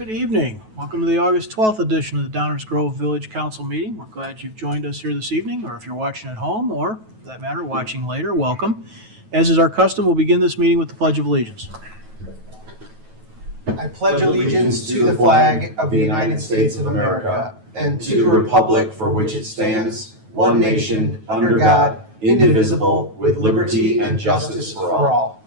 Good evening. Welcome to the August 12th edition of the Downers Grove Village Council meeting. We're glad you've joined us here this evening, or if you're watching at home, or for that matter, watching later, welcome. As is our custom, we'll begin this meeting with the Pledge of Allegiance. I pledge allegiance to the flag of the United States of America and to the republic for which it stands, one nation, under God, indivisible, with liberty and justice for all.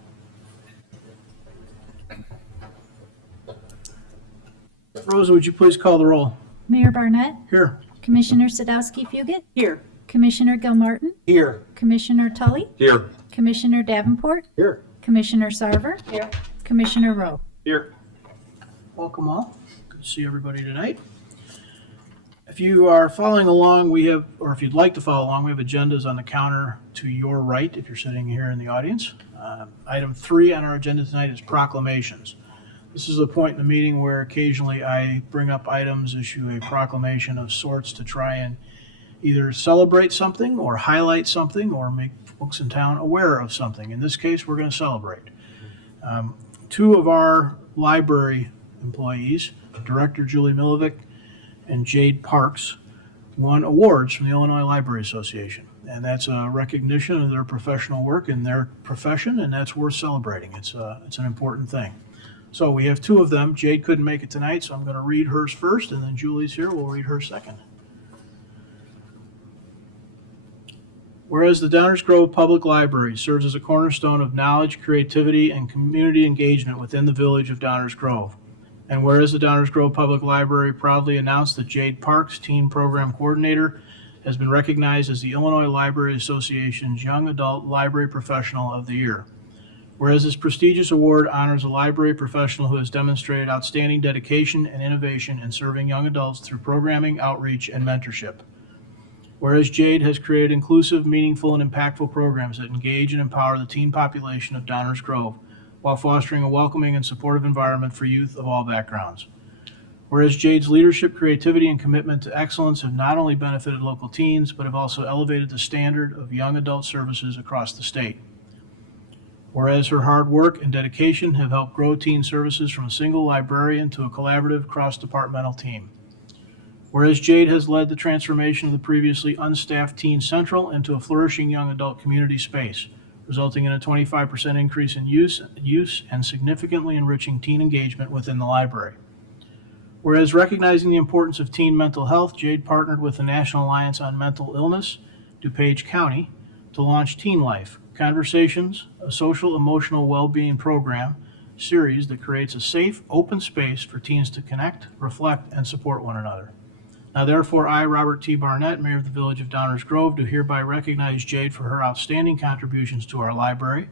Rosa, would you please call the roll? Mayor Barnett, Here. Commissioner Sadowski-Fugit, Here. Commissioner Gilmartin, Here. Commissioner Tully, Here. Commissioner Davenport, Here. Commissioner Sarver, Here. Commissioner Rowe. Here. Welcome all. Good to see everybody tonight. If you are following along, or if you'd like to follow along, we have agendas on the counter to your right if you're sitting here in the audience. Item 3 on our agenda tonight is proclamations. This is a point in the meeting where occasionally I bring up items, issue a proclamation of sorts to try and either celebrate something or highlight something or make folks in town aware of something. In this case, we're going to celebrate. Two of our library employees, Director Julie Milovic and Jade Parks, won awards from the Illinois Library Association. And that's a recognition of their professional work in their profession, and that's worth celebrating. It's an important thing. So we have two of them. Jade couldn't make it tonight, so I'm going to read hers first, and then Julie's here. We'll read her second. Whereas the Downers Grove Public Library serves as a cornerstone of knowledge, creativity, and community engagement within the village of Downers Grove. And whereas the Downers Grove Public Library proudly announced that Jade Parks, Teen Program Coordinator, has been recognized as the Illinois Library Association's Young Adult Library Professional of the Year. Whereas this prestigious award honors a library professional who has demonstrated outstanding dedication and innovation in serving young adults through programming, outreach, and mentorship. Whereas Jade has created inclusive, meaningful, and impactful programs that engage and empower the teen population of Downers Grove while fostering a welcoming and supportive environment for youth of all backgrounds. Whereas Jade's leadership, creativity, and commitment to excellence have not only benefited local teens, but have also elevated the standard of young adult services across the state. Whereas her hard work and dedication have helped grow teen services from a single librarian to a collaborative cross-departmental team. Whereas Jade has led the transformation of the previously unstaffed Teen Central into a flourishing young adult community space, resulting in a 25% increase in use and significantly enriching teen engagement within the library. Whereas recognizing the importance of teen mental health, Jade partnered with the National Alliance on Mental Illness, DuPage County, to launch Teen Life, Conversations, a social emotional well-being program series that creates a safe, open space for teens to connect, reflect, and support one another. Now therefore, I, Robert T. Barnett, Mayor of the Village of Downers Grove, do hereby recognize Jade for her outstanding contributions to our library,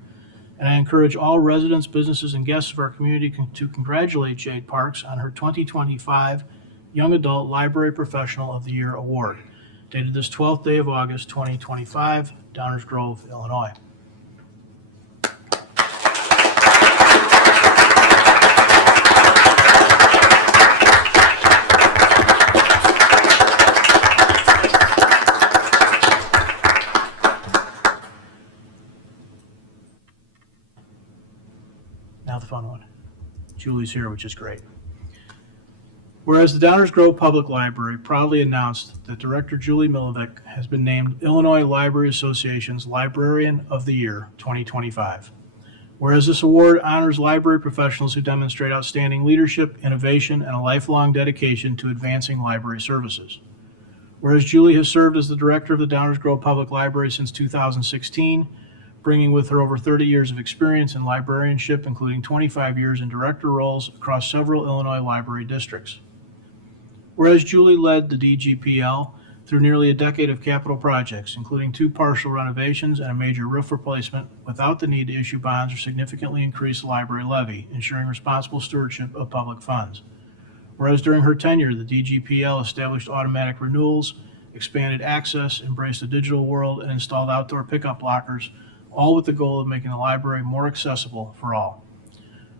and I encourage all residents, businesses, and guests of our community to congratulate Jade Parks on her 2025 Young Adult Library Professional of the Year Award, dated this 12th day of August, 2025, Downers Grove, Illinois. Now the fun one. Julie's here, which is great. Whereas the Downers Grove Public Library proudly announced that Director Julie Milovic has been named Illinois Library Association's Librarian of the Year 2025. Whereas this award honors library professionals who demonstrate outstanding leadership, innovation, and a lifelong dedication to advancing library services. Whereas Julie has served as the director of the Downers Grove Public Library since 2016, bringing with her over 30 years of experience in librarianship, including 25 years in director roles across several Illinois library districts. Whereas Julie led the DGPL through nearly a decade of capital projects, including 2 partial renovations and a major roof replacement, without the need to issue bonds or significantly increase the library levy, ensuring responsible stewardship of public funds. Whereas during her tenure, the DGPL established automatic renewals, expanded access, embraced a digital world, and installed outdoor pickup lockers, all with the goal of making the library more accessible for all.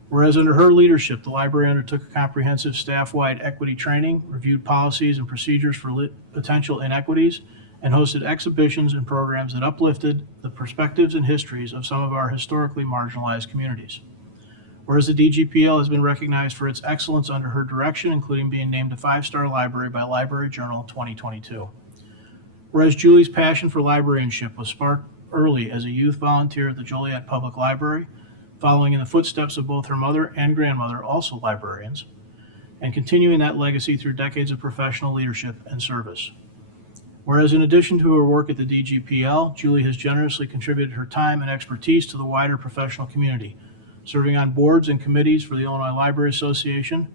Whereas under her leadership, the library undertook a comprehensive staff-wide equity training, reviewed policies and procedures for potential inequities, and hosted exhibitions and programs that uplifted the perspectives and histories of some of our historically marginalized communities. Whereas the DGPL has been recognized for its excellence under her direction, including being named a 5-star library by Library Journal 2022. Whereas Julie's passion for librarianship was sparked early as a youth volunteer at the Joliet Public Library, following in the footsteps of both her mother and grandmother, also librarians, and continuing that legacy through decades of professional leadership and service. Whereas in addition to her work at the DGPL, Julie has generously contributed her time and expertise to the wider professional community, serving on boards and committees for the Illinois Library Association,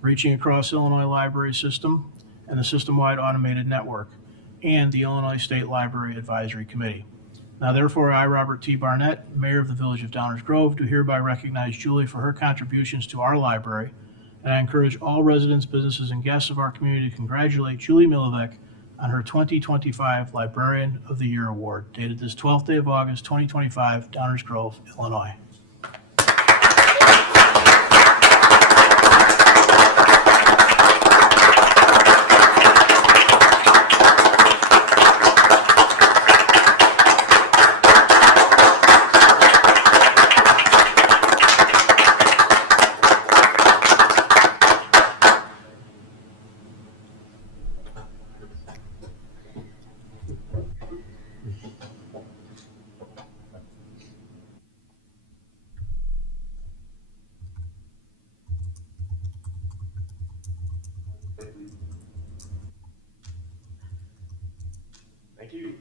reaching across the Illinois library system and the system-wide automated network, and the Illinois State Library Advisory Committee. Now therefore, I, Robert T. Barnett, Mayor of the Village of Downers Grove, do hereby recognize Julie for her contributions to our library, and I encourage all residents, businesses, and guests of our community to congratulate Julie Milovec on her 2025 Librarian of the Year Award, dated this 12th day of August, 2025, Downers Grove, Illinois. Thank you.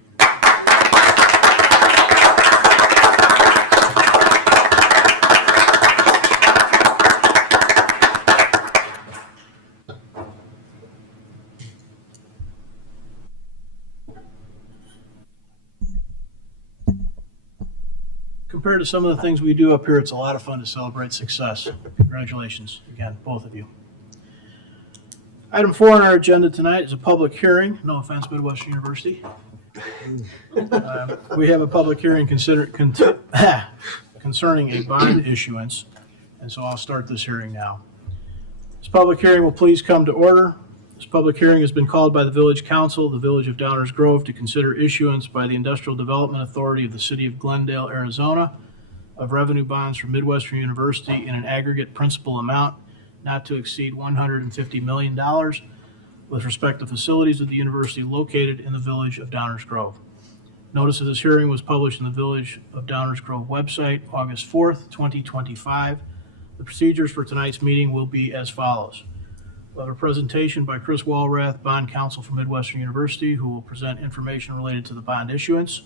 Compared to some of the things we do up here, it's a lot of fun to celebrate success. Congratulations again, both of you. Item 4 on our agenda tonight is a public hearing. No offense, Midwestern University. We have a public hearing concerning a bond issuance, and so I'll start this hearing now. This public hearing will please come to order. This public hearing has been called by the Village Council, the Village of Downers Grove, to consider issuance by the Industrial Development Authority of the City of Glendale, Arizona, of revenue bonds from Midwestern University in an aggregate principal amount not to exceed $150 million with respect to facilities of the university located in the Village of Downers Grove. Notice of this hearing was published in the Village of Downers Grove website August 4th, 2025. The procedures for tonight's meeting will be as follows. We'll have a presentation by Chris Walrath, Bond Counsel for Midwestern University, who will present information related to the bond issuance.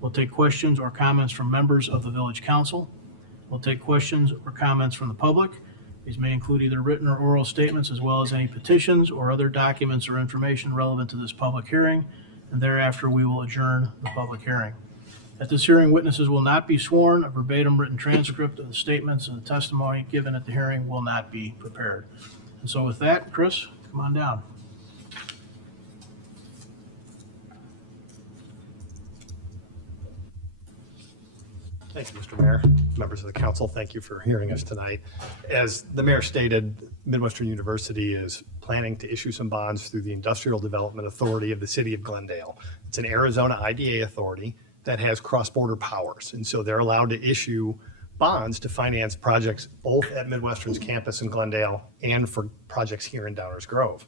We'll take questions or comments from members of the Village Council. We'll take questions or comments from the public. These may include either written or oral statements, as well as any petitions or other documents or information relevant to this public hearing, and thereafter we will adjourn the public hearing. At this hearing, witnesses will not be sworn. A verbatim written transcript of the statements and the testimony given at the hearing will not be prepared. And so with that, Chris, come on down. Thank you, Mr. Mayor, members of the council. Thank you for hearing us tonight. As the mayor stated, Midwestern University is planning to issue some bonds through the Industrial Development Authority of the City of Glendale. It's an Arizona IDA authority that has cross-border powers, and so they're allowed to issue bonds to finance projects both at Midwestern's campus in Glendale and for projects here in Downers Grove.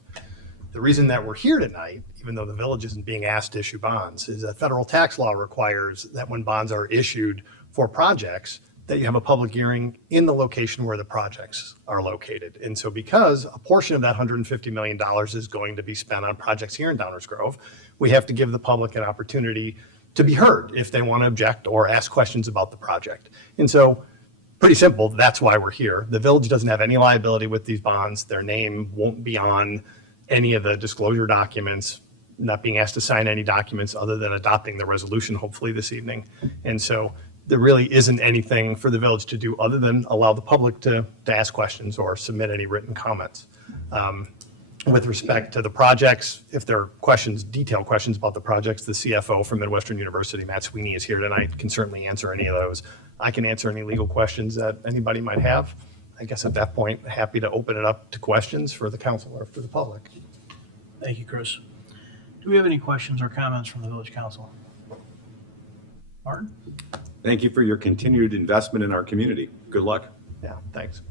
The reason that we're here tonight, even though the village isn't being asked to issue bonds, is that federal tax law requires that when bonds are issued for projects, that you have a public hearing in the location where the projects are located. And so because a portion of that $150 million is going to be spent on projects here in Downers Grove, we have to give the public an opportunity to be heard if they want to object or ask questions about the project. And so pretty simple, that's why we're here. The village doesn't have any liability with these bonds. Their name won't be on any of the disclosure documents, not being asked to sign any documents other than adopting the resolution hopefully this evening. And so there really isn't anything for the village to do other than allow the public to ask questions or submit any written comments. With respect to the projects, if there are questions, detailed questions about the projects, the CFO from Midwestern University, Matt Sweeney, is here tonight, can certainly answer any of those. I can answer any legal questions that anybody might have. I guess at that point, happy to open it up to questions for the council or for the public. Thank you, Chris. Do we have any questions or comments from the Village Council? Martin? Thank you for your continued investment in our community. Good luck. Yeah, thanks.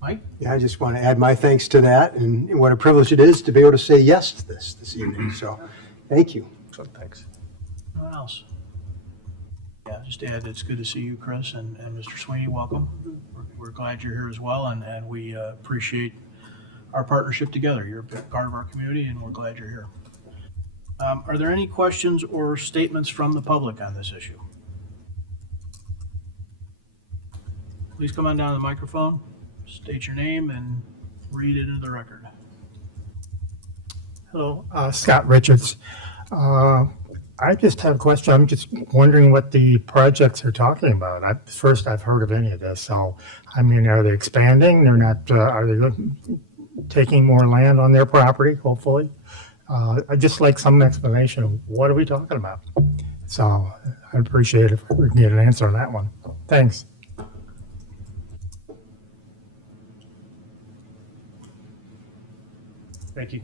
Mike? Yeah, I just want to add my thanks to that, and what a privilege it is to be able to say yes to this evening. So, thank you. Excellent, thanks. Anyone else? Yeah, just to add, it's good to see you, Chris, and Mr. Sweeney, welcome. We're glad you're here as well, and we appreciate our partnership together. You're a big part of our community, and we're glad you're here. Are there any questions or statements from the public on this issue? Please come on down to the microphone, state your name, and read it into the record. Hello, Scott Richards. I just have a question. I'm just wondering what the projects are talking about. I've heard of any of this. So, I mean, are they expanding? They're not, are they taking more land on their property, hopefully? I'd just like some explanation of what are we talking about? So I'd appreciate it if we can get an answer on that one. Thanks. Thank you.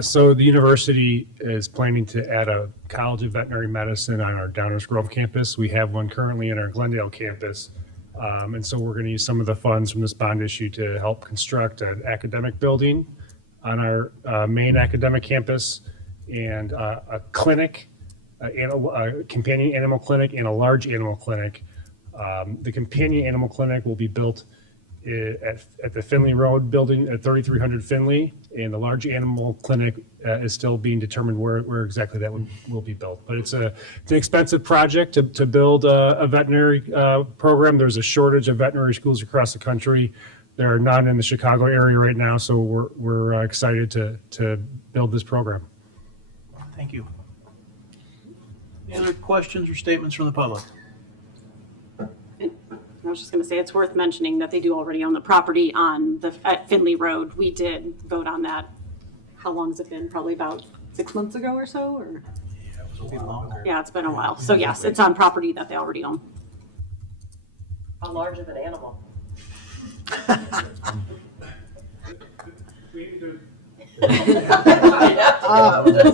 So the university is planning to add a College of Veterinary Medicine on our Downers Grove campus. We have one currently in our Glendale campus. And so we're going to use some of the funds from this bond issue to help construct an academic building on our main academic campus and a clinic, a companion animal clinic and a large animal clinic. The companion animal clinic will be built at the Finley Road building at 3300 Finley, and the large animal clinic is still being determined where exactly that will be built. But it's an expensive project to build a veterinary program. There's a shortage of veterinary schools across the country. There are none in the Chicago area right now, so we're excited to build this program. Thank you. Any other questions or statements from the public? I was just going to say it's worth mentioning that they do already own the property at Finley Road. We did vote on that. How long has it been? Probably about 6 months ago or so. Or Yeah, it was a little longer. yeah, it's been a while. So yes, it's on property that they already own. How large of an animal?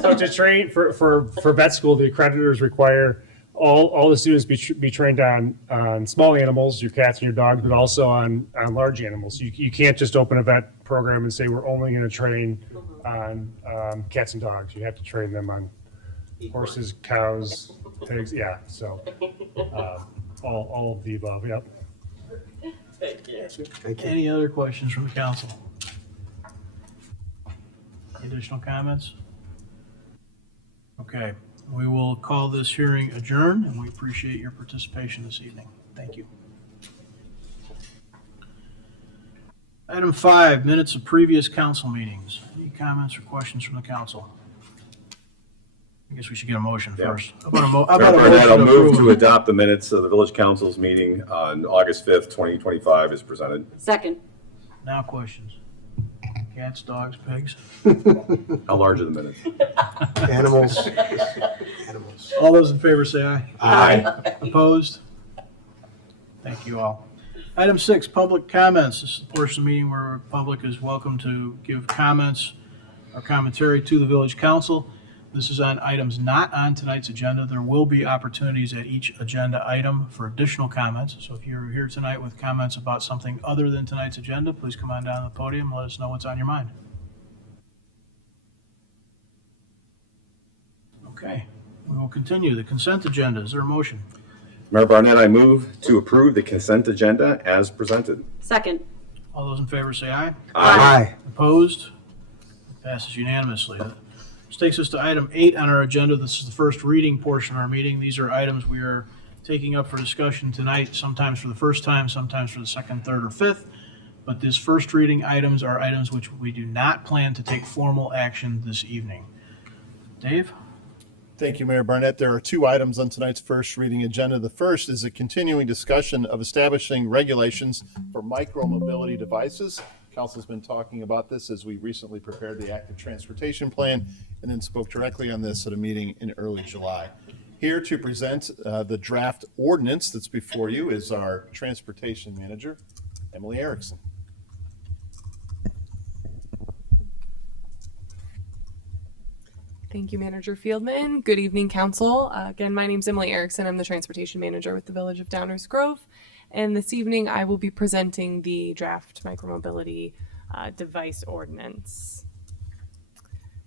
So to train for vet school, the accreditors require all the students be trained on small animals, your cats and your dogs, but also on large animals. You can't just open a vet program and say we're only going to train on cats and dogs. You have to train them on horses, cows, pigs. Yeah, so all of the above. Yep. Thank you. Any other questions from the council? Additional comments? Okay, we will call this hearing adjourned, and we appreciate your participation this evening. Thank you. Item 5, minutes of previous council meetings. Any comments or questions from the council? I guess we should get a motion Yeah. first. How about a Mayor motion Barnett, I'll move to approve? adopt the minutes of the village council's meeting on August 5th, 2025 as presented. Second. Now questions. Cats, dogs, pigs? How large are the minutes? Animals. All those in favor say aye. Aye. Opposed? Thank you all. Item 6, public comments. This is the portion of the meeting where the public is welcome to give comments or commentary to the village council. This is on items not on tonight's agenda. There will be opportunities at each agenda item for additional comments. So if you're here tonight with comments about something other than tonight's agenda, please come on down to the podium and let us know what's on your mind. Okay, we will continue. The consent agenda. Is there a motion? Mayor Barnett, I move to approve the consent agenda as presented. Second. All those in favor say aye. Aye. Opposed? Passes unanimously. This takes us to item 8 on our agenda. This is the first reading portion of our meeting. These are items we are taking up for discussion tonight, sometimes for the first time, sometimes for the second, third, or fifth. But these first reading items are items which we do not plan to take formal action this evening. Dave? Thank you, Mayor Barnett. There are 2 items on tonight's first reading agenda. The first is a continuing discussion of establishing regulations for micromobility devices. Council's been talking about this as we recently prepared the active transportation plan and then spoke directly on this at a meeting in early July. Here to present the draft ordinance that's before you is our transportation manager, Emily Erickson. Thank you, Manager Fieldman. Good evening, Council. Again, my name's Emily Erickson. I'm the Transportation Manager with the Village of Downers Grove. And this evening I will be presenting the draft micromobility device ordinance.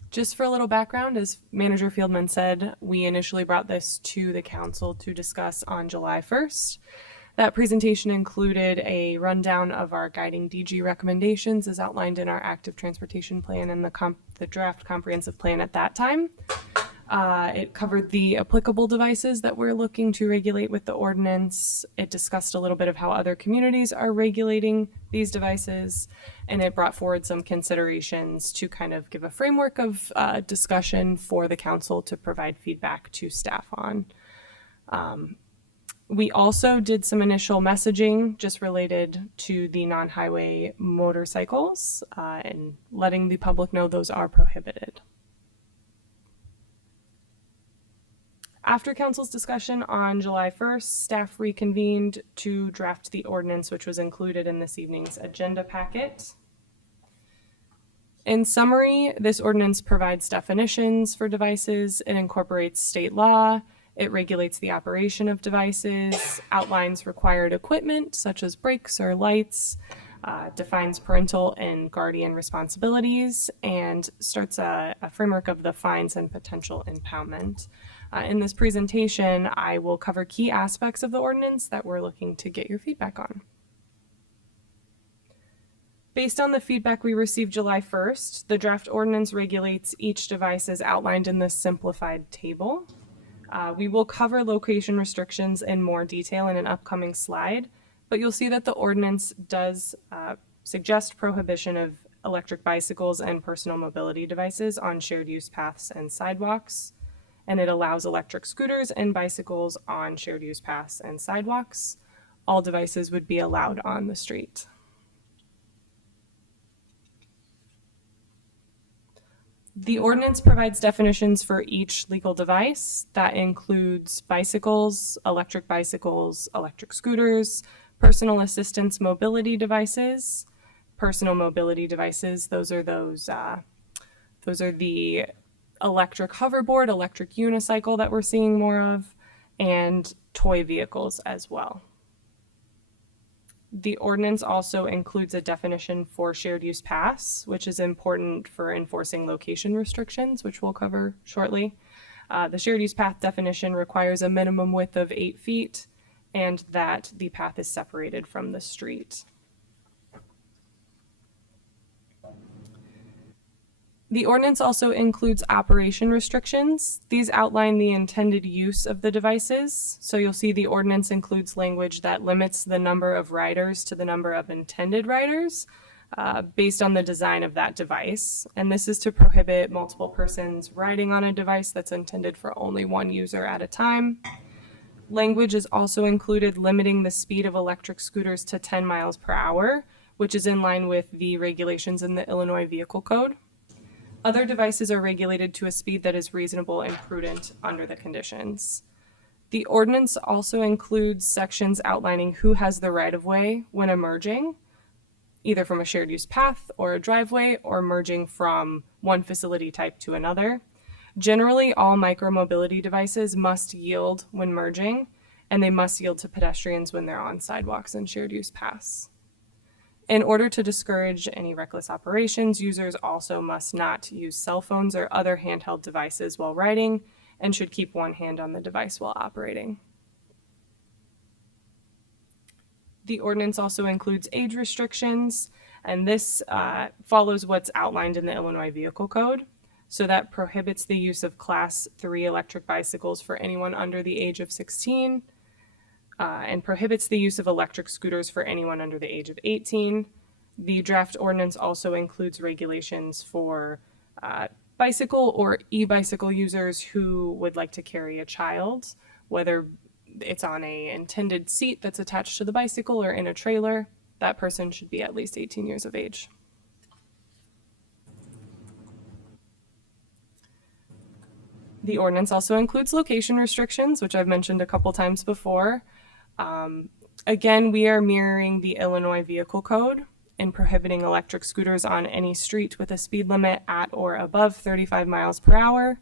Just for a little background, as Manager Fieldman said, we initially brought this to the council to discuss on July 1st. That presentation included a rundown of our guiding DG recommendations as outlined in our active transportation plan and the draft comprehensive plan at that time. It covered the applicable devices that we're looking to regulate with the ordinance. It discussed a little bit of how other communities are regulating these devices, and it brought forward some considerations to kind of give a framework of discussion for the council to provide feedback to staff on. We also did some initial messaging just related to the non-highway motorcycles and letting the public know those are prohibited. After council's discussion on July 1st, staff reconvened to draft the ordinance, which was included in this evening's agenda packet. In summary, this ordinance provides definitions for devices. It incorporates state law. It regulates the operation of devices, outlines required equipment such as brakes or lights, defines parental and guardian responsibilities, and starts a framework of the fines and potential impoundment. In this presentation, I will cover key aspects of the ordinance that we're looking to get your feedback on. Based on the feedback we received July 1st, the draft ordinance regulates each device as outlined in this simplified table. We will cover location restrictions in more detail in an upcoming slide, but you'll see that the ordinance does suggest prohibition of electric bicycles and personal mobility devices on shared use paths and sidewalks, and it allows electric scooters and bicycles on shared use paths and sidewalks. All devices would be allowed on the street. The ordinance provides definitions for each legal device. That includes bicycles, electric scooters, personal assistance mobility devices. Personal mobility devices, those are the electric hoverboard, electric unicycle that we're seeing more of, and toy vehicles as well. The ordinance also includes a definition for shared use paths, which is important for enforcing location restrictions, which we'll cover shortly. The shared use path definition requires a minimum width of 8 feet and that the path is separated from the street. The ordinance also includes operation restrictions. These outline the intended use of the devices. So you'll see the ordinance includes language that limits the number of riders to the number of intended riders based on the design of that device. And this is to prohibit multiple persons riding on a device that's intended for only one user at a time. Language is also included limiting the speed of electric scooters to 10 miles per hour, which is in line with the regulations in the Illinois Vehicle Code. Other devices are regulated to a speed that is reasonable and prudent under the conditions. The ordinance also includes sections outlining who has the right-of-way when emerging, either from a shared use path or a driveway or merging from one facility type to another. Generally, all micromobility devices must yield when merging, and they must yield to pedestrians when they're on sidewalks and shared use paths. In order to discourage any reckless operations, users also must not use cell phones or other handheld devices while riding and should keep one hand on the device while operating. The ordinance also includes age restrictions, and this follows what's outlined in the Illinois Vehicle Code. So that prohibits the use of Class 3 electric bicycles for anyone under the age of 16, and prohibits the use of electric scooters for anyone under the age of 18. The draft ordinance also includes regulations for bicycle or e-bicycle users who would like to carry a child, whether it's on an intended seat that's attached to the bicycle or in a trailer. That person should be at least 18 years of age. The ordinance also includes location restrictions, which I've mentioned a couple times before. Again, we are mirroring the Illinois Vehicle Code in prohibiting electric scooters on any street with a speed limit at or above 35 miles per hour.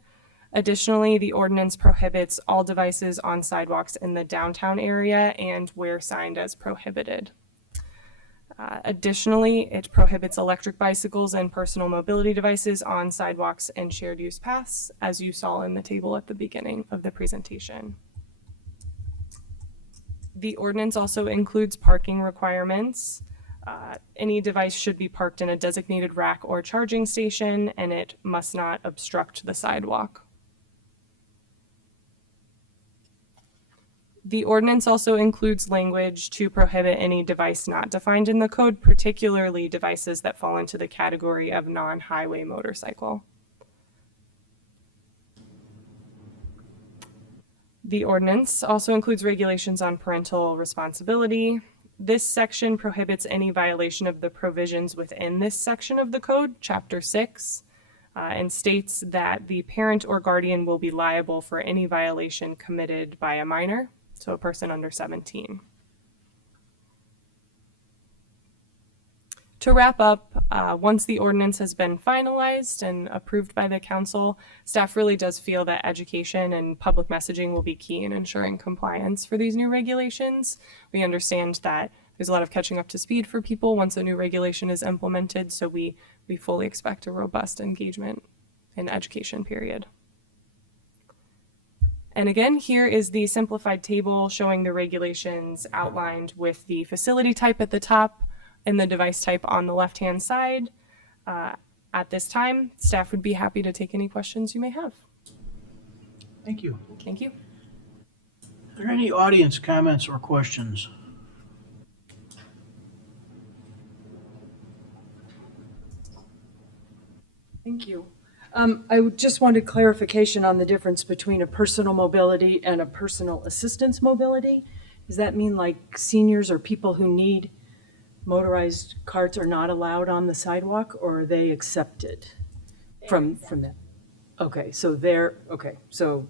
Additionally, the ordinance prohibits all devices on sidewalks in the downtown area and where signed as prohibited. Additionally, it prohibits electric bicycles and personal mobility devices on sidewalks and shared use paths, as you saw in the table at the beginning of the presentation. The ordinance also includes parking requirements. Any device should be parked in a designated rack or charging station, and it must not obstruct the sidewalk. The ordinance also includes language to prohibit any device not defined in the code, particularly devices that fall into the category of non-highway motorcycle. The ordinance also includes regulations on parental responsibility. This section prohibits any violation of the provisions within this section of the code, Chapter 6, and states that the parent or guardian will be liable for any violation committed by a minor, so a person under 17. To wrap up, once the ordinance has been finalized and approved by the council, staff really does feel that education and public messaging will be key in ensuring compliance for these new regulations. We understand that there's a lot of catching up to speed for people once a new regulation is implemented, so we fully expect a robust engagement and education period. And again, here is the simplified table showing the regulations outlined with the facility type at the top and the device type on the left-hand side. At this time, staff would be happy to take any questions you may have. Thank you. Thank you. Are there any audience comments or questions? Thank you. I just wanted clarification on the difference between a personal mobility and a personal assistance mobility. Does that mean like seniors or people who need motorized carts are not allowed on the sidewalk, or are they accepted from that? Okay, so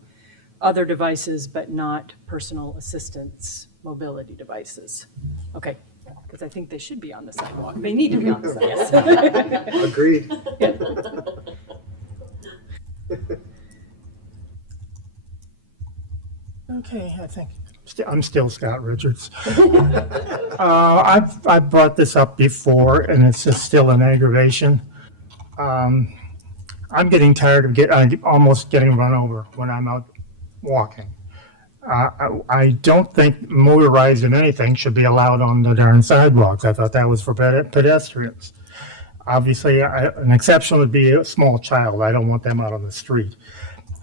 other devices, but not personal assistance mobility devices. Okay, because I think they should be on the sidewalk. They need to be on the sidewalk. Agreed. Okay, I think, I'm still Scott Richards. I've brought this up before, and it's just still an aggravation. I'm getting tired of almost getting run over when I'm out walking. I don't think motorized and anything should be allowed on the darn sidewalks. I thought that was for pedestrians. Obviously, an exception would be a small child. I don't want them out on the street.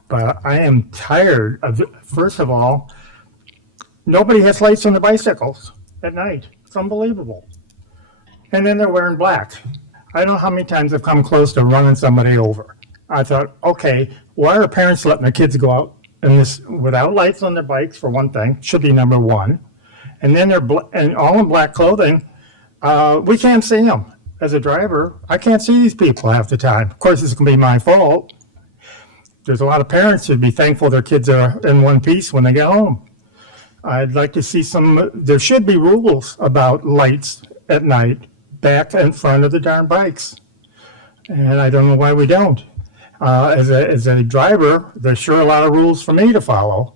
But I am tired of, first of all, nobody has lights on the bicycles at night. It's unbelievable. And then they're wearing black. I don't know how many times I've come close to running somebody over. I thought, okay, why are parents letting their kids go out in this without lights on their bikes, for one thing, should be number one. And then they're and all in black clothing. We can't see them. As a driver, I can't see these people half the time. Of course, it's going to be my fault. There's a lot of parents who'd be thankful their kids are in one piece when they get home. I'd like to see there should be rules about lights at night back and front of the darn bikes. And I don't know why we don't. As a driver, there's sure a lot of rules for me to follow.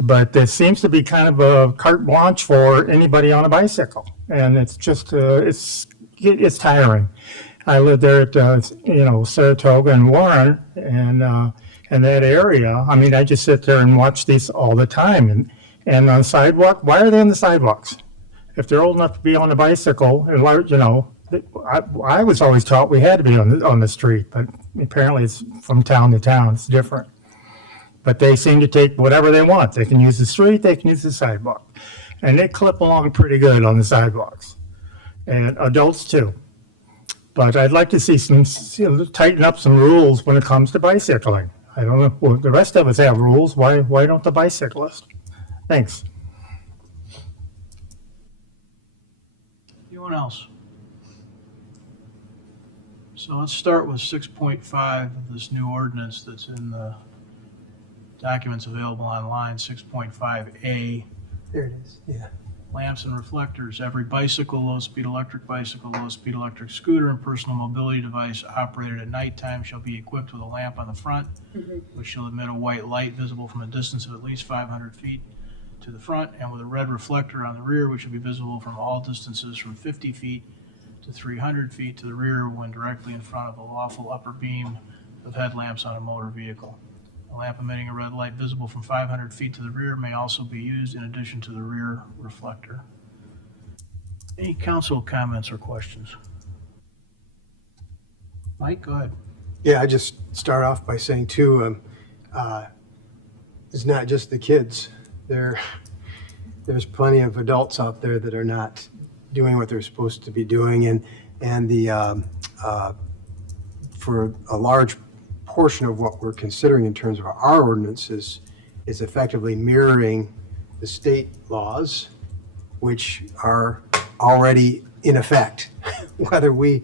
But there seems to be kind of a carte blanche for anybody on a bicycle. And it's just, it's tiring. I live there at, Saratoga and Warren and that area. I mean, I just sit there and watch these all the time. And on the sidewalk, why are they on the sidewalks? If they're old enough to be on a bicycle, I was always taught we had to be on the street, but apparently it's from town to town. It's different. But they seem to take whatever they want. They can use the street, they can use the sidewalk. And they clip along pretty good on the sidewalks. And adults too. But I'd like to see tighten up some rules when it comes to bicycling. I don't know, well, the rest of us have rules. Why don't the bicyclist? Thanks. Anyone else? So let's start with 6.5 of this new ordinance that's in the documents available online, 6.5A. There it is, yeah. lamps and reflectors. Every bicycle, low-speed electric scooter, and personal mobility device operated at nighttime shall be equipped with a lamp on the front, which shall emit a white light visible from a distance of at least 500 feet to the front, and with a red reflector on the rear, which will be visible from all distances from 50 feet to 300 feet to the rear when directly in front of the lawful upper beam of headlamps on a motor vehicle. A lamp emitting a red light visible from 500 feet to the rear may also be used in addition to the rear reflector. Any council comments or questions? Mike, go ahead. Yeah, I just start off by saying too, it's not just the kids. There's plenty of adults out there that are not doing what they're supposed to be doing, and the for a large portion of what we're considering in terms of our ordinances is effectively mirroring the state laws, which are already in effect. Whether we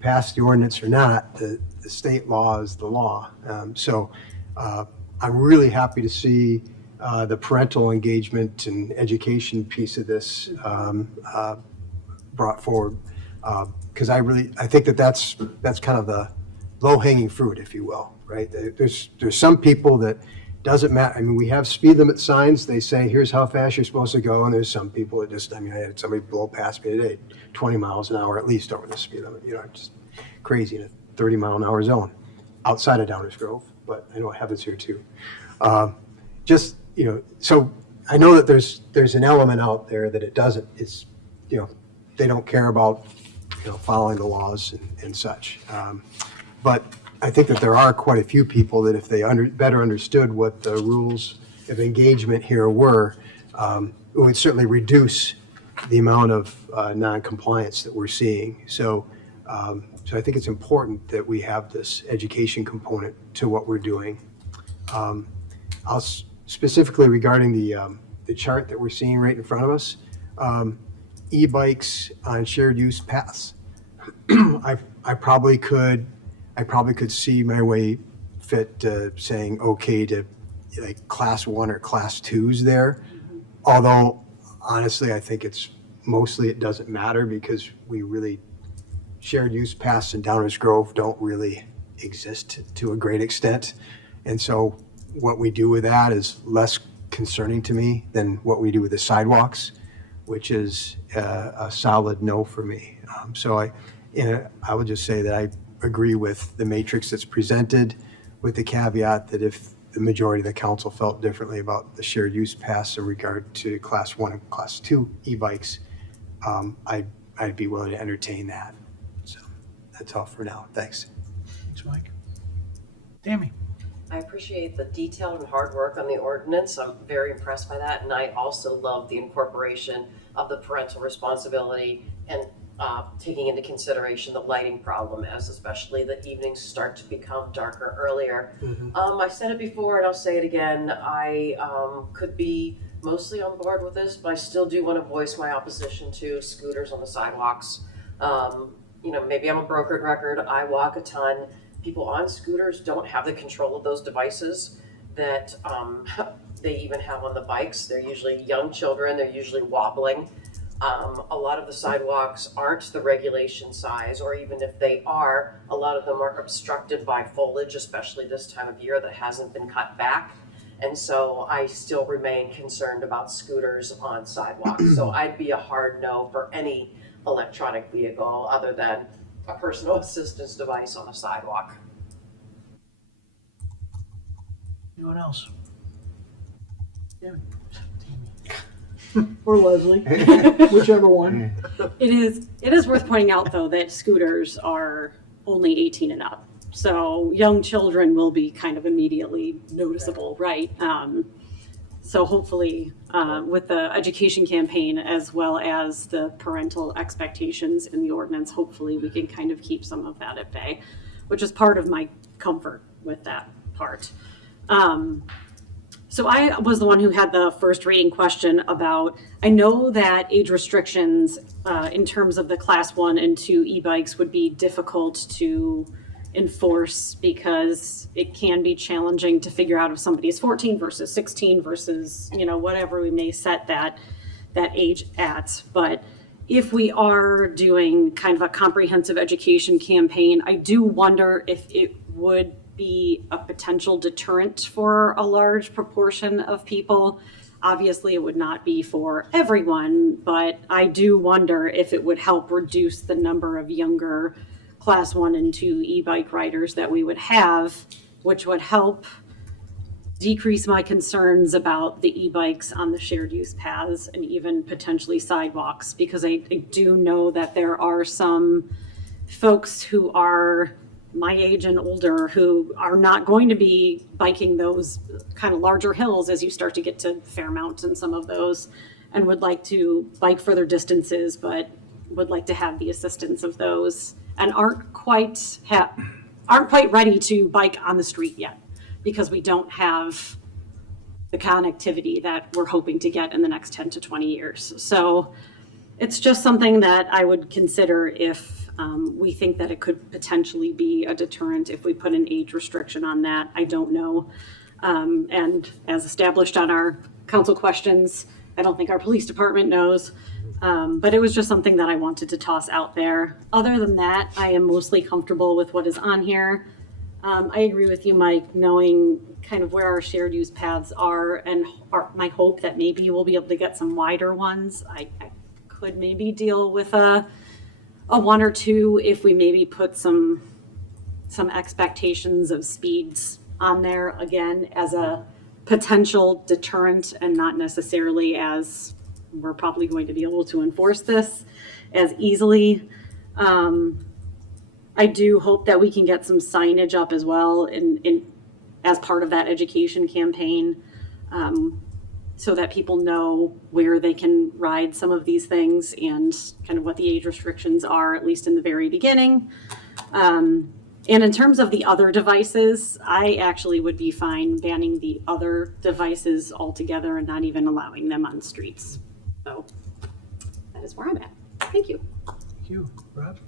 pass the ordinance or not, the state law is the law. So I'm really happy to see the parental engagement and education piece of this brought forward, because I think that's kind of the low-hanging fruit, if you will, right? There's some people that doesn't matter. I mean, we have speed limit signs. They say, here's how fast you're supposed to go. And there's some people that just, I mean, I had somebody blow past me today, 20 miles an hour at least over the speed limit, just crazy in a 30 mile an hour zone outside of Downers Grove, but I know it happens here too. So I know that there's an element out there that they don't care about, following the laws and such. But I think that there are quite a few people that if they better understood what the rules of engagement here were, it would certainly reduce the amount of non-compliance that we're seeing. So I think it's important that we have this education component to what we're doing. Specifically regarding the chart that we're seeing right in front of us, e-bikes on shared use paths. I probably could see my way fit saying okay to like class 1 or class 2s there. Although honestly, I think it doesn't matter because shared use paths in Downers Grove don't really exist to a great extent. And so what we do with that is less concerning to me than what we do with the sidewalks, which is a solid no for me. So I would just say that I agree with the matrix that's presented, with the caveat that if the majority of the council felt differently about the shared use paths in regard to class 1 and class 2 e-bikes, I'd be willing to entertain that. So that's all for now. Thanks. Thanks, Mike. Tammy. I appreciate the detail and hard work on the ordinance. I'm very impressed by that. And I also love the incorporation of the parental responsibility and taking into consideration the lighting problem, as especially the evenings start to become darker earlier. I said it before and I'll say it again. I could be mostly on board with this, but I still do want to voice my opposition to scooters on the sidewalks. Maybe I'm a broken record. I walk a ton. People on scooters don't have the control of those devices that they even have on the bikes. They're usually young children. They're usually wobbling. A lot of the sidewalks aren't the regulation size, or even if they are, a lot of them are obstructed by foliage, especially this time of year that hasn't been cut back. And so I still remain concerned about scooters on sidewalks. So I'd be a hard no for any electronic vehicle other than a personal assistance device on a sidewalk. Anyone else? Yeah. Or Leslie, whichever one. It is worth pointing out, though, that scooters are only 18 and up. So young children will be kind of immediately noticeable, right? So hopefully with the education campaign as well as the parental expectations in the ordinance, hopefully we can kind of keep some of that at bay, which is part of my comfort with that part. So I was the one who had the first reading question about, I know that age restrictions in terms of the class 1 and 2 e-bikes would be difficult to enforce because it can be challenging to figure out if somebody is 14 versus 16 versus, whatever we may set that that age at. But if we are doing kind of a comprehensive education campaign, I do wonder if it would be a potential deterrent for a large proportion of people. Obviously, it would not be for everyone, but I do wonder if it would help reduce the number of younger Class 1 and 2 e-bike riders that we would have, which would help decrease my concerns about the e-bikes on the shared use paths and even potentially sidewalks, because I do know that there are some folks who are my age and older who are not going to be biking those kind of larger hills as you start to get to Fairmount and some of those, and would like to bike further distances, but would like to have the assistance of those, and aren't quite ready to bike on the street yet, because we don't have the connectivity that we're hoping to get in the next 10 to 20 years. So it's just something that I would consider if we think that it could potentially be a deterrent if we put an age restriction on that. I don't know. And as established on our council questions, I don't think our police department knows. But it was just something that I wanted to toss out there. Other than that, I am mostly comfortable with what is on here. I agree with you, Mike, knowing kind of where our shared use paths are, and my hope that maybe we'll be able to get some wider ones. I could maybe deal with a one or two if we maybe put some expectations of speeds on there, again, as a potential deterrent, and not necessarily as we're probably going to be able to enforce this as easily. I do hope that we can get some signage up as well as part of that education campaign, so that people know where they can ride some of these things and kind of what the age restrictions are, at least in the very beginning. And in terms of the other devices, I actually would be fine banning the other devices altogether and not even allowing them on streets. So that is where I'm at. Thank you. Thank you. Rob?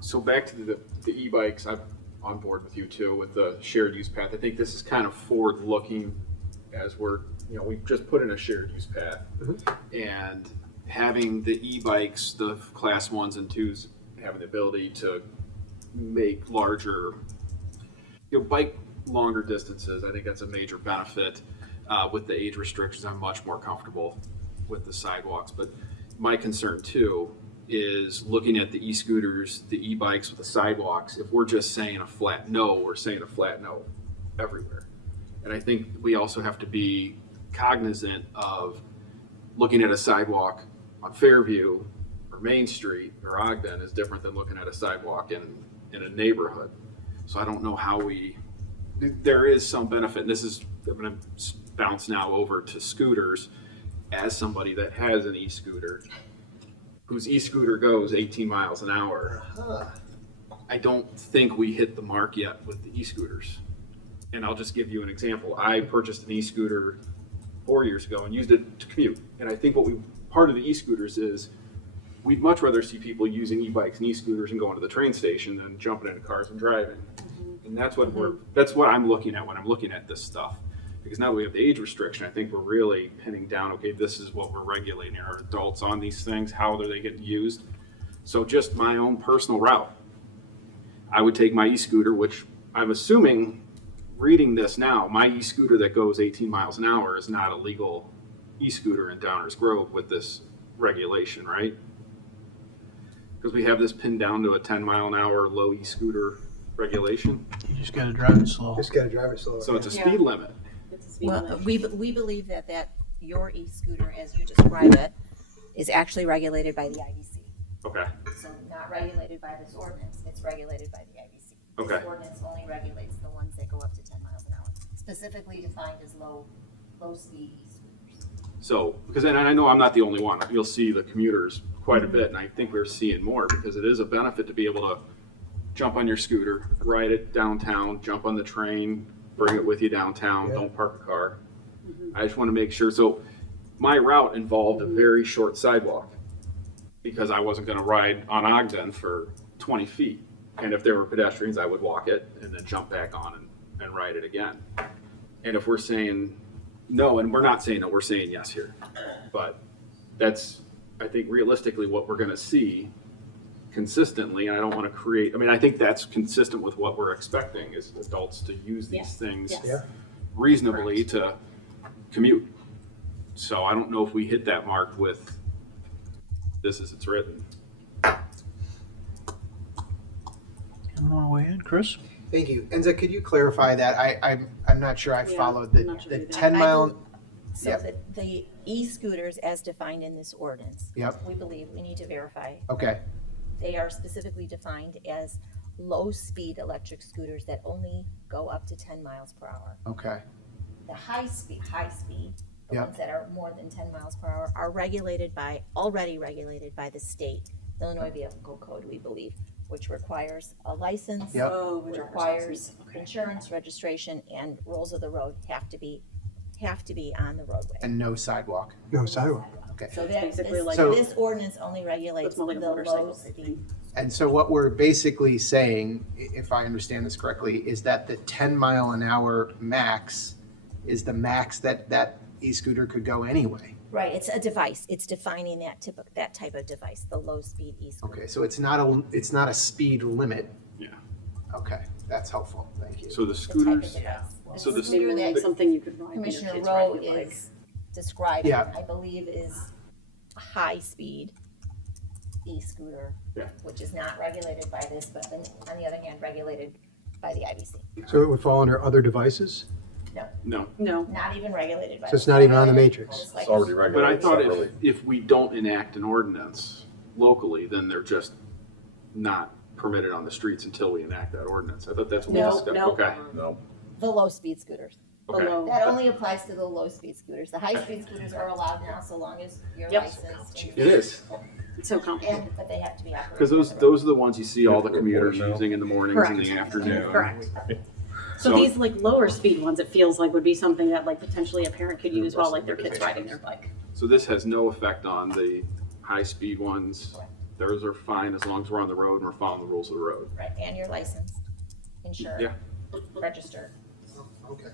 So back to the e-bikes, I'm on board with you too with the shared use path. I think this is kind of forward looking, as we've just put in a shared use path, and having the e-bikes, the class 1s and 2s, having the ability to make larger, bike longer distances. I think that's a major benefit. With the age restrictions, I'm much more comfortable with the sidewalks. But my concern too is looking at the e-scooters, the e-bikes with the sidewalks. If we're just saying a flat no, we're saying a flat no everywhere. And I think we also have to be cognizant of looking at a sidewalk on Fairview or Main Street or Ogden is different than looking at a sidewalk in a neighborhood. So I don't know how there is some benefit, and this is, I'm going to bounce now over to scooters. As somebody that has an e-scooter, whose e-scooter goes 18 miles an hour, I don't think we hit the mark yet with the e-scooters. And I'll just give you an example. I purchased an e-scooter 4 years ago and used it to commute. And I think part of the e-scooters is we'd much rather see people using e-bikes and e-scooters and going to the train station than jumping into cars and driving. And that's what I'm looking at when I'm looking at this stuff. Because now that we have the age restriction, I think we're really pinning down, okay, this is what we're regulating. Are adults on these things? How are they getting used? So just my own personal route. I would take my e-scooter, which I'm assuming, reading this now, my e-scooter that goes 18 miles an hour is not a legal e-scooter in Downers Grove with this regulation, right? Because we have this pinned down to a 10 mile an hour low e-scooter regulation. You just got to drive it slow. So it's a speed limit. Well, we believe that your e-scooter, as you describe it, is actually regulated by the IBC. Okay. So not regulated by this ordinance, it's regulated by the IBC. Okay. This ordinance only regulates the ones that go up to 10 miles an hour, specifically defined as low speed e-scooters. So, because and I know I'm not the only one. You'll see the commuters quite a bit, and I think we're seeing more because it is a benefit to be able to jump on your scooter, ride it downtown, jump on the train, bring it with you downtown, don't park a car. I just want to make sure. So my route involved a very short sidewalk because I wasn't going to ride on Ogden for 20 feet. And if there were pedestrians, I would walk it and then jump back on and ride it again. And if we're saying no, and we're not saying no, we're saying yes here. But that's, I think realistically what we're gonna see consistently, and I don't wanna create, I mean, I think that's consistent with what we're expecting is adults to use these Yes, things yes. reasonably to commute. So I don't know if we hit that mark with this as it's written. Anyone want to weigh in? Chris? Thank you. Enza, could you clarify that? I'm not sure I Yeah, followed I'm not sure the either. 10 mile. So Yep. the e-scooters as defined in this ordinance. Yep. We believe we need to verify. Okay. They are specifically defined as low-speed electric scooters that only go up to 10 miles per hour. Okay. The high speed, the Yep. ones that are more than 10 miles per hour are already regulated by the state, the Illinois Vehicle Code, we believe, which requires a license, Yep. Oh, which driver's requires license. Okay. insurance, registration, and rules of the road have to be on the roadway. And no sidewalk. No sidewalk. Okay. So It's that, basically like- this ordinance only regulates It's the more like a motorcycle low type speed. thing. And so what we're basically saying, if I understand this correctly, is that the 10 mile an hour max is the max that e-scooter could go anyway. Right, it's a device. It's defining that type of device, the low-speed e-scooter. Okay, so it's not a speed limit. Yeah. Okay, that's helpful. Thank you. So the The type of scooters, device. so The the scooter Maybe like that something you could ride when your Commissioner kids Rowe ride your bike. is describing, Yeah. I believe, is a high-speed e-scooter, Yeah. which is not regulated by this, but then, on the other hand, regulated by the IBC. So it would fall under other devices? no. No, Not even regulated by. So it's not even on the matrix. Just like- It's already But I regulated thought separately. if we don't enact an ordinance locally, then they're just not permitted on the streets until we enact that ordinance. I thought that's what we No, discussed. no. Okay, No. The low-speed scooters. okay. below. That only applies to the low-speed scooters. The high-speed scooters are allowed now, so long as you're Yep. licensed. It is, It's so complicated. But they have to be operated. because those are the ones you see all the commuters using in the mornings and the Correct. afternoon. Correct. So So- these like lower speed ones, it feels like would be something that like potentially a parent could use while like their kid's riding their bike. So this has no effect on the high-speed ones. Those are fine as long as we're on the road and we're following the rules of the road. Right, and you're licensed, insured, Yeah. registered. Okay.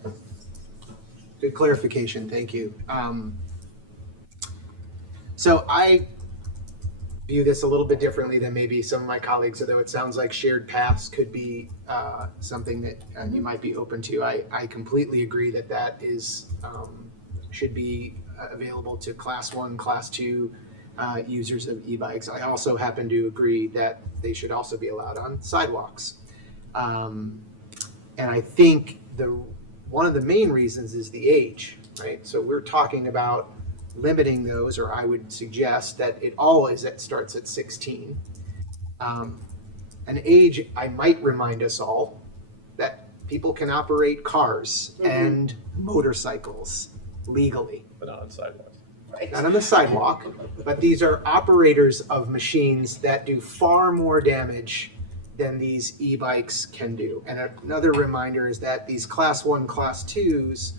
Good clarification, thank you. So I view this a little bit differently than maybe some of my colleagues, although it sounds like shared paths could be something that you might be open to. I completely agree that is, should be available to class 1, class 2 users of e-bikes. I also happen to agree that they should also be allowed on sidewalks. And I think one of the main reasons is the age, right? So we're talking about limiting those, or I would suggest that it starts at 16. An age, I might remind us all that people can operate cars and motorcycles legally. But not on sidewalks. Not on the sidewalk, but these are operators of machines that do far more damage than these e-bikes can do. And another reminder is that these class 1, class 2s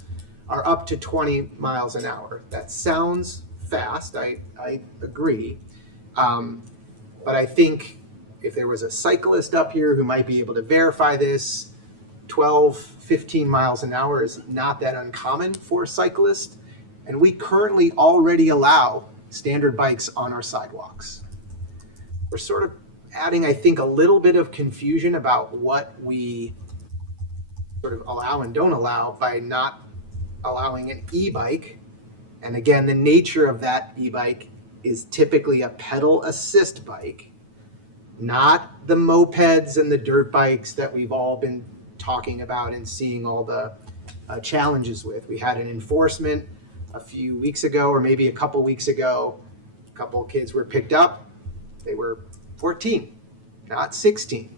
are up to 20 miles an hour. That sounds fast, I agree. But I think if there was a cyclist up here who might be able to verify this, 12, 15 miles an hour is not that uncommon for a cyclist. And we currently already allow standard bikes on our sidewalks. We're sort of adding, I think, a little bit of confusion about what we sort of allow and don't allow by not allowing an e-bike. And again, the nature of that e-bike is typically a pedal assist bike, not the mopeds and the dirt bikes that we've all been talking about and seeing all the challenges with. We had an enforcement a few weeks ago, or maybe a couple weeks ago. A couple of kids were picked up. They were 14, not 16.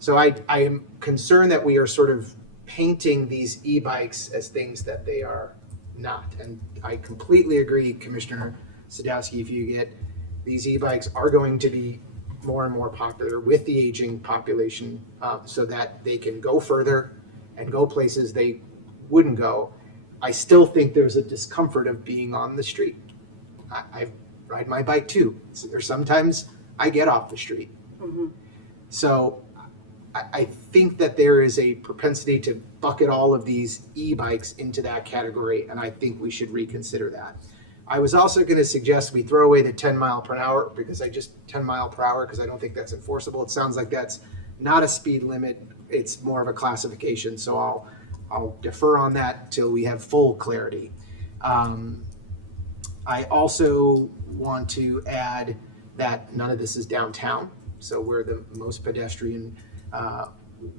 So I am concerned that we are sort of painting these e-bikes as things that they are not. And I completely agree, Commissioner Sadowski, if you get these e-bikes are going to be more and more popular with the aging population, so that they can go further and go places they wouldn't go. I still think there's a discomfort of being on the street. I ride my bike too. There's sometimes I get off the street. Mhm. So I think that there is a propensity to bucket all of these e-bikes into that category, and I think we should reconsider that. I was also going to suggest we throw away the 10 mile per hour because 10 mile per hour because I don't think that's enforceable. It sounds like that's not a speed limit. It's more of a classification. So I'll defer on that till we have full clarity. I also want to add that none of this is downtown. So where the most pedestrian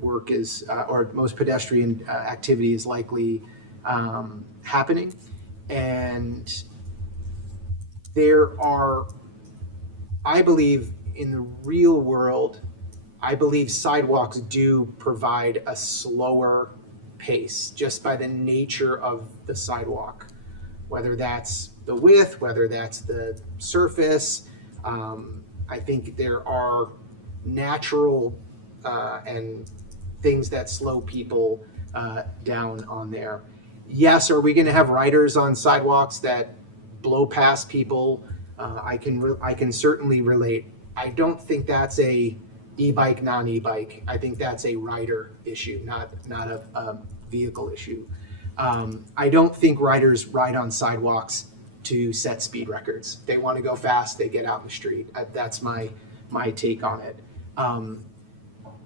work is, or most pedestrian activity is likely happening. And there are, I believe in the real world, I believe sidewalks do provide a slower pace just by the nature of the sidewalk, whether that's the width, whether that's the surface. I think there are natural and things that slow people down on there. Yes, are we going to have riders on sidewalks that blow past people? I can certainly relate. I don't think that's a e-bike, non-e-bike. I think that's a rider issue, not a vehicle issue. I don't think riders ride on sidewalks to set speed records. They want to go fast, they get out in the street. That's my take on it.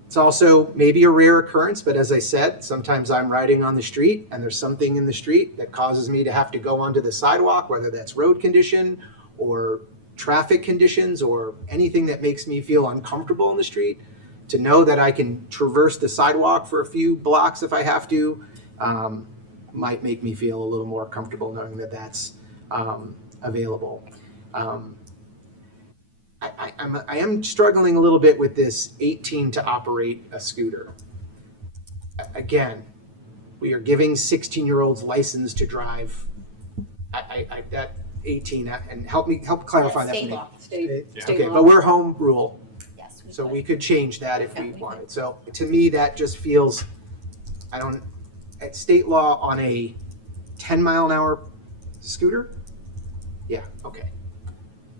It's also maybe a rare occurrence, but as I said, sometimes I'm riding on the street and there's something in the street that causes me to have to go onto the sidewalk, whether that's road condition or traffic conditions or anything that makes me feel uncomfortable in the street. To know that I can traverse the sidewalk for a few blocks if I have to might make me feel a little more comfortable knowing that that's available. I am struggling a little bit with this 18 to operate a scooter. Again, we are giving 16-year-olds license to drive. That 18 and help clarify that. State law. State Okay, law. but we're home rule, Yes. so we could change that if we wanted. So to me, that just feels, at state law on a 10 mile an hour scooter. Yeah. Okay.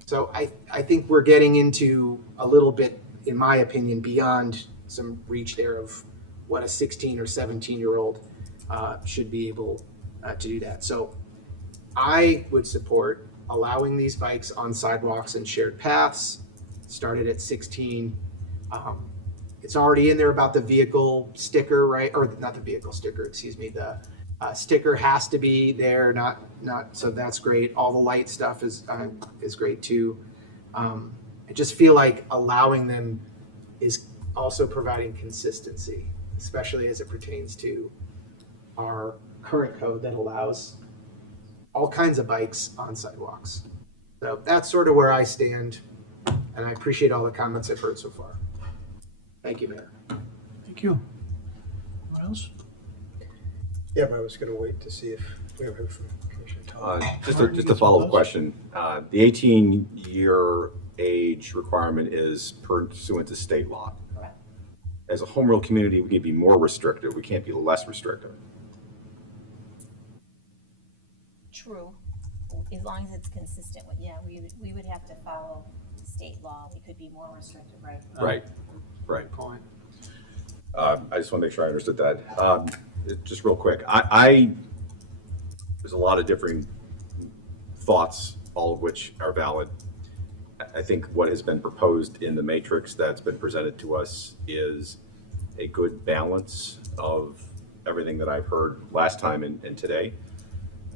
So I think we're getting into a little bit, in my opinion, beyond some reach there of what a 16 or 17-year-old should be able to do that. So I would support allowing these bikes on sidewalks and shared paths, started at 16. It's already in there about the vehicle sticker, right? Or not the vehicle sticker, excuse me. The sticker has to be there, not so that's great. All the light stuff is great too. I just feel like allowing them is also providing consistency, especially as it pertains to our current code that allows all kinds of bikes on sidewalks. So that's sort of where I stand, and I appreciate all the comments I've heard so far. Thank you, Mayor. Thank you. What else? Yeah, but I was going to wait to see if we ever heard from Commissioner Tom. Just a follow-up question. The 18-year age requirement is pursuant to state law. Correct. As a home rule community, we can be more restrictive. We can't be less restrictive. True. As long as it's consistent with, we would have to follow state law. We could be more restrictive, right? Right. Point. I just want to make sure I understood that. Just real quick, there's a lot of different thoughts, all of which are valid. I think what has been proposed in the matrix that's been presented to us is a good balance of everything that I've heard last time and today.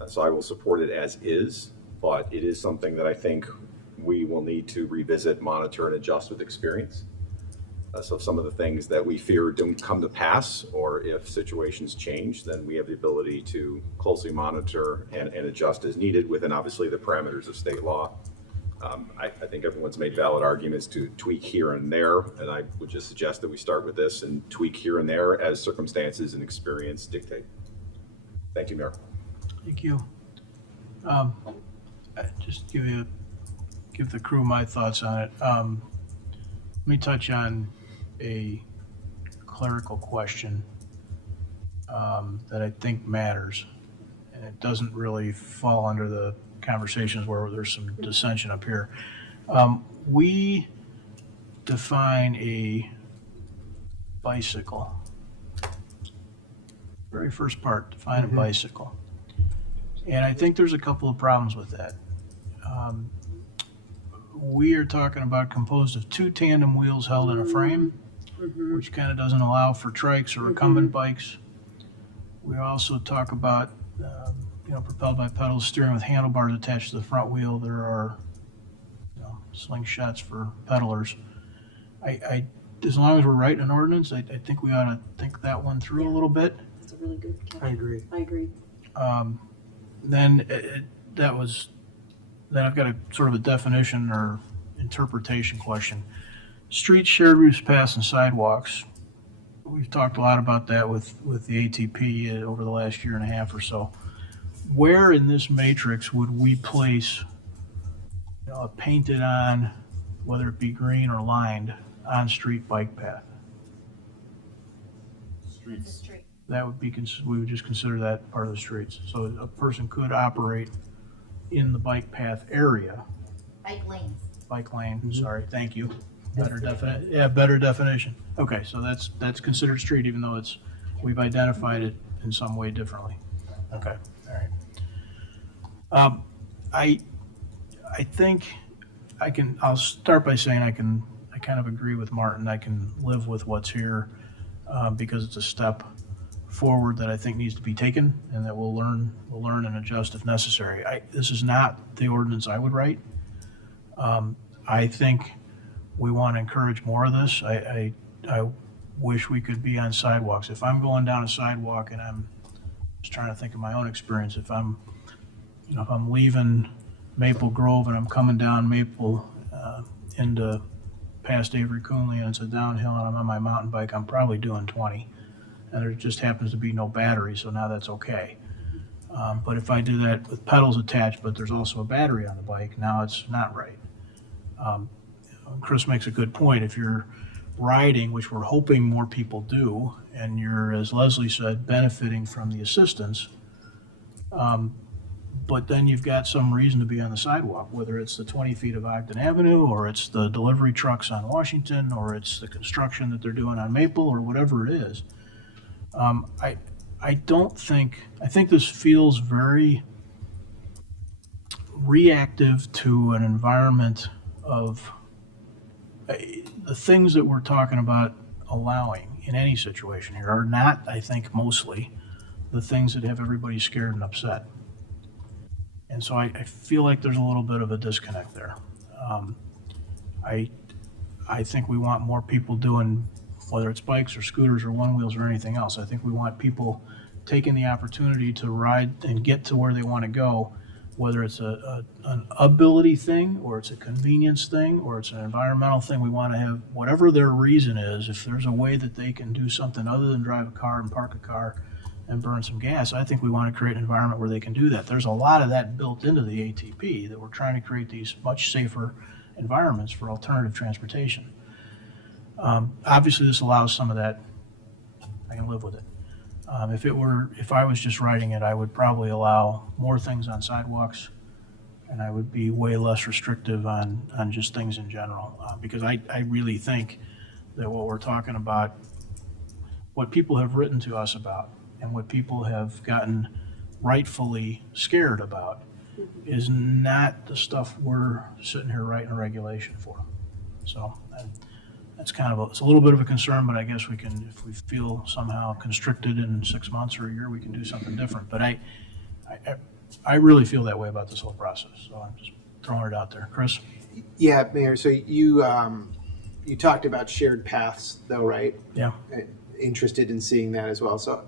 So I will support it as is, but it is something that I think we will need to revisit, monitor, and adjust with experience. So if some of the things that we fear don't come to pass, or if situations change, then we have the ability to closely monitor and adjust as needed within obviously the parameters of state law. I think everyone's made valid arguments to tweak here and there, and I would just suggest that we start with this and tweak here and there as circumstances and experience dictate. Thank you, Mayor. Thank you. Just give the crew my thoughts on it. Let me touch on a clerical question that I think matters, and it doesn't really fall under the conversations where there's some dissension up here. We define a bicycle. Very first part, define a bicycle. And I think there's a couple of problems with that. We are talking about composed of 2 tandem wheels held in a frame, which kind of doesn't allow for trikes or recumbent bikes. We also talk about, propelled by pedals, steering with handlebars attached to the front wheel. There are, slingshots for pedalers. As long as we're writing an ordinance, I think we ought to think that one through a little bit. That's a really good catch. I agree. I agree. Then I've got a sort of a definition or interpretation question. Streets, shared routes, paths, and sidewalks. We've talked a lot about that with the ATP over the last year and a half or so. Where in this matrix would we place a painted on, whether it be green or lined, on-street bike path? Streets. That would be, we would just consider that part of the streets. So a person could operate in the bike path area. Bike lane, sorry, thank you. Better definition. Okay, so that's considered street, even though we've identified it in some way differently. Okay, all right. I think I'll start by saying I kind of agree with Martin. I can live with what's here because it's a step forward that I think needs to be taken, and that we'll learn and adjust if necessary. This is not the ordinance I would write. I think we want to encourage more of this. I wish we could be on sidewalks. If I'm going down a sidewalk, and I'm just trying to think of my own experience, if I'm leaving Maple Grove and I'm coming down Maple into past Avery Coonley, and it's a downhill, and I'm on my mountain bike, I'm probably doing 20. And there just happens to be no battery, so now that's okay. But if I do that with pedals attached, but there's also a battery on the bike, now it's not right. Chris makes a good point. If you're riding, which we're hoping more people do, and you're, as Leslie said, benefiting from the assistance, but then you've got some reason to be on the sidewalk, whether it's the 20 feet of Ogden Avenue, or it's the delivery trucks on Washington, or it's the construction that they're doing on Maple, or whatever it is. I think this feels very reactive to an environment of the things that we're talking about allowing in any situation here are not, I think, mostly the things that have everybody scared and upset. And so I feel like there's a little bit of a disconnect there. I think we want more people doing, whether it's bikes or scooters or one wheels or anything else. I think we want people taking the opportunity to ride and get to where they want to go, whether it's an ability thing, or it's a convenience thing, or it's an environmental thing. We want to have whatever their reason is. If there's a way that they can do something other than drive a car and park a car and burn some gas, I think we want to create an environment where they can do that. There's a lot of that built into the ATP, that we're trying to create these much safer environments for alternative transportation. Obviously, this allows some of that. I can live with it. If I was just writing it, I would probably allow more things on sidewalks, and I would be way less restrictive on just things in general, because I really think that what we're talking about, what people have written to us about, and what people have gotten rightfully scared about, is not the stuff we're sitting here writing a regulation for. So that's it's a little bit of a concern, but I guess we can, if we feel somehow constricted in 6 months or a year, we can do something different. But I really feel that way about this whole process. So I'm just throwing it out there. Chris? Yeah, Mayor, so you talked about shared paths though, right? Yeah. Interested in seeing that as well. So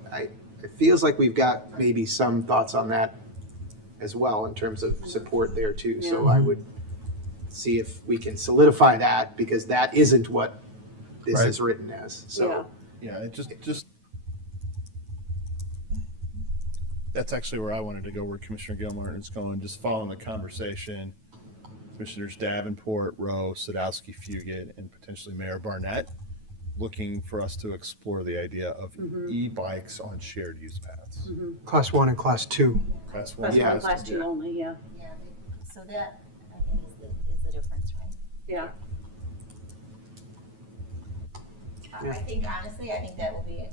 it feels like we've got maybe some thoughts on that as well in terms of support there too. Yeah. So I would see if we can solidify that, because that isn't what this is written as. So Yeah, it just that's actually where I wanted to go, where Commissioner Gilmartin is going, just following the conversation. Commissioners Davenport, Rowe, Sadowski, Fugit, and potentially Mayor Barnett, looking for us to explore the idea of e-bikes on shared use paths. Class 1 and Class 2. Class 1, Class 1, Class 2 only, yeah. Yeah, so that, I think, is the difference, right? Yeah. I think honestly, I think that will be,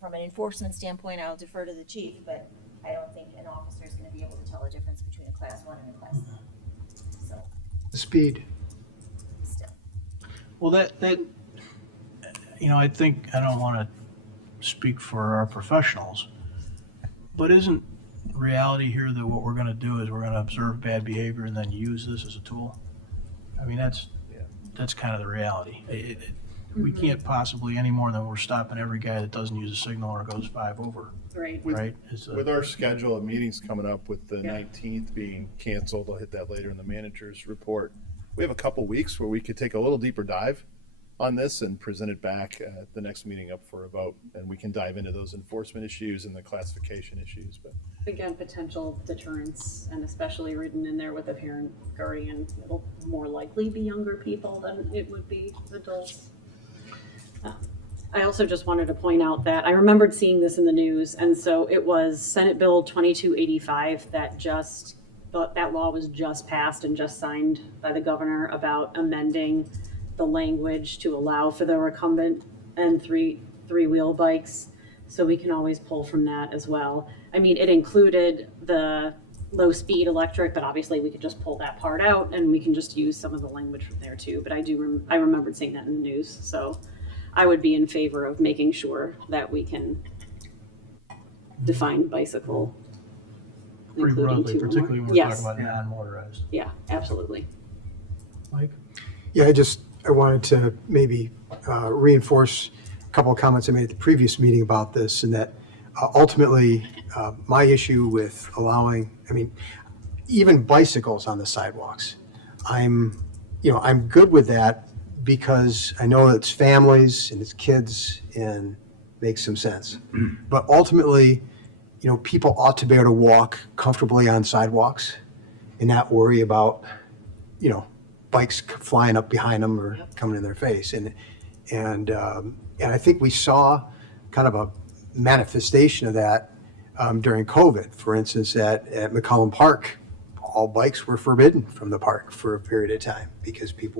from an enforcement standpoint, I'll defer to the chief, but I don't think an officer is gonna be able to tell the difference between a class 1 and a class 2. So, Speed. still. Well, that, I think, I don't want to speak for our professionals, but isn't reality here that what we're going to do is we're going to observe bad behavior and then use this as a tool? I mean, that's kind of the reality. We can't possibly, any more than we're stopping every guy that doesn't use a signal or goes 5 over. Right. Right? With our schedule of meetings coming up, with the 19th being canceled, I'll hit that later in the manager's report. We have a couple weeks where we could take a little deeper dive on this and present it back at the next meeting up for a vote. And we can dive into those enforcement issues and the classification issues. But Again, potential deterrence, and especially written in there with a parent guardian, it'll more likely be younger people than it would be adults. I also just wanted to point out that I remembered seeing this in the news, and so it was Senate Bill 2285 that law was just passed and just signed by the governor about amending the language to allow for the recumbent and three-wheel bikes. So we can always pull from that as well. I mean, it included the low-speed electric, but obviously we could just pull that part out and we can just use some of the language from there too. But I remembered seeing that in the news, so I would be in favor of making sure that we can define bicycle. Pretty broadly, particularly when we're Yes. talking about non-motorized. Yeah, absolutely. Mike? Yeah, I wanted to maybe reinforce a couple of comments I made at the previous meeting about this, and that ultimately my issue with allowing, even bicycles on the sidewalks, I'm good with that because I know it's families and it's kids and makes some sense. But ultimately, people ought to be able to walk comfortably on sidewalks and not worry about, bikes flying up behind them or coming in their face. And I think we saw kind of a manifestation of that during COVID. For instance, at McCollum Park, all bikes were forbidden from the park for a period of time because there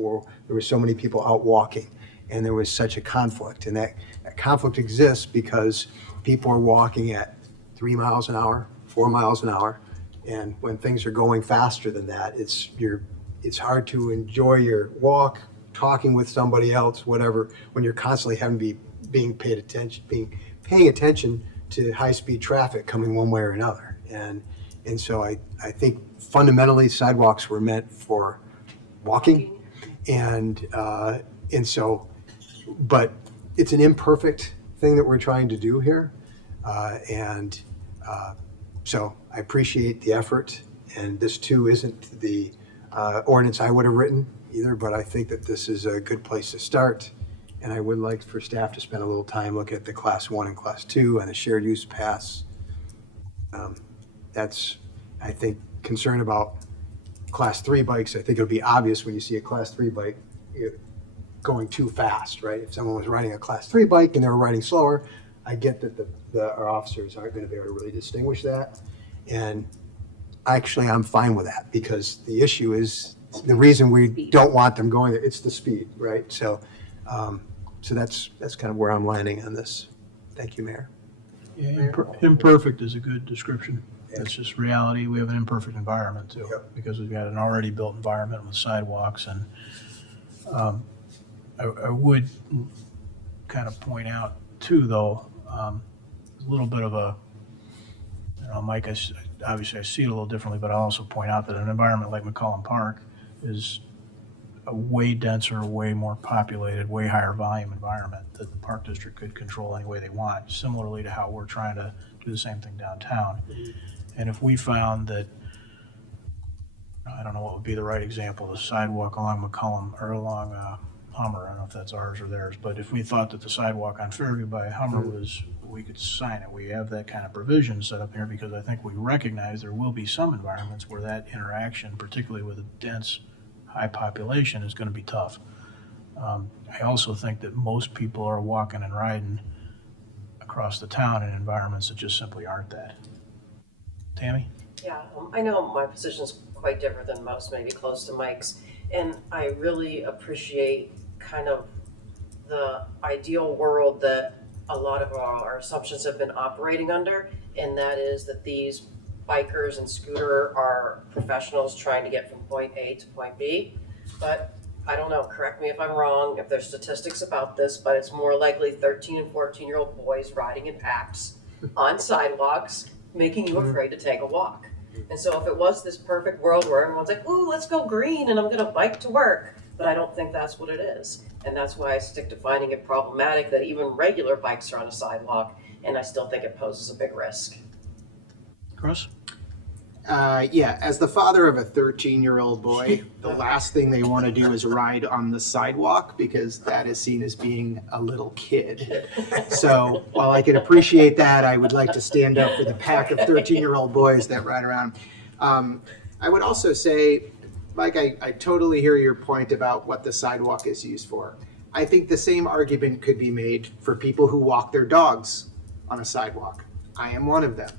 were so many people out walking, and there was such a conflict. And that conflict exists because people are walking at 3 miles an hour, 4 miles an hour, and when things are going faster than that, it's hard to enjoy your walk, talking with somebody else, whatever, when you're constantly having to be paying attention to high-speed traffic coming one way or another. And so I think fundamentally sidewalks were meant for walking, and so, but it's an imperfect thing that we're trying to do here, so I appreciate the effort, and this too isn't the ordinance I would have written either, but I think that this is a good place to start, and I would like for staff to spend a little time looking at the Class 1 and Class 2 and the shared use paths. That's, I think, concern about Class 3 bikes. I think it'll be obvious when you see a Class 3 bike going too fast, right? If someone was riding a Class 3 bike and they were riding slower, I get that our officers aren't going to be able to really distinguish that. And actually, I'm fine with that because the issue is the reason we don't want them going there. It's the speed, right? So that's kind of where I'm landing on this. Thank you, Mayor. Yeah, imperfect is a good description. It's just reality. We have an imperfect environment too, because we've got an already built environment with sidewalks. And I would kind of point out too, though, a little bit of a, Mike, obviously I see it a little differently, but I'll also point out that an environment like McCollum Park is a way denser, way more populated, way higher volume environment that the Park District could control any way they want, similarly to how we're trying to do the same thing downtown. And if we found that, I don't know what would be the right example, the sidewalk along McCollum or along Hummer, I don't know if that's ours or theirs, but if we thought that the sidewalk on Fairview by Hummer was, we could sign it. We have that kind of provision set up here because I think we recognize there will be some environments where that interaction, particularly with a dense, high population, is going to be tough. I also think that most people are walking and riding across the town in environments that just simply aren't that. Tammy? Yeah, I know my position is quite different than most, maybe close to Mike's, and I really appreciate kind of the ideal world that a lot of our assumptions have been operating under, and that is that these bikers and scooter are professionals trying to get from point A to point B. But I don't know, correct me if I'm wrong, if there's statistics about this, but it's more likely 13 and 14-year-old boys riding in packs on sidewalks, making you afraid to take a walk. And so if it was this perfect world where everyone's like, ooh, let's go green and I'm gonna bike to work, but I don't think that's what it is. And that's why I stick to finding it problematic that even regular bikes are on a sidewalk, and I still think it poses a big risk. Chris? Yeah, as the father of a 13-year-old boy, the last thing they want to do is ride on the sidewalk because that is seen as being a little kid. So while I can appreciate that, I would like to stand up for the pack of 13-year-old boys that ride around. I would also say, Mike, I totally hear your point about what the sidewalk is used for. I think the same argument could be made for people who walk their dogs on a sidewalk. I am one of them.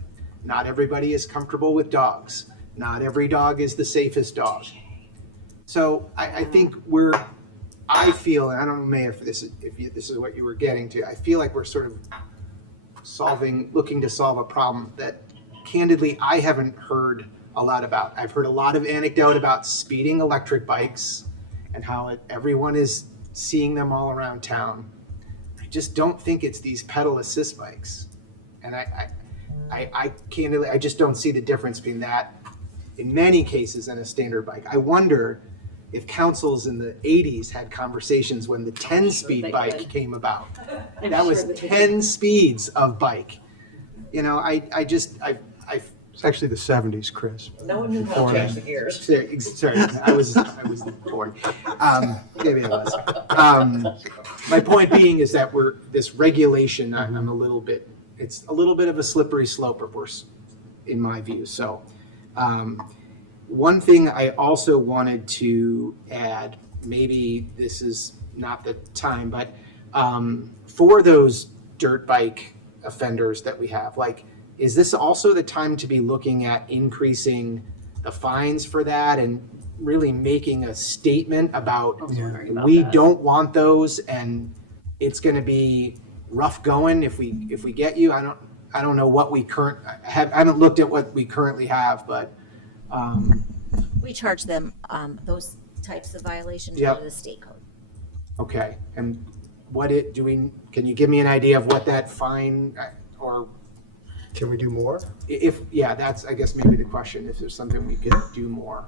Not everybody is comfortable with dogs. Not every dog is the safest dog. So I think I feel, and I don't know if this is what you were getting to, I feel like we're sort of looking to solve a problem that candidly I haven't heard a lot about. I've heard a lot of anecdote about speeding electric bikes and how everyone is seeing them all around town. I just don't think it's these pedal assist bikes. And I candidly, I just don't see the difference between that in many cases and a standard bike. I wonder if councils in the 80s had conversations when the 10-speed bike came about. That was 10 speeds of bike. You know, It's actually the 70s, Chris. No one knew how to change the gears. Sorry, I was born. Maybe I was. My point being is that this regulation, I'm a little bit, it's a little bit of a slippery slope, of course, in my view. So one thing I also wanted to add, maybe this is not the time, but for those dirt bike offenders that we have, like, is this also the time to be looking at increasing the fines for that and really making a statement about we don't want those and it's going to be rough going if we get you? I don't know what I haven't looked at what we currently have, but We charge them those types of violations Yep. under the state code. okay. And can you give me an idea of what that fine or Can we do more? that's I guess maybe the question, if there's something we could do more.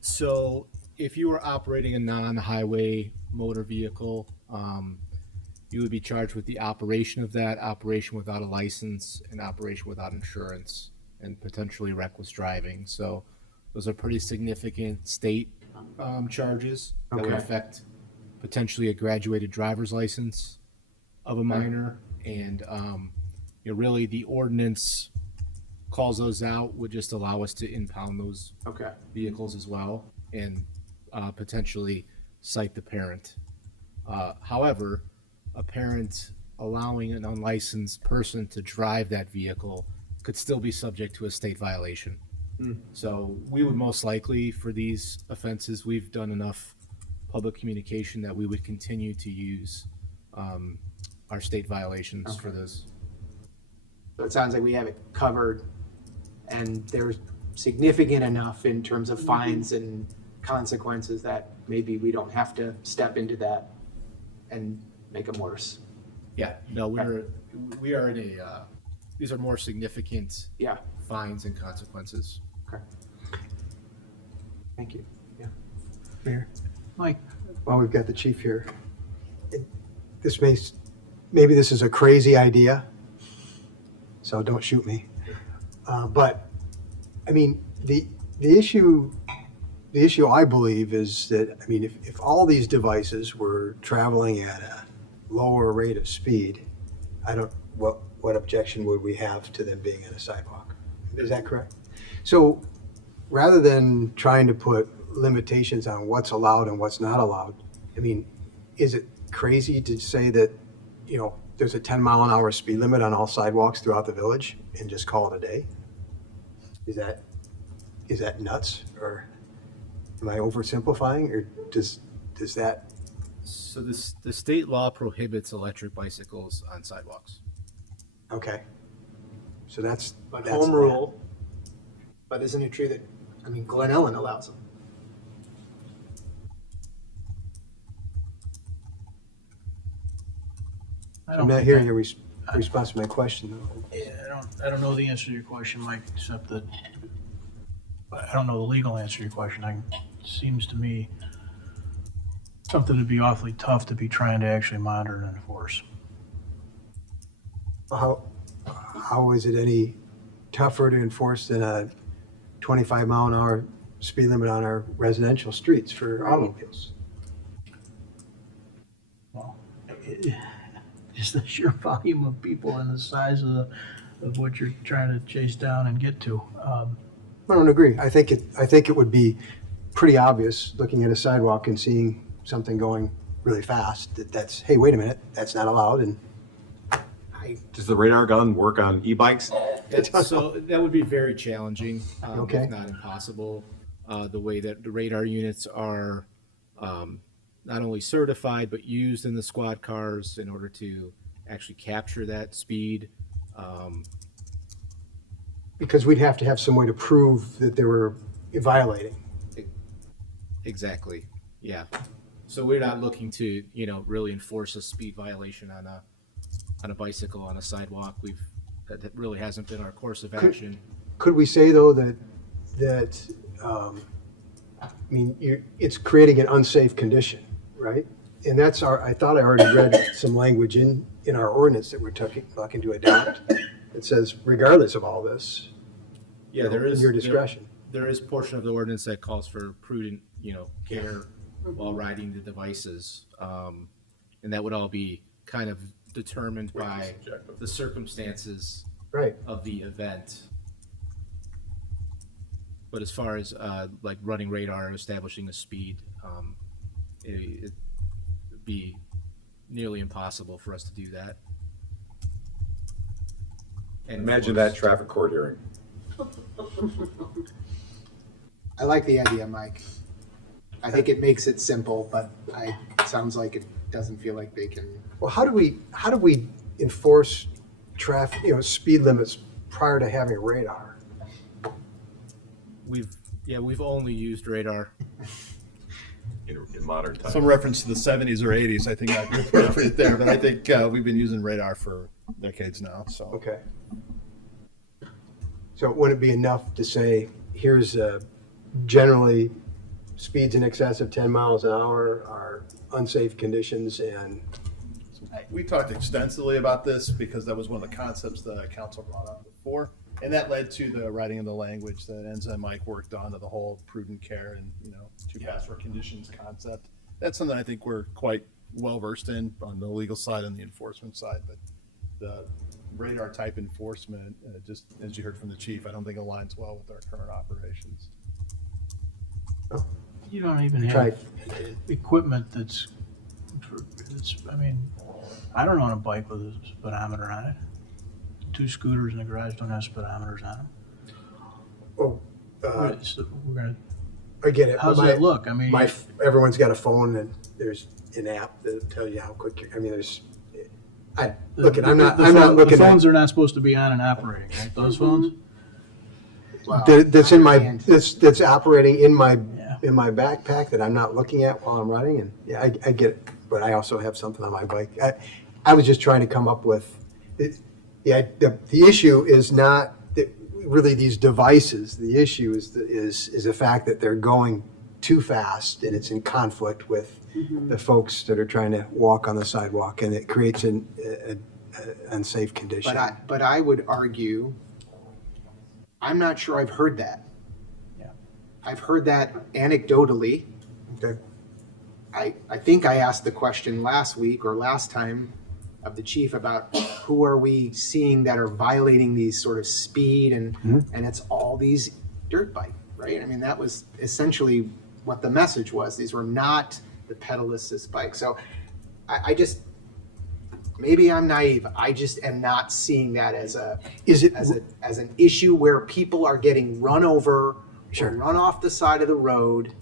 So if you were operating a non-highway motor vehicle, you would be charged with the operation of that, operation without a license, and operation without insurance, and potentially reckless driving. So those are pretty significant state charges that would Okay. affect potentially a graduated driver's license of a minor. And really the ordinance calls those out, would just allow us to impound those vehicles as well and potentially cite the parent. However, a parent allowing an unlicensed person to drive that vehicle could still be subject to a state violation. So we would most likely, for these offenses, we've done enough public communication that we would continue to use our state violations for those. So it sounds like we have it covered and they're significant enough in terms of fines and consequences that maybe we don't have to step into that and make them worse. Yeah, no, we are in these are more significant fines and consequences. Okay. Thank you. Yeah. Mayor? Mike? Well, we've got the chief here. Maybe this is a crazy idea, so don't shoot me. But, I mean, the issue I believe is that, I mean, if all these devices were traveling at a lower rate of speed, what objection would we have to them being on a sidewalk? Is that correct? So rather than trying to put limitations on what's allowed and what's not allowed, I mean, is it crazy to say that, there's a 10-mile-an-hour speed limit on all sidewalks throughout the village and just call it a day? Is that nuts, or am I oversimplifying, or does that So the state law prohibits electric bicycles on sidewalks. Okay. So that's But home rule, but isn't it true that, I mean, Glen Ellen allows them? I'm not hearing a response to my question, though. Yeah, I don't know the answer to your question, Mike, except that I don't know the legal answer to your question. It seems to me something that'd be awfully tough to be trying to actually monitor and enforce. How is it any tougher to enforce than a 25-mile-an-hour speed limit on our residential streets for automobiles? Well, just the sheer volume of people and the size of what you're trying to chase down and get to. I don't agree. I think it would be pretty obvious looking at a sidewalk and seeing something going really fast that's, hey, wait a minute, that's not allowed. And Does the radar gun work on e-bikes? So that would be very challenging, Okay. if not impossible. The way that the radar units are not only certified but used in the squad cars in order to actually capture that speed. because we'd have to have some way to prove that they were violating. Exactly. Yeah. So we're not looking to, really enforce a speed violation on a bicycle on a sidewalk. That really hasn't been our course of action. Could we say, though, that it's creating an unsafe condition, right? And that's I thought I already read some language in our ordinance that we're looking to adopt. It says, regardless of all this, Yeah, there is your discretion. There is portion of the ordinance that calls for prudent, care while riding the devices, and that would all be kind of determined by the circumstances Right. of the event. But as far as like running radar, establishing a speed, it'd be nearly impossible for us to do that. And Imagine that traffic court hearing. I like the idea, Mike. I think it makes it simple, but it sounds like it doesn't feel like they can. Well, how do we enforce traffic, speed limits prior to having radar? We've only used radar. In modern times. Some reference to the 70s or 80s, I think might be appropriate there, but I think we've been using radar for decades now, so. Okay. So it wouldn't be enough to say, here's generally speeds in excess of 10 miles an hour are unsafe conditions, and We talked extensively about this because that was one of the concepts the council brought up before. And that led to the writing of the language that Enza and Mike worked on, to the whole prudent care and, too fast for conditions concept. That's something I think we're quite well versed in on the legal side and the enforcement side, but the radar type enforcement, just as you heard from the chief, I don't think aligns well with our current operations. You don't even have equipment that's, I don't own a bike with a speedometer on it. 2 scooters in the garage don't have speedometers on them. Oh, we're gonna. I get it. How's but that look? Everyone's got a phone, and there's an app that tells you how quick I'm not looking The phones at. are not supposed to be on and operating, right? Those phones? Wow. That's in my, that's operating in my backpack that I'm not looking at while I'm running, and yeah, I get it. But I also have something on my bike. I was just trying to come up with, the issue is not really these devices. The issue is the fact that they're going too fast, and it's in conflict with the folks that are trying to walk on the sidewalk, and it creates an unsafe condition. But I would argue, I'm not sure I've heard that. Yeah. I've heard that anecdotally. Okay. I think I asked the question last week or last time of the chief about who are we seeing that are violating these sort of speed, and it's all these dirt bike, right? I mean, that was essentially what the message was. These were not the pedal assist bikes. So I just, maybe I'm naive. I just am not seeing that as an issue where people are getting run over or run off the side of the road,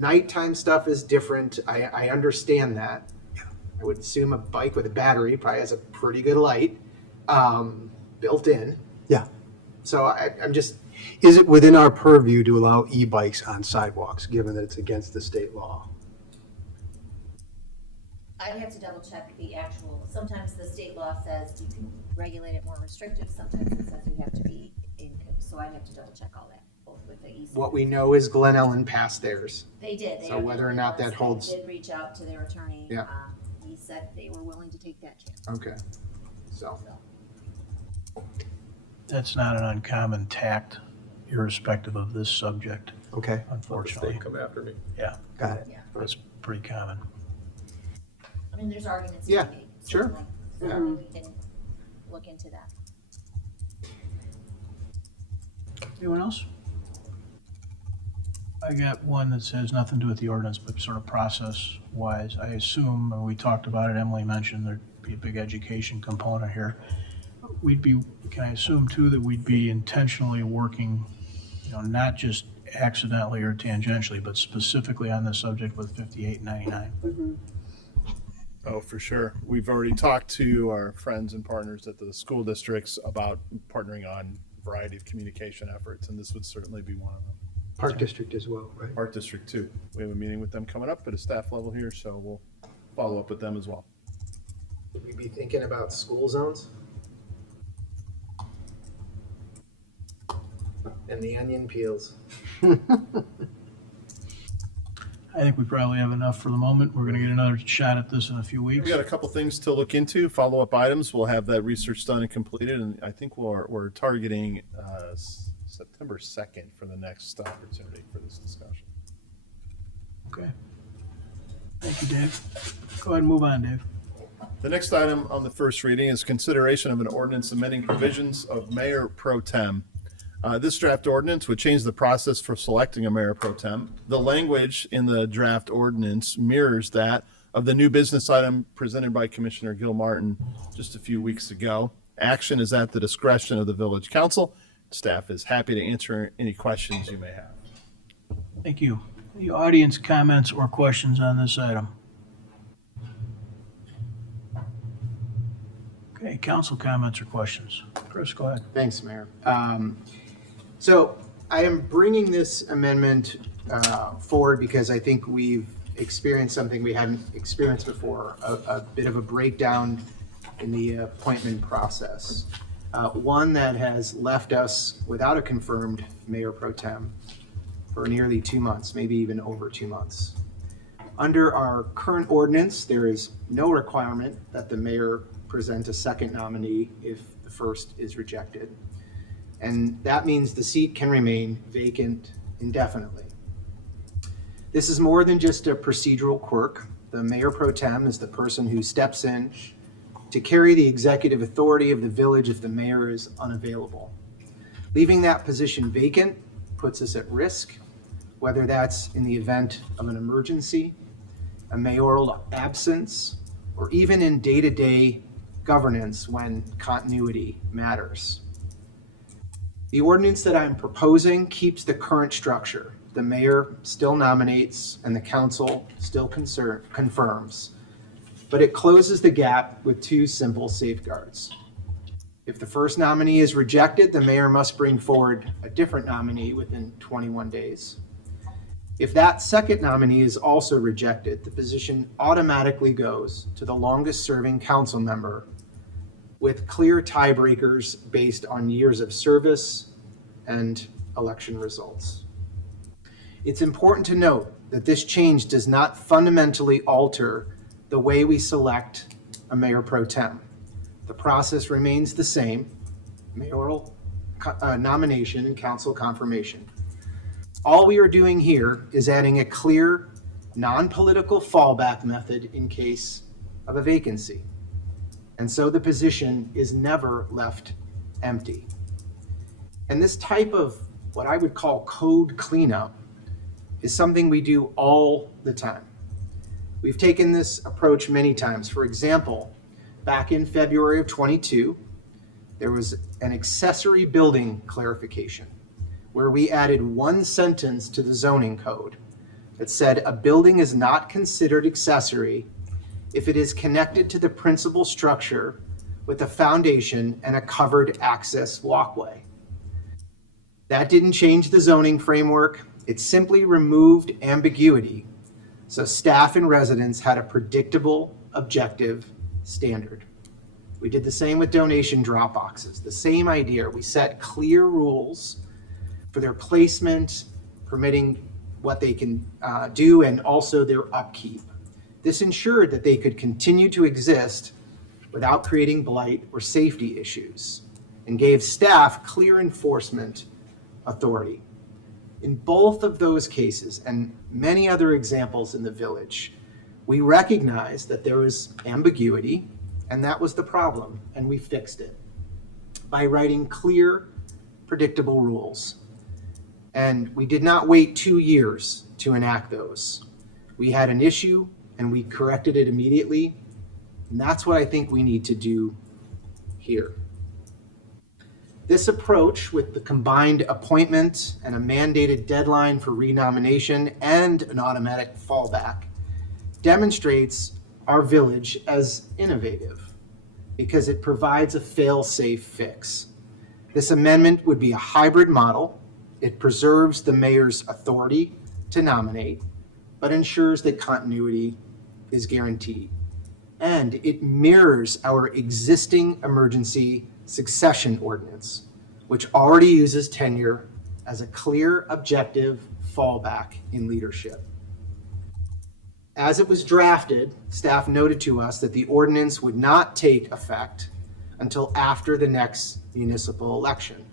nighttime stuff is different. I understand that. I would assume a bike with a battery probably has a pretty good light built in. Yeah. So I'm just, Is it within our purview to allow e-bikes on sidewalks, given that it's against the state law? I'd have to double check the actual, sometimes the state law says you can regulate it more restrictive, sometimes it says you have to be in, so I'd have to double check all that, both with the east. what we know is Glen Ellen passed theirs. They did. So whether or not that holds. They did reach out to their attorney. Yeah. He said they were willing to take that chance. Okay. So. That's not an uncommon tact, irrespective of this subject, Okay, unfortunately. They come after me. Yeah, got it. Yeah. that's pretty common. I mean, there's arguments to Yeah, be made. sure. Certainly. Certainly we can look into that. Anyone else? I got one that says nothing to do with the ordinance, but sort of process-wise. I assume, and we talked about it, Emily mentioned there'd be a big education component here. Can I assume too that we'd be intentionally working, not just accidentally or tangentially, but specifically on this subject with 58 and 99? Oh, for sure. We've already talked to our friends and partners at the school districts about partnering on a variety of communication efforts, and this would certainly be one of them. Park District as well, right? Park District too. We have a meeting with them coming up at a staff level here, so we'll follow up with them as well. Should we be thinking about school zones? And the onion peels. I think we probably have enough for the moment. We're going to get another shot at this in a few weeks. We got a couple things to look into, follow-up items. We'll have that research done and completed, and I think we're targeting September 2nd for the next opportunity for this discussion. Okay. Thank you, Dave. Go ahead and move on, Dave. The next item on the first reading is consideration of an ordinance amending provisions of Mayor Pro Tem. This draft ordinance would change the process for selecting a Mayor Pro Tem. The language in the draft ordinance mirrors that of the new business item presented by Commissioner Gil Martin just a few weeks ago. Action is at the discretion of the Village Council. Staff is happy to answer any questions you may have. Thank you. Any audience comments or questions on this item? Okay, council comments or questions? Chris, go ahead. Thanks, Mayor. So I am bringing this amendment forward because I think we've experienced something we hadn't experienced before, a bit of a breakdown in the appointment process. One that has left us without a confirmed Mayor Pro Tem for nearly 2 months, maybe even over 2 months. Under our current ordinance, there is no requirement that the mayor present a second nominee if the first is rejected. And that means the seat can remain vacant indefinitely. This is more than just a procedural quirk. The Mayor Pro Tem is the person who steps in to carry the executive authority of the village if the mayor is unavailable. Leaving that position vacant puts us at risk, whether that's in the event of an emergency, a mayoral absence, or even in day-to-day governance when continuity matters. The ordinance that I'm proposing keeps the current structure. The mayor still nominates and the council still confirms, but it closes the gap with 2 simple safeguards. If the first nominee is rejected, the mayor must bring forward a different nominee within 21 days. If that second nominee is also rejected, the position automatically goes to the longest-serving council member with clear tiebreakers based on years of service and election results. It's important to note that this change does not fundamentally alter the way we select a Mayor Pro Tem. The process remains the same: mayoral nomination and council confirmation. All we are doing here is adding a clear, non-political fallback method in case of a vacancy. And so the position is never left empty. And this type of what I would call code cleanup is something we do all the time. We've taken this approach many times. For example, back in February of 22, there was an accessory building clarification where we added one sentence to the zoning code that said a building is not considered accessory if it is connected to the principal structure with a foundation and a covered access walkway. That didn't change the zoning framework. It simply removed ambiguity, so staff and residents had a predictable, objective standard. We did the same with donation drop boxes. The same idea. We set clear rules for their placement, permitting what they can do, and also their upkeep. This ensured that they could continue to exist without creating blight or safety issues, and gave staff clear enforcement authority. In both of those cases, and many other examples in the village, we recognized that there was ambiguity, and that was the problem, and we fixed it by writing clear, predictable rules. And we did not wait 2 years to enact those. We had an issue, and we corrected it immediately, and that's what I think we need to do here. This approach, with the combined appointment and a mandated deadline for renomination and an automatic fallback, demonstrates our village as innovative because it provides a fail-safe fix. This amendment would be a hybrid model. It preserves the mayor's authority to nominate, but ensures that continuity is guaranteed. And it mirrors our existing emergency succession ordinance, which already uses tenure as a clear, objective fallback in leadership. As it was drafted, staff noted to us that the ordinance would not take effect until after the next municipal election.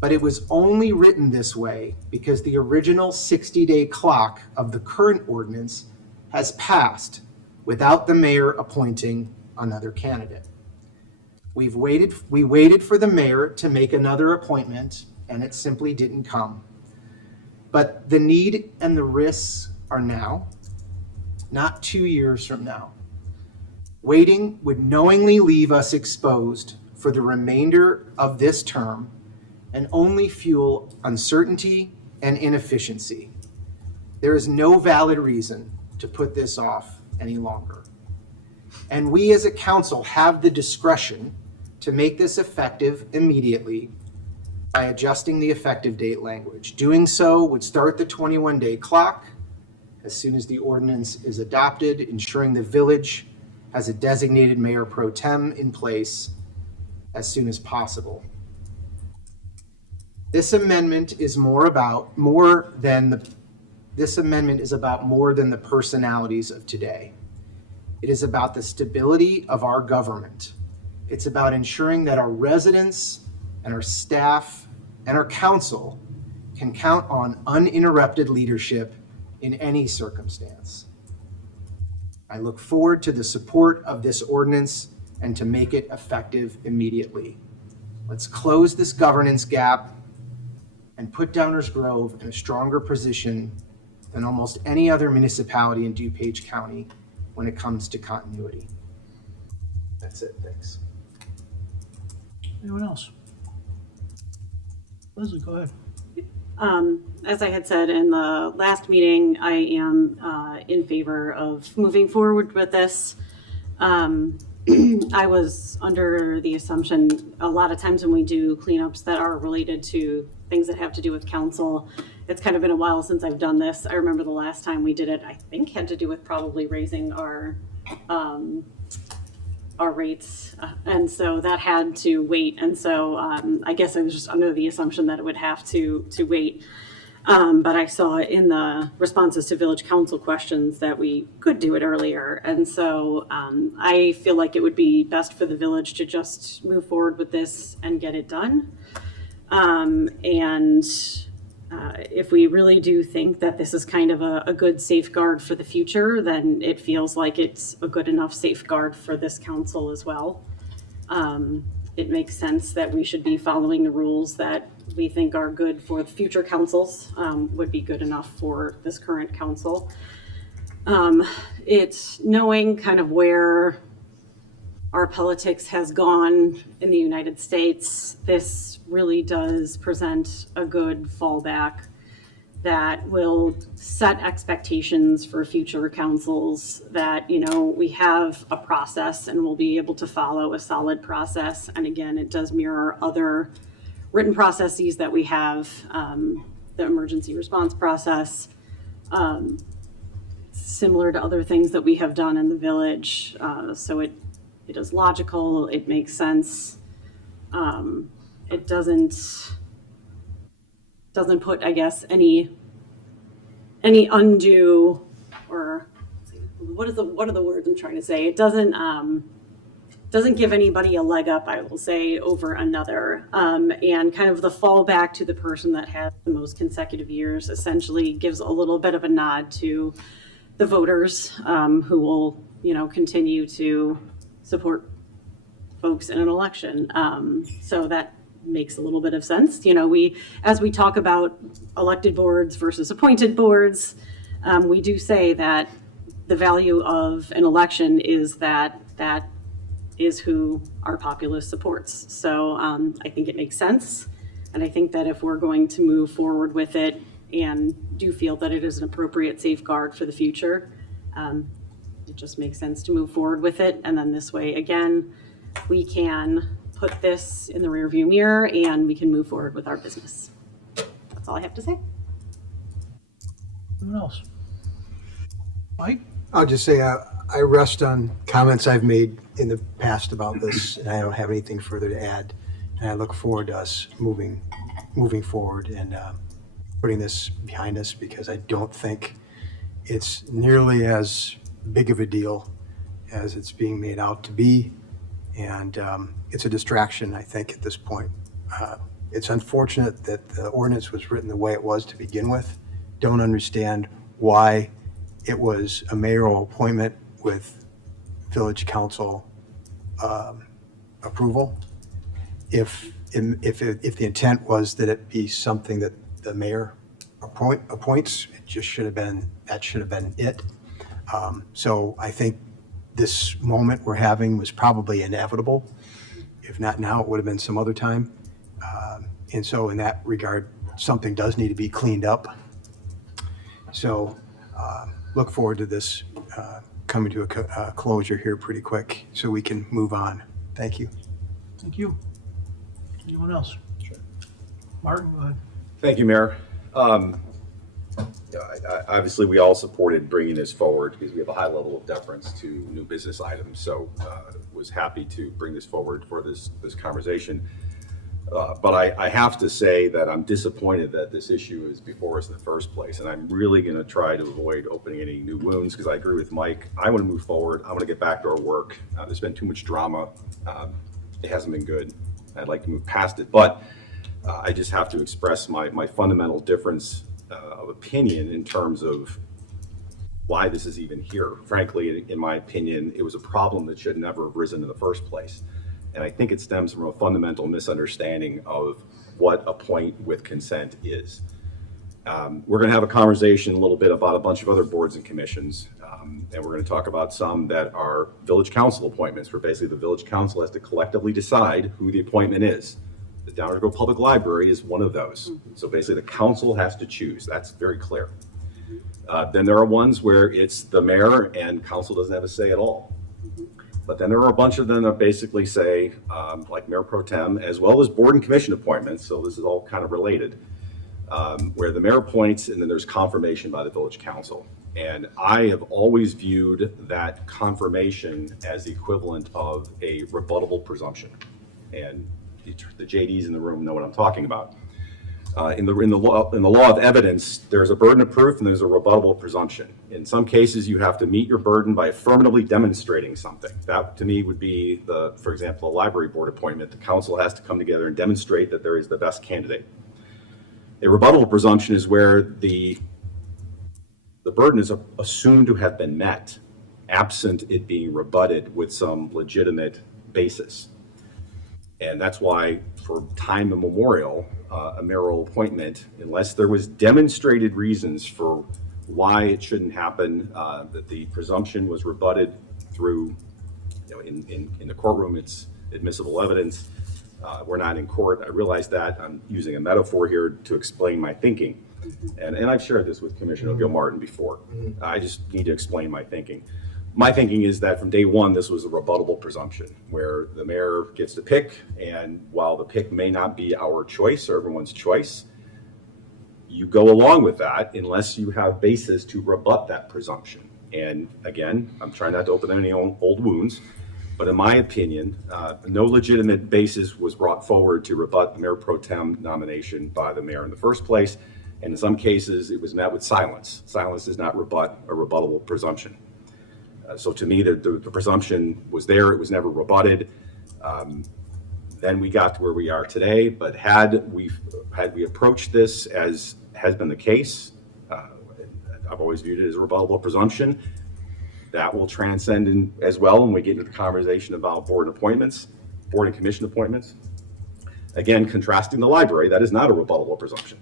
But it was only written this way because the original 60-day clock of the current ordinance has passed without the mayor appointing another candidate. We waited for the mayor to make another appointment, and it simply didn't come. But the need and the risks are now, not 2 years from now. Waiting would knowingly leave us exposed for the remainder of this term and only fuel uncertainty and inefficiency. There is no valid reason to put this off any longer. And we as a council have the discretion to make this effective immediately by adjusting the effective date language. Doing so would start the 21-day clock as soon as the ordinance is adopted, ensuring the village has a designated mayor pro tem in place as soon as possible. This amendment is about more than the personalities of today. It is about the stability of our government. It's about ensuring that our residents and our staff and our council can count on uninterrupted leadership in any circumstance. I look forward to the support of this ordinance and to make it effective immediately. Let's close this governance gap and put Downers Grove in a stronger position than almost any other municipality in DuPage County when it comes to continuity. That's it, thanks. Anyone else? Leslie, go ahead. As I had said in the last meeting, I am in favor of moving forward with this. I was under the assumption a lot of times when we do cleanups that are related to things that have to do with council. It's kind of been a while since I've done this. I remember the last time we did it, I think had to do with probably raising our rates. And so that had to wait. And so I guess I was just under the assumption that it would have to wait. But I saw in the responses to village council questions that we could do it earlier. And so I feel like it would be best for the village to just move forward with this and get it done. If we really do think that this is kind of a good safeguard for the future, then it feels like it's a good enough safeguard for this council as well. It makes sense that we should be following the rules that we think are good for the future councils, would be good enough for this current council. It's knowing kind of where our politics has gone in the United States. This really does present a good fallback that will set expectations for future councils, that, you know, we have a process and we'll be able to follow a solid process. And again, it does mirror other written processes that we have, the emergency response process, similar to other things that we have done in the village. So it is logical, it makes sense. It doesn't put, I guess, any undue, or what are the words I'm trying to say? It doesn't give anybody a leg up, I will say, over another. And kind of the fallback to the person that has the most consecutive years essentially gives a little bit of a nod to the voters, who will, you know, continue to support folks in an election. So that makes a little bit of sense. You know, as we talk about elected boards versus appointed boards, we do say that the value of an election is that is who our populace supports. So I think it makes sense. And I think that if we're going to move forward with it and do feel that it is an appropriate safeguard for the future, it just makes sense to move forward with it. And then this way, again, we can put this in the rearview mirror and we can move forward with our business. That's all I have to say. Anyone else? Mike? I'll just say I rest on comments I've made in the past about this, and I don't have anything further to add. And I look forward to us moving forward and putting this behind us, because I don't think it's nearly as big of a deal as it's being made out to be. And it's a distraction, I think, at this point. It's unfortunate that the ordinance was written the way it was to begin with. Don't understand why it was a mayoral appointment with village council approval. If the intent was that it be something that the mayor appoints, it just should have been it. So I think this moment we're having was probably inevitable. If not now, it would have been some other time. And so in that regard, something does need to be cleaned up. So look forward to this coming to a closure here pretty quick so we can move on. Thank you. Thank you. Anyone else? Sure. Martin, go ahead. Thank you, Mayor. Obviously, we all supported bringing this forward because we have a high level of deference to new business items. So was happy to bring this forward for this conversation. But I have to say that I'm disappointed that this issue is before us in the first place. And I'm really going to try to avoid opening any new wounds, because I agree with Mike. I want to move forward. I want to get back to our work. There's been too much drama. It hasn't been good. I'd like to move past it. But I just have to express my fundamental difference of opinion in terms of why this is even here. Frankly, in my opinion, it was a problem that should never have risen in the first place. And I think it stems from a fundamental misunderstanding of what a point with consent is. We're going to have a conversation a little bit about a bunch of other boards and commissions. And we're going to talk about some that are village council appointments, where basically the village council has to collectively decide who the appointment is. The Downers Grove Public Library is one of those. So basically the council has to choose. That's very clear. Then there are ones where it's the mayor and council doesn't have a say at all. But then there are a bunch of them that basically say, like Mayor Pro Tem, as well as board and commission appointments, so this is all kind of related, where the mayor appoints and then there's confirmation by the village council. And I have always viewed that confirmation as the equivalent of a rebuttable presumption. And the JDs in the room know what I'm talking about. In the law of evidence, there's a burden of proof and there's a rebuttable presumption. In some cases, you have to meet your burden by affirmatively demonstrating something. That, to me, would be for example, a library board appointment. The council has to come together and demonstrate that there is the best candidate. A rebuttable presumption is where the burden is assumed to have been met, absent it being rebutted with some legitimate basis. And that's why, for time immemorial, a mayoral appointment, unless there was demonstrated reasons for why it shouldn't happen, that the presumption was rebutted through, in the courtroom, it's admissible evidence. We're not in court. I realize that. I'm using a metaphor here to explain my thinking. And I've shared this with Commissioner Gilmartin before. I just need to explain my thinking. My thinking is that from day one, this was a rebuttable presumption where the mayor gets to pick, and while the pick may not be our choice or everyone's choice, you go along with that unless you have basis to rebut that presumption. And again, I'm trying not to open any old wounds, but in my opinion, no legitimate basis was brought forward to rebut the mayor pro tem nomination by the mayor in the first place. And in some cases, it was met with silence. Silence does not rebut a rebuttable presumption. So to me, the presumption was there. It was never rebutted. Then we got to where we are today. But had we approached this as has been the case, I've always viewed it as a rebuttable presumption. That will transcend as well when we get into the conversation about board and commission appointments. Again, contrasting the library, that is not a rebuttable presumption.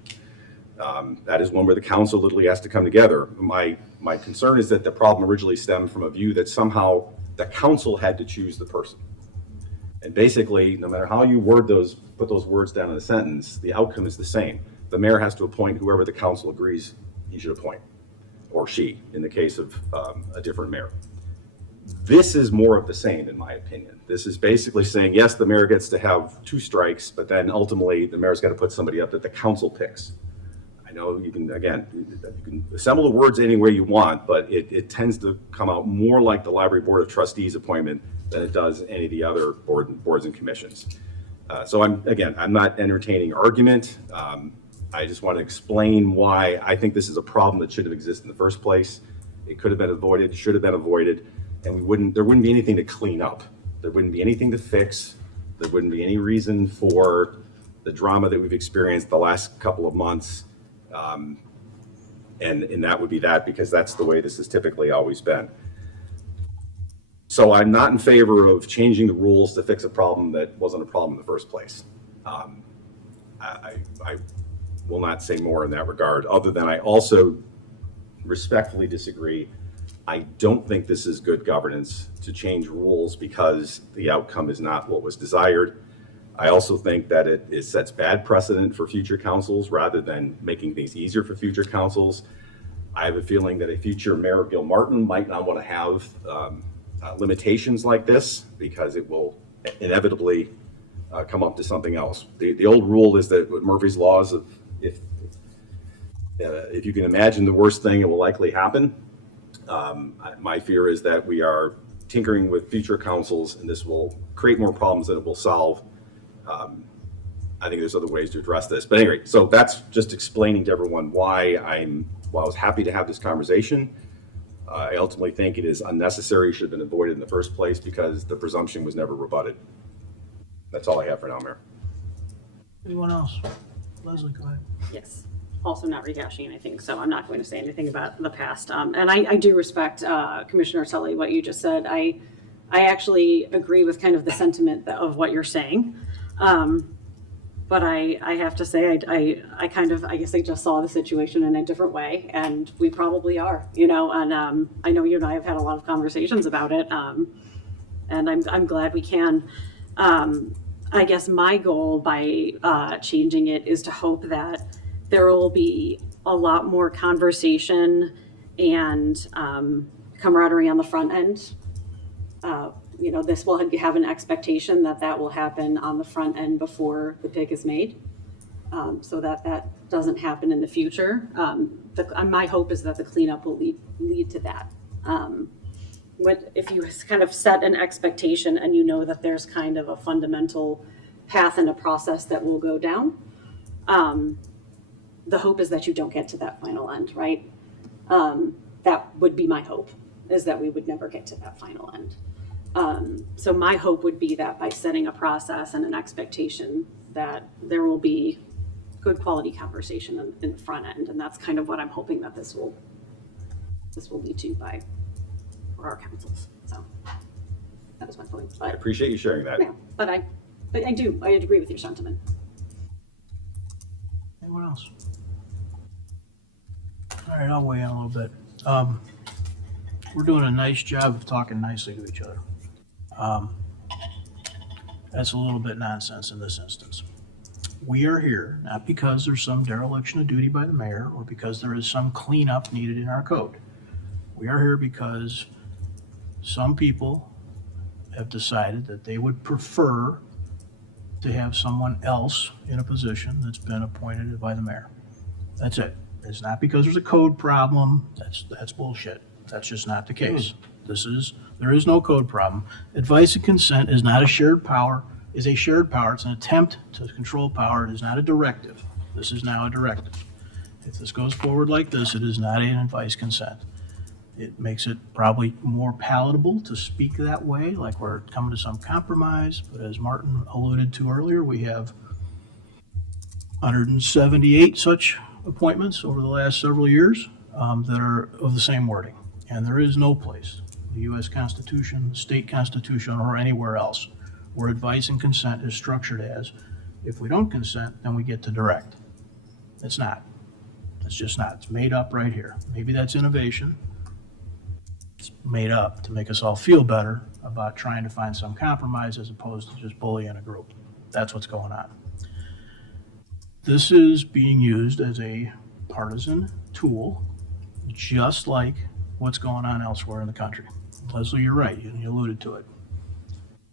That is one where the council literally has to come together. My concern is that the problem originally stemmed from a view that somehow the council had to choose the person. And basically, no matter how you put those words down in a sentence, the outcome is the same. The mayor has to appoint whoever the council agrees he should appoint, or she, in the case of a different mayor. This is more of the same, in my opinion. This is basically saying, yes, the mayor gets to have 2 strikes, but then ultimately the mayor's got to put somebody up that the council picks. I know you can assemble the words any way you want, but it tends to come out more like the Library Board of Trustees appointment than it does any of the other boards and commissions. So I'm not entertaining argument. I just want to explain why I think this is a problem that shouldn't have existed in the first place. It could have been avoided, should have been avoided, and there wouldn't be anything to clean up. There wouldn't be anything to fix. There wouldn't be any reason for the drama that we've experienced the last couple of months. And that would be that, because that's the way this has typically always been. So I'm not in favor of changing the rules to fix a problem that wasn't a problem in the first place. I will not say more in that regard, other than I also respectfully disagree. I don't think this is good governance to change rules because the outcome is not what was desired. I also think that it sets bad precedent for future councils rather than making things easier for future councils. I have a feeling that a future Mayor Gilmartin might not want to have limitations like this because it will inevitably come up to something else. The old rule is that with Murphy's laws of if you can imagine the worst thing, it will likely happen. My fear is that we are tinkering with future councils and this will create more problems than it will solve. I think there's other ways to address this. But anyway, so that's just explaining to everyone why I was happy to have this conversation. I ultimately think it is unnecessary, should have been avoided in the first place because the presumption was never rebutted. That's all I have for now, Mayor. Anyone else? Leslie, go ahead. Yes. Also not rehashing anything, so I'm not going to say anything about the past. And I do respect Commissioner Tully, what you just said. I actually agree with kind of the sentiment of what you're saying. But I have to say, I guess I just saw the situation in a different way, and we probably are, and I know you and I have had a lot of conversations about it, and I'm glad we can. I guess my goal by changing it is to hope that there will be a lot more conversation and camaraderie on the front end. This will have an expectation that will happen on the front end before the pick is made, so that doesn't happen in the future. My hope is that the cleanup will lead to that. If you kind of set an expectation and you know that there's kind of a fundamental path and a process that will go down, the hope is that you don't get to that final end, right? That would be my hope, is that we would never get to that final end. So my hope would be that by setting a process and an expectation that there will be good quality conversation in the front end, and that's kind of what I'm hoping that this will lead to for our councils. So that was my point. I appreciate you sharing that. Yeah, but I agree with your sentiment. Anyone else? All right, I'll weigh in a little bit. We're doing a nice job of talking nicely to each other. That's a little bit nonsense in this instance. We are here not because there's some dereliction of duty by the mayor or because there is some cleanup needed in our code. We are here because some people have decided that they would prefer to have someone else in a position that's been appointed by the mayor. That's it. It's not because there's a code problem. That's bullshit. That's just not the case. There is no code problem. Advice and consent is not a shared power, is a shared power. It's an attempt to control power. It is not a directive. This is now a directive. If this goes forward like this, it is not an advice consent. It makes it probably more palatable to speak that way, like we're coming to some compromise. But as Martin alluded to earlier, we have 178 such appointments over the last several years that are of the same wording. And there is no place, the U.S. Constitution, the state constitution, or anywhere else, where advice and consent is structured as, if we don't consent, then we get to direct. It's not. It's just not. It's made up right here. Maybe that's innovation. It's made up to make us all feel better about trying to find some compromise as opposed to just bullying a group. That's what's going on. This is being used as a partisan tool, just like what's going on elsewhere in the country. Leslie, you're right. You alluded to it.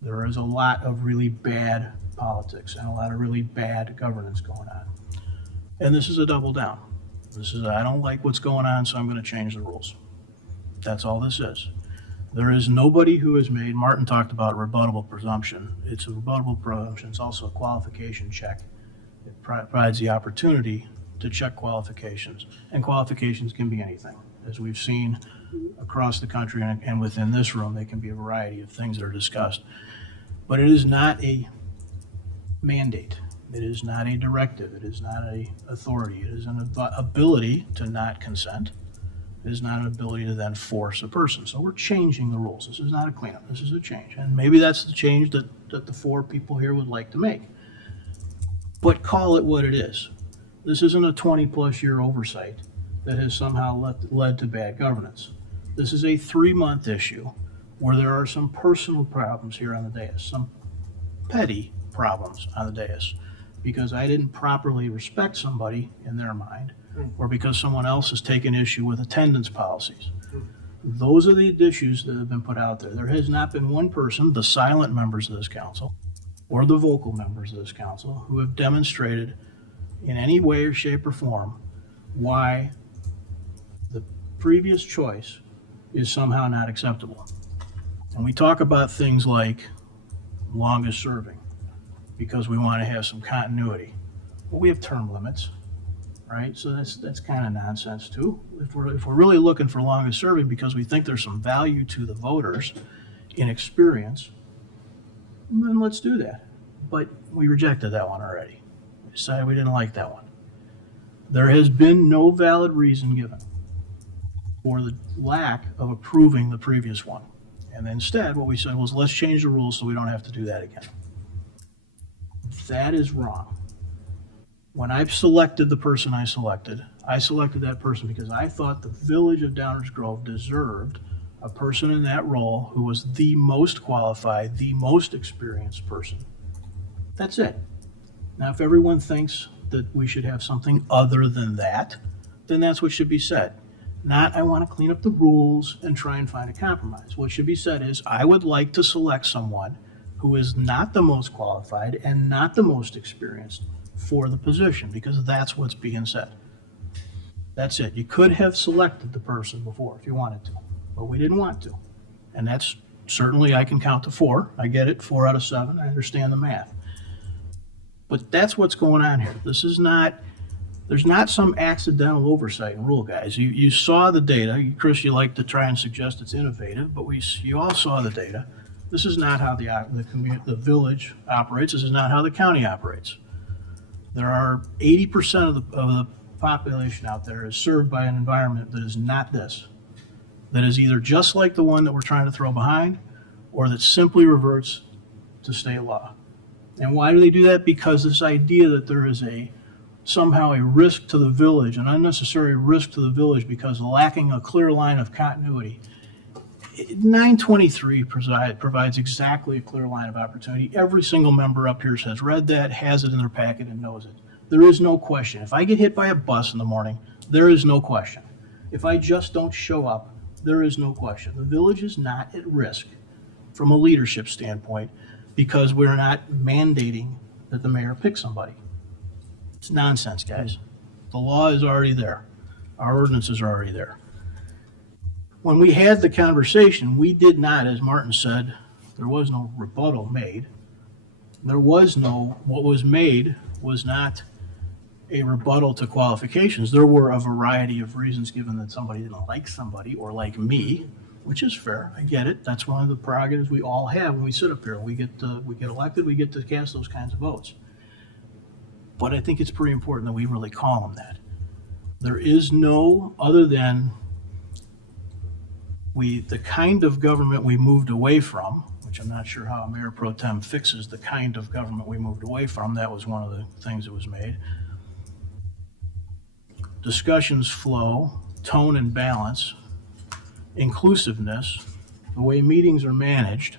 There is a lot of really bad politics and a lot of really bad governance going on. And this is a double down. This is, I don't like what's going on, so I'm going to change the rules. That's all this is. There is nobody who has made, Martin talked about rebuttable presumption. It's a rebuttable presumption. It's also a qualification check. It provides the opportunity to check qualifications. And qualifications can be anything. As we've seen across the country and within this room, they can be a variety of things that are discussed. But it is not a mandate. It is not a directive. It is not an authority. It is an ability to not consent. It is not an ability to then force a person. So we're changing the rules. This is not a cleanup. This is a change. And maybe that's the change that the four people here would like to make. But call it what it is. This isn't a 20-plus year oversight that has somehow led to bad governance. This is a 3-month issue where there are some personal problems here on the dais, some petty problems on the dais, because I didn't properly respect somebody in their mind, or because someone else has taken issue with attendance policies. Those are the issues that have been put out there. There has not been one person, the silent members of this council, or the vocal members of this council, who have demonstrated in any way or shape or form why the previous choice is somehow not acceptable. And we talk about things like longest serving because we want to have some continuity. Well, we have term limits, right? So that's kind of nonsense too. If we're really looking for longest serving because we think there's some value to the voters in experience, then let's do that. But we rejected that one already. We decided we didn't like that one. There has been no valid reason given for the lack of approving the previous one. And instead, what we said was, let's change the rules so we don't have to do that again. That is wrong. When I've selected the person I selected that person because I thought the village of Downers Grove deserved a person in that role who was the most qualified, the most experienced person. That's it. Now, if everyone thinks that we should have something other than that, then that's what should be said. Not, I want to clean up the rules and try and find a compromise. What should be said is, I would like to select someone who is not the most qualified and not the most experienced for the position, because that's what's being said. That's it. You could have selected the person before if you wanted to, but we didn't want to. And that's certainly, I can count to 4. I get it, 4 out of 7. I understand the math. But that's what's going on here. This is not, there's not some accidental oversight and rule, guys. You saw the data. Chris, you like to try and suggest it's innovative, but you all saw the data. This is not how the village operates. This is not how the county operates. There are 80% of the population out there is served by an environment that is not this. That is either just like the one that we're trying to throw behind, or that simply reverts to state law. And why do they do that? Because this idea that there is somehow a risk to the village, an unnecessary risk to the village because lacking a clear line of continuity, 923 provides exactly a clear line of opportunity. Every single member up here has read that, has it in their packet, and knows it. There is no question. If I get hit by a bus in the morning, there is no question. If I just don't show up, there is no question. The village is not at risk from a leadership standpoint because we're not mandating that the mayor pick somebody. It's nonsense, guys. The law is already there. Our ordinances are already there. When we had the conversation, we did not, as Martin said, there was no rebuttal made. What was made was not a rebuttal to qualifications. There were a variety of reasons given that somebody didn't like somebody or like me, which is fair. I get it. That's one of the prerogatives we all have when we sit up here. We get elected, we get to cast those kinds of votes. But I think it's pretty important that we really call them that. There is no, other than the kind of government we moved away from, which I'm not sure how Mayor Pro Tem fixes the kind of government we moved away from. That was one of the things that was made. Discussions flow, tone and balance, inclusiveness, the way meetings are managed,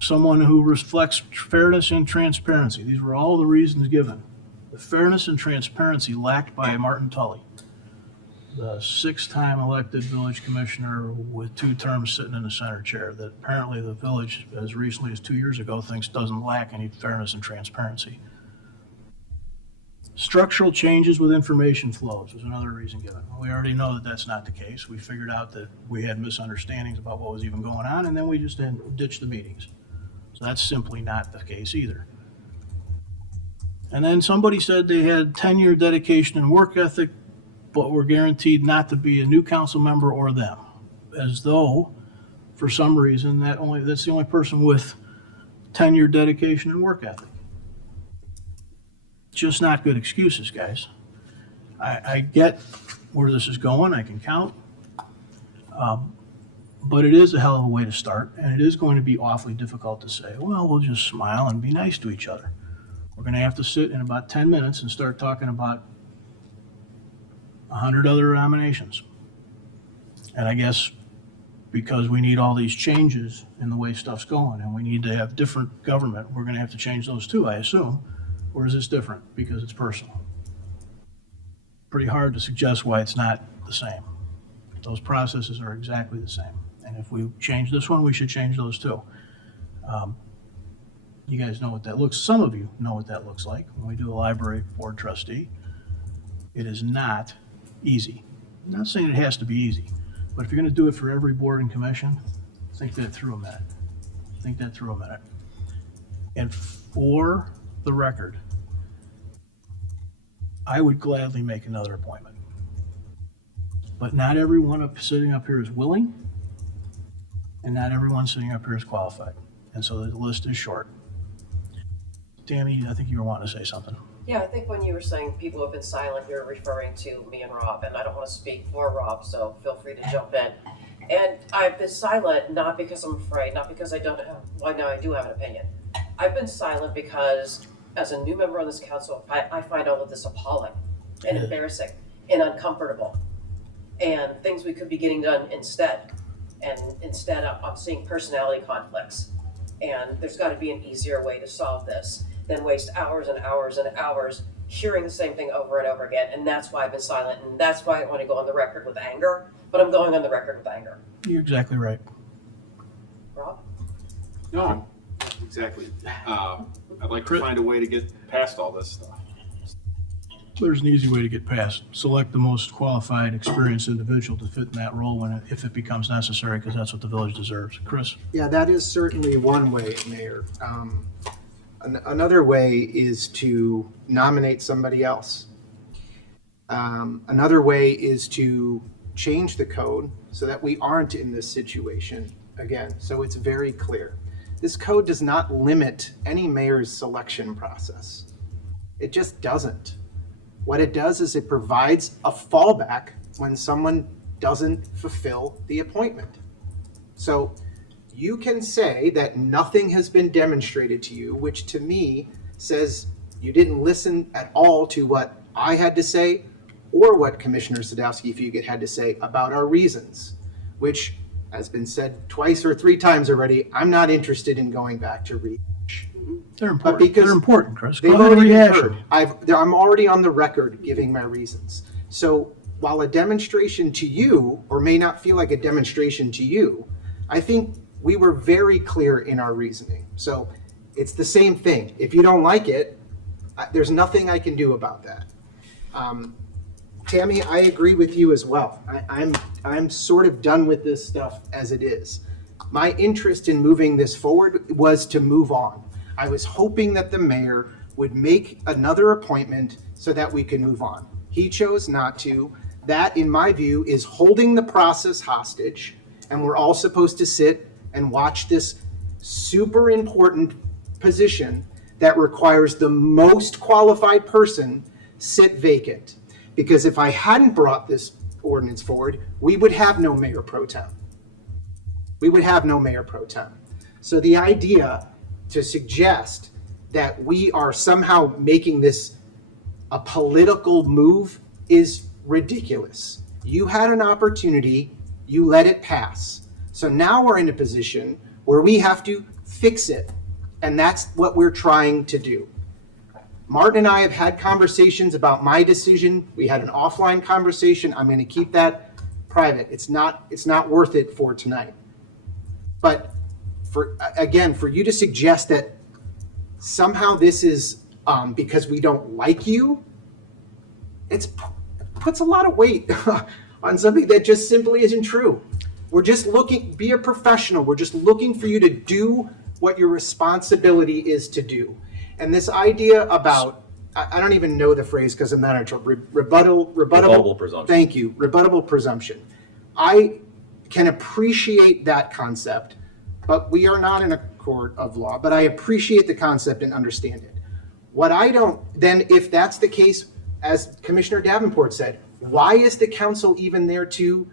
someone who reflects fairness and transparency. These were all the reasons given. The fairness and transparency lacked by Martin Tully, the 6-time elected village commissioner with 2 terms sitting in the center chair, that apparently the village, as recently as 2 years ago, thinks doesn't lack any fairness and transparency. Structural changes with information flows was another reason given. We already know that that's not the case. We figured out that we had misunderstandings about what was even going on, and then we just ditched the meetings. So that's simply not the case either. And then somebody said they had tenure, dedication, and work ethic, but were guaranteed not to be a new council member or them, as though, for some reason, that's the only person with tenure, dedication, and work ethic. Just not good excuses, guys. I get where this is going. I can count. But it is a hell of a way to start, and it is going to be awfully difficult to say, well, we'll just smile and be nice to each other. We're going to have to sit in about 10 minutes and start talking about 100 other nominations. And I guess because we need all these changes in the way stuff's going, and we need to have different government, we're going to have to change those too, I assume. Or is this different because it's personal? Pretty hard to suggest why it's not the same. Those processes are exactly the same. And if we change this one, we should change those too. You guys know what that looks, some of you know what that looks like when we do a library board trustee. It is not easy. I'm not saying it has to be easy, but if you're going to do it for every board and commission, think that through a minute. And for the record, I would gladly make another appointment. But not everyone sitting up here is willing, and not everyone sitting up here is qualified. And so the list is short. Tammy, I think you were wanting to say something. Yeah, I think when you were saying people have been silent, you're referring to me and Rob, and I don't want to speak for Rob, so feel free to jump in. And I've been silent not because I'm afraid, not because I don't have, well, now I do have an opinion. I've been silent because as a new member on this council, I find all of this appalling and embarrassing and uncomfortable, and things we could be getting done instead. And instead, I'm seeing personality conflicts, and there's got to be an easier way to solve this than waste hours and hours and hours hearing the same thing over and over again. And that's why I've been silent, and that's why I want to go on the record with anger, but I'm going on the record with anger. You're exactly right. Rob? No, exactly. I'd like to find a way to get past all this stuff. There's an easy way to get past. Select the most qualified, experienced individual to fit in that role if it becomes necessary, because that's what the village deserves. Chris? Yeah, that is certainly one way, Mayor. Another way is to nominate somebody else. Another way is to change the code so that we aren't in this situation again. So it's very clear. This code does not limit any mayor's selection process. It just doesn't. What it does is it provides a fallback when someone doesn't fulfill the appointment. So you can say that nothing has been demonstrated to you, which to me says you didn't listen at all to what I had to say or what Commissioner Sadowski-Fugit had to say about our reasons. which has been said twice or three times already, I'm not interested in going back to rehash. They're But important. because They're important, Chris. Go they've ahead and already been rehash heard. them. I'm already on the record giving my reasons. So while a demonstration to you, or may not feel like a demonstration to you, I think we were very clear in our reasoning. So it's the same thing. If you don't like it, there's nothing I can do about that. Tammy, I agree with you as well. I'm sort of done with this stuff as it is. My interest in moving this forward was to move on. I was hoping that the mayor would make another appointment so that we can move on. He chose not to. That, in my view, is holding the process hostage, and we're all supposed to sit and watch this super important position that requires the most qualified person sit vacant. Because if I hadn't brought this ordinance forward, we would have no mayor pro tem. We would have no mayor pro tem. So the idea to suggest that we are somehow making this a political move is ridiculous. You had an opportunity, you let it pass. So now we're in a position where we have to fix it. And that's what we're trying to do. Martin and I have had conversations about my decision. We had an offline conversation. I'm going to keep that private. It's not worth it for tonight. But for you to suggest that somehow this is because we don't like you, it puts a lot of weight on something that just simply isn't true. We're just looking, be a professional. We're just looking for you to do what your responsibility is to do. And this idea about, I don't even know the phrase because I'm not a rebuttable presumption. Thank you, rebuttable presumption. I can appreciate that concept, but we are not in a court of law, but I appreciate the concept and understand it. What I don't, then if that's the case, as Commissioner Davenport said, why is the council even there to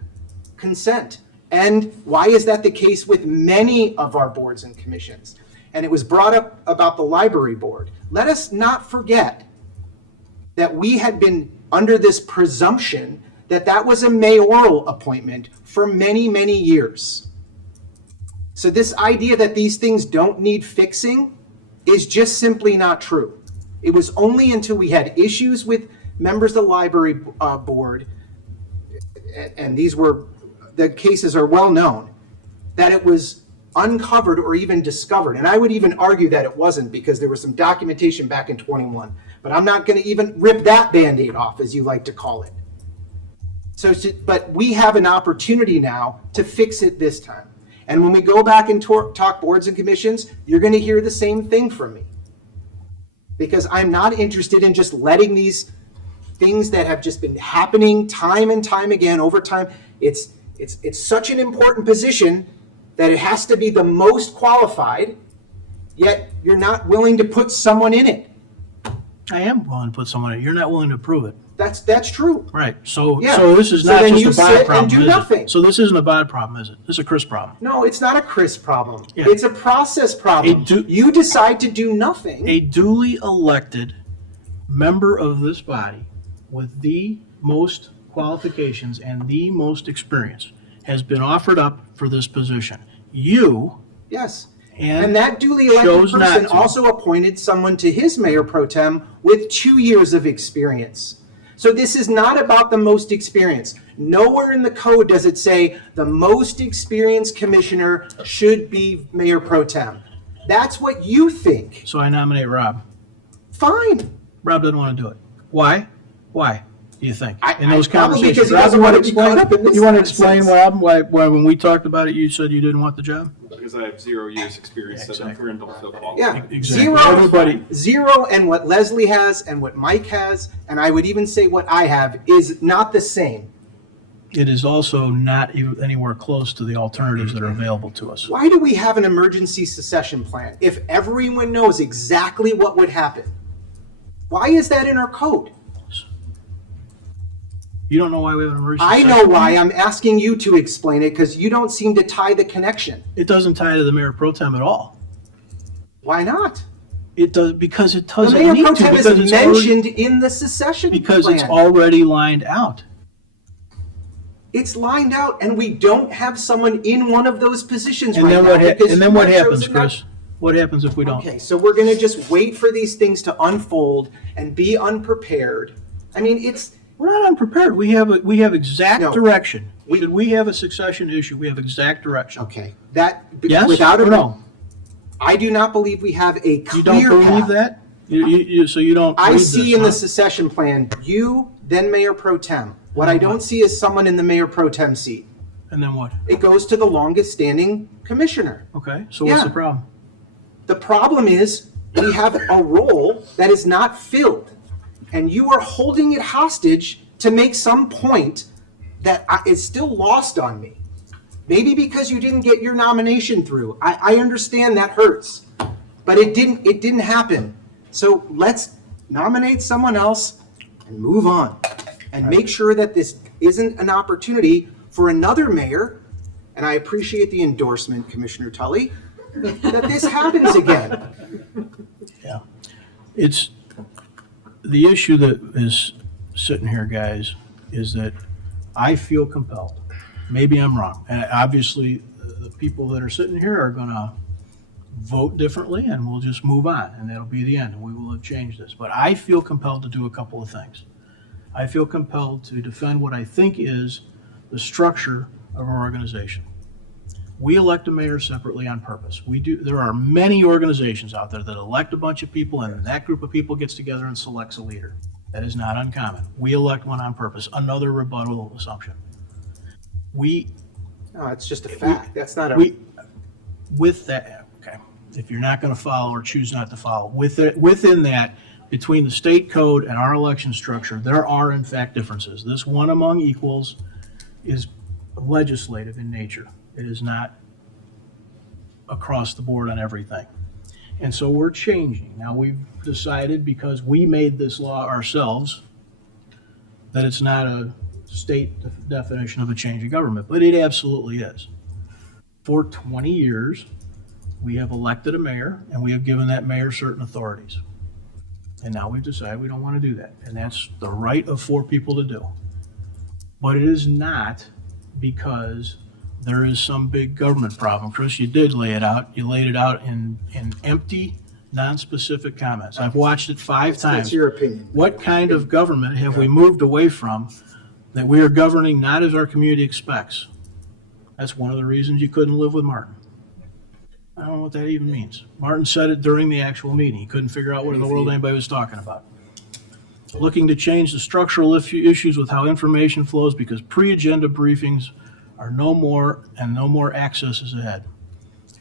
consent? And why is that the case with many of our boards and commissions? And it was brought up about the library board. Let us not forget that we had been under this presumption that that was a mayoral appointment for many, many years. So this idea that these things don't need fixing is just simply not true. It was only until we had issues with members of the library board, and the cases are well known, that it was uncovered or even discovered. And I would even argue that it wasn't because there was some documentation back in 21. But I'm not going to even rip that Band-Aid off, as you like to call it. But we have an opportunity now to fix it this time. And when we go back and talk boards and commissions, you're going to hear the same thing from me. Because I'm not interested in just letting these things that have just been happening time and time again over time. It's such an important position that it has to be the most qualified, yet you're not willing to put someone in it. I am willing to put someone in. You're not willing to prove it. That's true. Right. So Yeah. this is So not then you just a bad sit problem, and do is it? nothing. So this isn't a bad problem, is it? This is a Chris problem. No, it's not a Chris problem. Yeah. It's a process problem. You decide to do nothing. A duly elected member of this body with the most qualifications and the most experience has been offered up for this position. You Yes. and that duly elected chose not person to. also appointed someone to his mayor pro tem with 2 years of experience. So this is not about the most experience. Nowhere in the code does it say the most experienced commissioner should be mayor pro tem. That's what you think. So I nominate Rob. Fine. Rob doesn't want to do it. Why? Why do you think? In I- those probably conversations, because he Rob, doesn't you want want to to be caught explain? up in this You want to explain, nonsense. Rob, why when we talked about it, you said you didn't want the job? Because I have 0 years experience, so therefore I don't feel qualified. Yeah, Exactly. Everybody- zero, and what Leslie has and what Mike has, and I would even say what I have, is not the same. It is also not anywhere close to the alternatives that are available to us. Why do we have an emergency succession plan if everyone knows exactly what would happen? Why is that in our code? You don't know why we have an emergency I know session? why. I'm asking you to explain it because you don't seem to tie the connection. It doesn't tie to the mayor pro tem at all. Why not? It does because it The doesn't mayor need pro to tem because is it's mentioned already, in the secession because plan. it's already lined out. It's lined out, and we don't have someone in one of those positions And right then now. what, because and then you what have happens, chosen not- Chris? What happens if we don't? Okay, so we're gonna just wait for these things to unfold and be unprepared. I mean, We're not unprepared. We have exact No. direction. Should we have a succession issue, we have exact direction. okay, that, Yes without or a, no? I do not believe we have a clear You don't believe path. that? So you don't I read see this, in huh? the secession plan, you, then Mayor Pro Tem. What I don't see is someone in the Mayor Pro Tem seat. And then what? It goes to the longest standing commissioner. Okay, so what's Yeah. the problem? The problem is we have a role that is not filled, and you are holding it hostage to make some point that is still lost on me. Maybe because you didn't get your nomination through. I understand that hurts, but it didn't happen. So let's nominate someone else and move on, and make sure that this isn't an opportunity for another mayor. And I appreciate the endorsement, Commissioner Tully, that this happens again. Yeah. It's, the issue that is sitting here, guys, is that I feel compelled. Maybe I'm wrong. And obviously, the people that are sitting here are gonna vote differently, and we'll just move on, and that'll be the end, and we will have changed this. But I feel compelled to do a couple of things. I feel compelled to defend what I think is the structure of our organization. We elect a mayor separately on purpose. There are many organizations out there that elect a bunch of people, and that group of people gets together and selects a leader. That is not uncommon. We elect one on purpose. Another rebuttal assumption. No, it's just a fact. That's not a. With that, okay, if you're not going to follow or choose not to follow, within that, between the state code and our election structure, there are in fact differences. This one among equals is legislative in nature. It is not across the board on everything. And so we're changing. Now, we've decided, because we made this law ourselves, that it's not a state definition of a change of government, but it absolutely is. For 20 years, we have elected a mayor, and we have given that mayor certain authorities. And now we've decided we don't want to do that. And that's the right of 4 people to do. But it is not because there is some big government problem. Chris, you did lay it out. You laid it out in empty, non-specific comments. I've watched it 5 times. That's your opinion. What kind of government have we moved away from that we are governing not as our community expects? That's one of the reasons you couldn't live with Martin. I don't know what that even means. Martin said it during the actual meeting. He couldn't figure out what in the world anybody was talking about. Looking to change the structural issues with how information flows because pre-agenda briefings are no more, and no more access is ahead.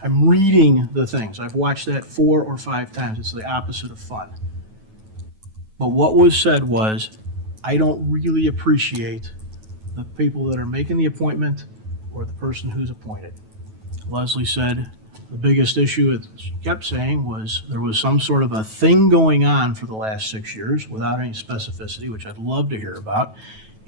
I'm reading the things. I've watched that 4 or 5 times. It's the opposite of fun. But what was said was, I don't really appreciate the people that are making the appointment or the person who's appointed. Leslie said the biggest issue, that she kept saying, was there was some sort of a thing going on for the last 6 years without any specificity, which I'd love to hear about,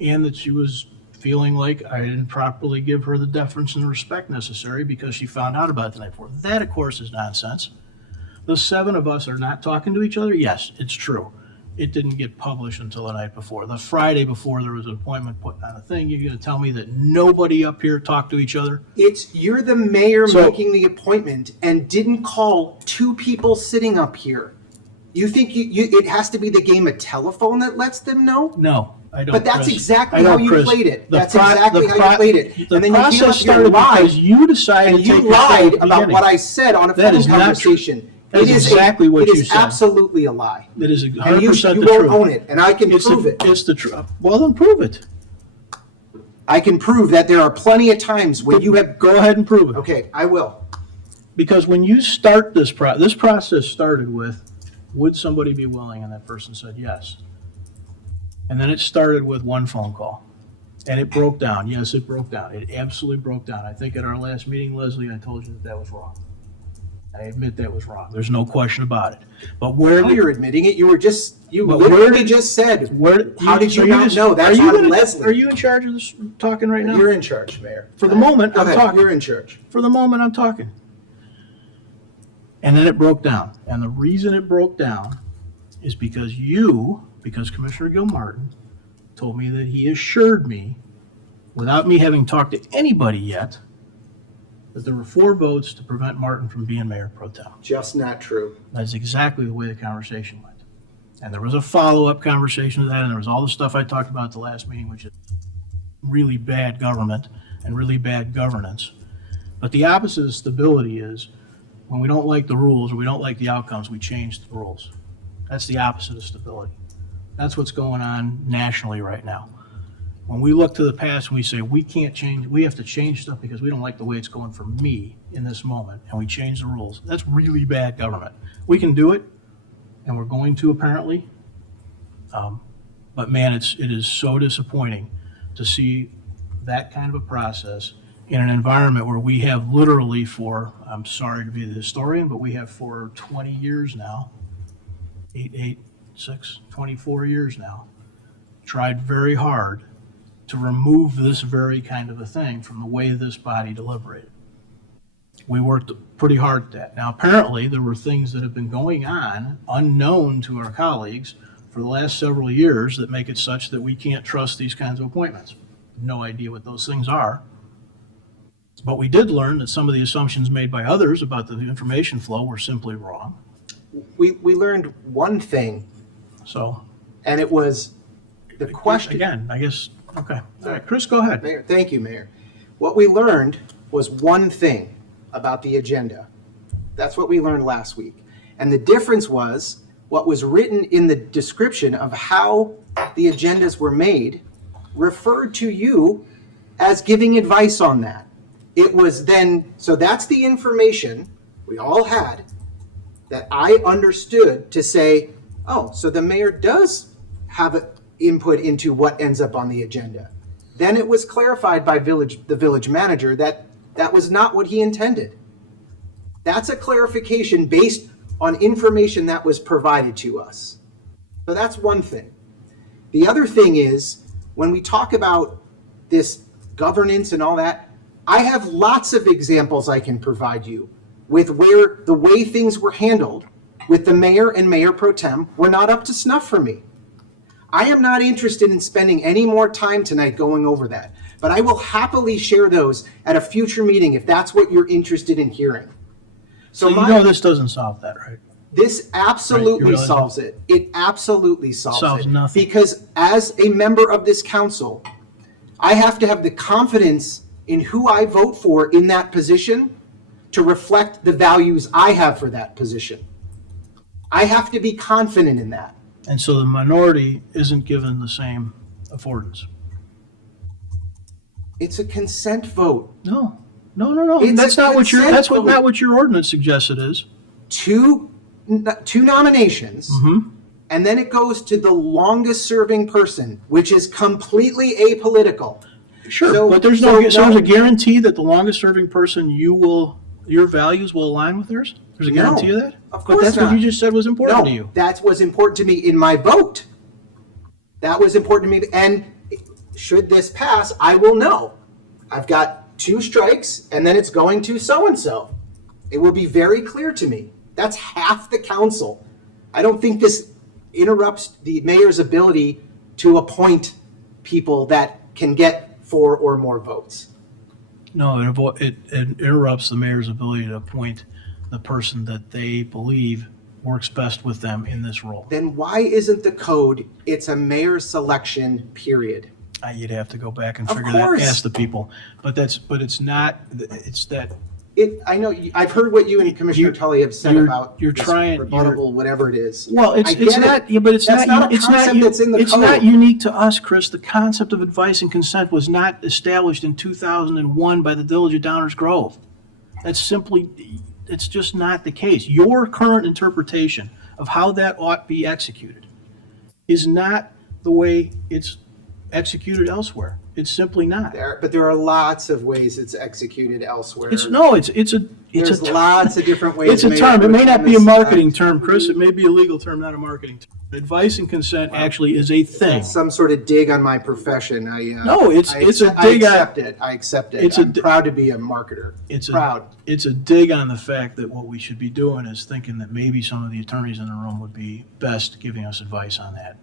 and that she was feeling like I didn't properly give her the deference and the respect necessary because she found out about it the night before. That, of course, is nonsense. The 7 of us are not talking to each other. Yes, it's true. It didn't get published until the night before. The Friday before there was an appointment put on a thing. You're going to tell me that nobody up here talked to each other? You're the mayor making the appointment and didn't call 2 people sitting up here. You think it has to be the game of telephone that lets them know? No, I don't. But that's Chris. exactly I how don't, you Chris. played it. The That's pro- exactly the how pro- you played it. The And then you came process up here started and lied. because you decided And to you take control lied at the about beginning. what I said on a That phone is not true. conversation. That is exactly what you It is said. absolutely a lie. That is And 100% you the won't truth. own it, and I can prove it. It's the truth. Well, then prove it. I can prove that there are plenty of times when you have. Go ahead and prove it. Okay, I will. Because when you start this process started with, would somebody be willing? And that person said yes. And then it started with 1 phone call. And it broke down. Yes, it broke down. It absolutely broke down. I think at our last meeting, Leslie, I told you that was wrong. I admit that was wrong. There's no question about it. But where Now you're admitting it. You But literally just said. How did you not know? That's on Leslie. Are you in charge of this talking right now? You're in charge, Mayor. For the moment, Go I'm ahead. talking. You're in charge. For the moment, I'm talking. And then it broke down. And the reason it broke down is because Commissioner Gilmartin told me that he assured me without me having talked to anybody yet, that there were 4 votes to prevent Martin from being mayor pro tem. Just not true. That's exactly the way the conversation went. And there was a follow-up conversation to that, and there was all the stuff I talked about at the last meeting, which is really bad government and really bad governance. But the opposite of stability is when we don't like the rules or we don't like the outcomes, we change the rules. That's the opposite of stability. That's what's going on nationally right now. When we look to the past and we say, we can't change, we have to change stuff because we don't like the way it's going for me in this moment, and we change the rules, that's really bad government. We can do it, and we're going to apparently. But man, it is so disappointing to see that kind of a process in an environment where we have literally for, I'm sorry to be the historian, but we have for 20 years now, 24 years now, tried very hard to remove this very kind of a thing from the way this body deliberated. We worked pretty hard at that. Now, apparently, there were things that have been going on unknown to our colleagues for the last several years that make it such that we can't trust these kinds of appointments. No idea what those things are. But we did learn that some of the assumptions made by others about the information flow were simply wrong. We learned one thing, So, and it was the question. again, I guess, okay. All right, Chris, go ahead. Mayor, thank you, Mayor. What we learned was one thing about the agenda. That's what we learned last week. And the difference was what was written in the description of how the agendas were made referred to you as giving advice on that. It was then, so that's the information we all had that I understood to say, oh, so the mayor does have input into what ends up on the agenda. Then it was clarified by the village manager that that was not what he intended. That's a clarification based on information that was provided to us. So that's one thing. The other thing is, when we talk about this governance and all that, I have lots of examples I can provide you with where the way things were handled with the mayor and mayor pro tem were not up to snuff for me. I am not interested in spending any more time tonight going over that, but I will happily share those at a future meeting if that's what you're interested in hearing. So you know this doesn't solve that, right? This absolutely Right, solves it. It absolutely solves Solves it. nothing. Because as a member of this council, I have to have the confidence in who I vote for in that position to reflect the values I have for that position. I have to be confident in that. And so the minority isn't given the same affordance. It's a consent vote. No. It's That's a not what your, consent that's what, vote. not what your ordinance suggests it is. Two nominations, Mm-hmm. and then it goes to the longest serving person, which is completely apolitical. Sure, So- but there's so no, so now- there's a guarantee that the longest serving person, your values will align with theirs? There's a No, guarantee of that? of But course that's not. what you just said was important to No, you. that's what's important to me in my vote. That was important to me, and should this pass, I will know. I've got 2 strikes, and then it's going to so-and-so. It will be very clear to me. That's half the council. I don't think this interrupts the mayor's ability to appoint people that can get 4 or more votes. No, it interrupts the mayor's ability to appoint the person that they believe works best with them in this role. Then why isn't the code, it's a mayor's selection, period? You'd have to go back and Of figure that, course. ask the people. But it's not, it's that, I know, I've heard what you and Commissioner Tully have said about you're this trying- rebuttable, whatever it is. well, I it's get not, it. yeah, but it's That's not, a it's not, concept that's in the it's code. not unique to us, Chris. The concept of advice and consent was not established in 2001 by the Village of Downers Grove. That's simply, it's just not the case. Your current interpretation of how that ought to be executed is not the way it's executed elsewhere. It's simply not. But there are lots of ways it's executed elsewhere. It's a There's term. lots of different ways. It's a Mayor term. It may Pro not Tem be a is- marketing term, Chris. It may be a legal term, not a marketing term. Advice and consent actually is a thing. Some sort of dig on my profession. No, it's a dig on- I accept it. I accept it. It's a I'm di- proud to be a marketer. Proud. It's a dig on the fact that what we should be doing is thinking that maybe some of the attorneys in the room would be best giving us advice on that.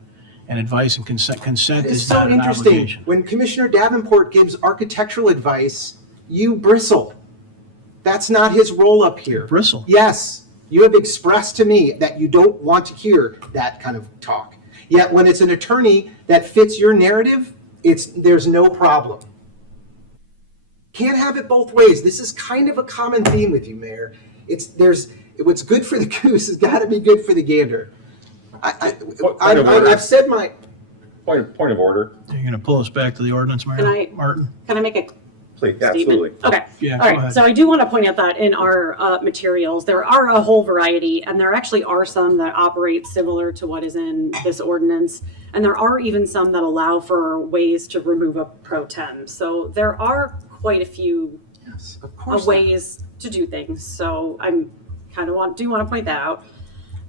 and advice and consent. Consent It's is so not an interesting. obligation. When Commissioner Davenport gives architectural advice, you bristle. That's not his role up here. Bristle? Yes. You have expressed to me that you don't want to hear that kind of talk. Yet when it's an attorney that fits your narrative, there's no problem. Can't have it both ways. This is kind of a common theme with you, Mayor. What's good for the goose has got to be good for the gander. I've said my Point of order. You're going to pull us back to the ordinance, Mayor? Martin? Can I make a Please, statement? absolutely. Okay. Yeah, All go right. ahead. So I do want to point out that in our materials, there are a whole variety, and there actually are some that operate similar to what is in this ordinance. And there are even some that allow for ways to remove a pro tem. So there are quite a few ways to do things. So I'm kind of do want to point that out.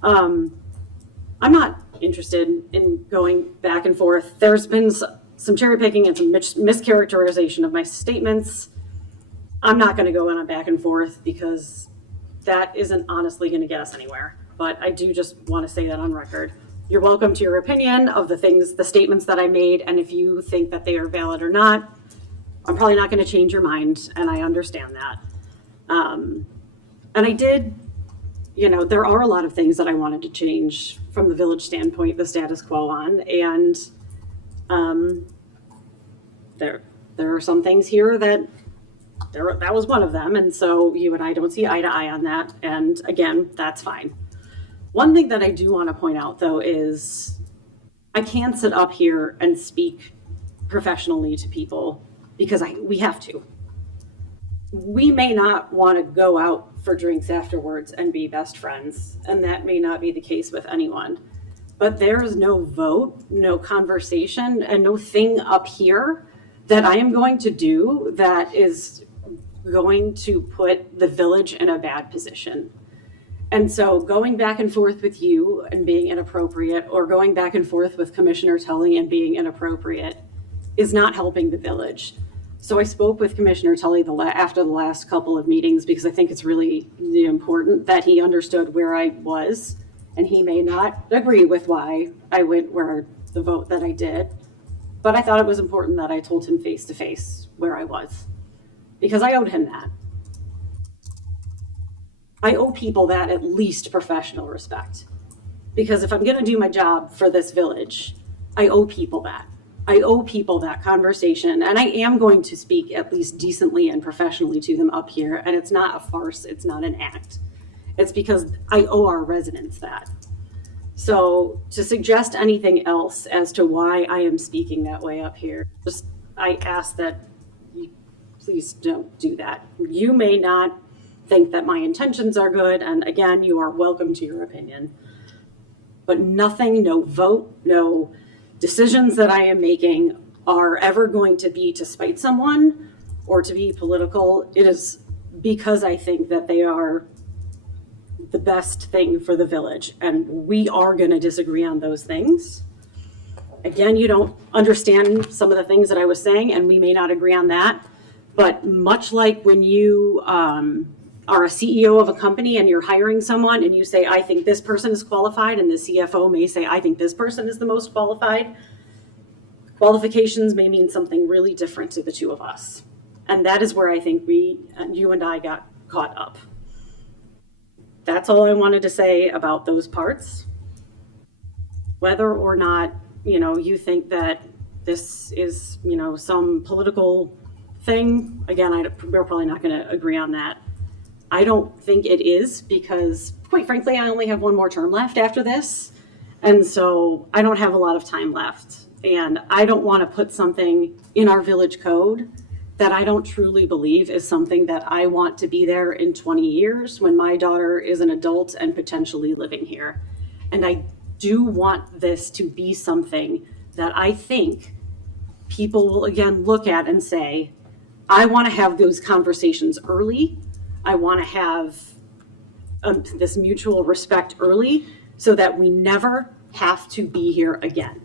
I'm not interested in going back and forth. There's been some cherry picking and some mischaracterization of my statements. I'm not going to go on a back and forth because that isn't honestly going to get us anywhere. But I do just want to say that on record. You're welcome to your opinion of the statements that I made, and if you think that they are valid or not, I'm probably not going to change your mind, and I understand that. And I did, there are a lot of things that I wanted to change from the village standpoint, the status quo on, and there are some things here that was one of them, and so you and I don't see eye to eye on that, and again, that's fine. One thing that I do want to point out, though, is I can't sit up here and speak professionally to people because we have to. We may not want to go out for drinks afterwards and be best friends, and that may not be the case with anyone. But there is no vote, no conversation, and no thing up here that I am going to do that is going to put the village in a bad position. And so going back and forth with you and being inappropriate, or going back and forth with Commissioner Tully and being inappropriate, is not helping the village. So I spoke with Commissioner Tully after the last couple of meetings because I think it's really important that he understood where I was, and he may not agree with why I went where the vote that I did, but I thought it was important that I told him face to face where I was because I owed him that. I owe people that at least professional respect. Because if I'm going to do my job for this village, I owe people that. I owe people that conversation. And I am going to speak at least decently and professionally to them up here. And it's not a farce. It's not an act. It's because I owe our residents that. So to suggest anything else as to why I am speaking that way up here, I ask that you please don't do that. You may not think that my intentions are good, and again, you are welcome to your opinion. But nothing, no vote, no decisions that I am making are ever going to be to spite someone or to be political. It is because I think that they are the best thing for the village, and we are going to disagree on those things. Again, you don't understand some of the things that I was saying, and we may not agree on that, but much like when you are a CEO of a company and you're hiring someone and you say, I think this person is qualified, and the CFO may say, I think this person is the most qualified, qualifications may mean something really different to the two of us. And that is where I think you and I got caught up. That's all I wanted to say about those parts. Whether or not, you think that this is, some political thing, again, we're probably not going to agree on that. I don't think it is because, quite frankly, I only have one more term left after this. And so I don't have a lot of time left. And I don't want to put something in our village code that I don't truly believe is something that I want to be there in 20 years when my daughter is an adult and potentially living here. And I do want this to be something that I think people will again look at and say, I want to have those conversations early. I want to have this mutual respect early so that we never have to be here again.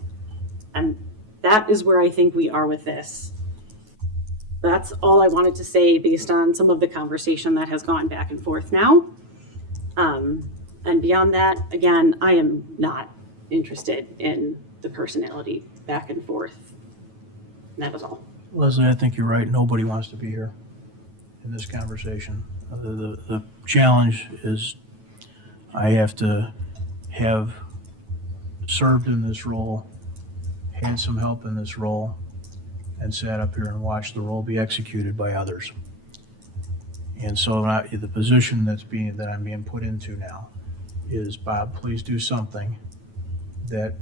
And that is where I think we are with this. That's all I wanted to say based on some of the conversation that has gone back and forth now. And beyond that, again, I am not interested in the personality back and forth. And that was all. Leslie, I think you're right. Nobody wants to be here in this conversation. The challenge is I have to have served in this role, had some help in this role, and sat up here and watched the role be executed by others. And so the position that I'm being put into now is, Bob, please do something that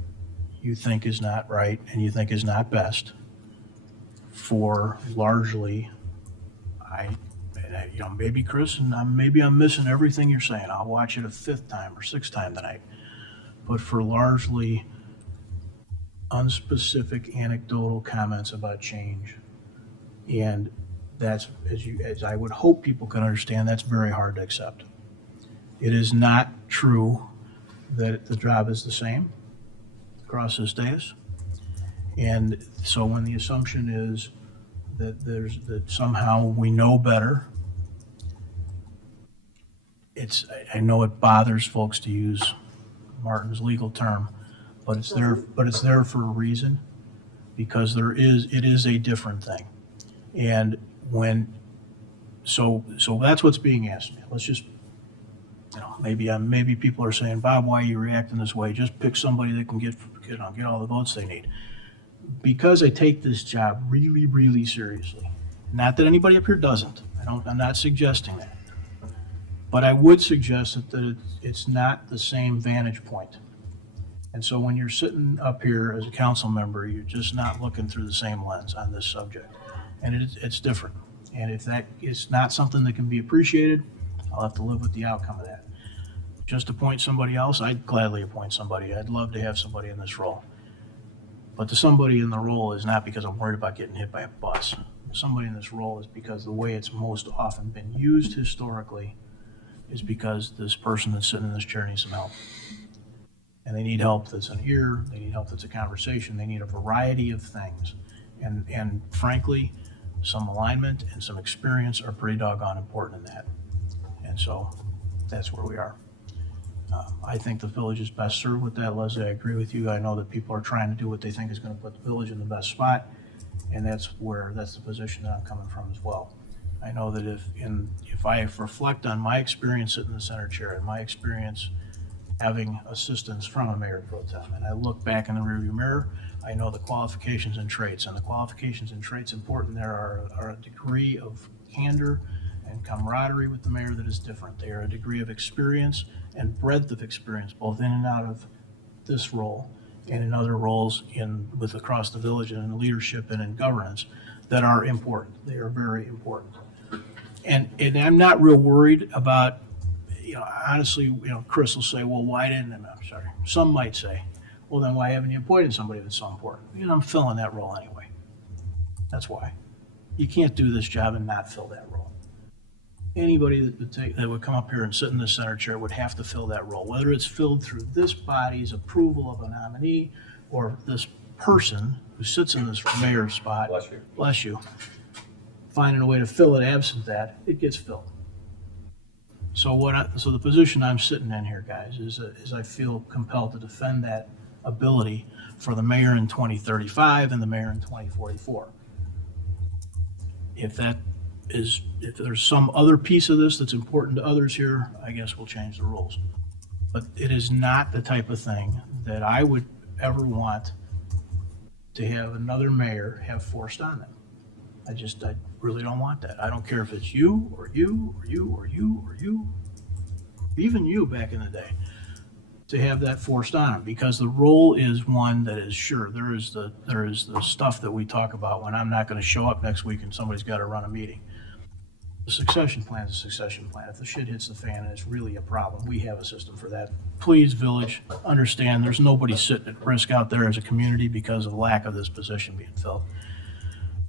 you think is not right and you think is not best for largely, maybe Chris, and maybe I'm missing everything you're saying. I'll watch it a fifth time or sixth time tonight. But for largely unspecific anecdotal comments about change. And that's, as I would hope people can understand, that's very hard to accept. It is not true that the job is the same across this dais. And so when the assumption is that somehow we know better, I know it bothers folks to use Martin's legal term, but it's there for a reason, because it is a different thing. And so that's what's being asked me. Let's just, maybe people are saying, Bob, why are you reacting this way? Just pick somebody that can get all the votes they need. Because I take this job really, really seriously. Not that anybody up here doesn't. I'm not suggesting that. But I would suggest that it's not the same vantage point. And so when you're sitting up here as a council member, you're just not looking through the same lens on this subject. And it's different. And if that is not something that can be appreciated, I'll have to live with the outcome of that. Just appoint somebody else, I'd gladly appoint somebody. I'd love to have somebody in this role. But the somebody in the role is not because I'm worried about getting hit by a bus. Somebody in this role is because the way it's most often been used historically is because this person that's sitting in this chair needs some help. And they need help that's an ear, they need help that's a conversation, they need a variety of things. And frankly, some alignment and some experience are pretty doggone important in that. And so that's where we are. I think the village is best served with that, Leslie. I agree with you. I know that people are trying to do what they think is going to put the village in the best spot, and that's the position that I'm coming from as well. I know that if I reflect on my experience sitting in the center chair and my experience having assistance from a mayor pro tem, and I look back in the rearview mirror, I know the qualifications and traits, and the qualifications and traits important there are a degree of candor and camaraderie with the mayor that is different. They are a degree of experience and breadth of experience, both in and out of this role and in other roles with across the village and in leadership and in governance that are important. They are very important. And I'm not real worried about, honestly, Chris will say, well, why didn't I'm sorry. Some might say, well, then why haven't you appointed somebody that's so important? Because I'm filling that role anyway. That's why. You can't do this job and not fill that role. Anybody that would come up here and sit in the center chair would have to fill that role, whether it's filled through this body's approval of a nominee or this person who sits in this mayor's spot. Bless you. Finding a way to fill it absent that, it gets filled. So the position I'm sitting in here, guys, is I feel compelled to defend that ability for the mayor in 2035 and the mayor in 2044. If there's some other piece of this that's important to others here, I guess we'll change the rules. But it is not the type of thing that I would ever want to have another mayor have forced on them. I really don't want that. I don't care if it's you or you or you or you or you, even you back in the day, to have that forced on them, because the role is one that is sure. There is the stuff that we talk about when I'm not going to show up next week and somebody's got to run a meeting. The succession plan is a succession plan. If the shit hits the fan and it's really a problem, we have a system for that. Please, village, understand there's nobody sitting at risk out there as a community because of lack of this position being filled.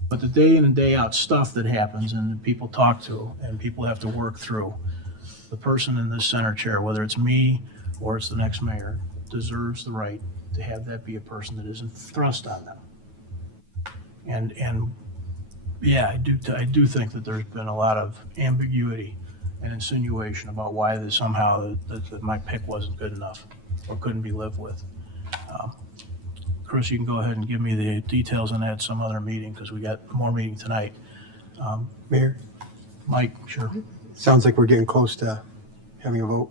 But the day in and day out stuff that happens and that people talk to and people have to work through, the person in this center chair, whether it's me or it's the next mayor, deserves the right to have that be a person that isn't thrust on them. And yeah, I do think that there's been a lot of ambiguity and insinuation about why that my pick wasn't good enough or couldn't be lived with. Chris, you can go ahead and give me the details on that at some other meeting, because we got more meeting tonight. Mayor, Mike, sure. sounds like we're getting close to having a vote.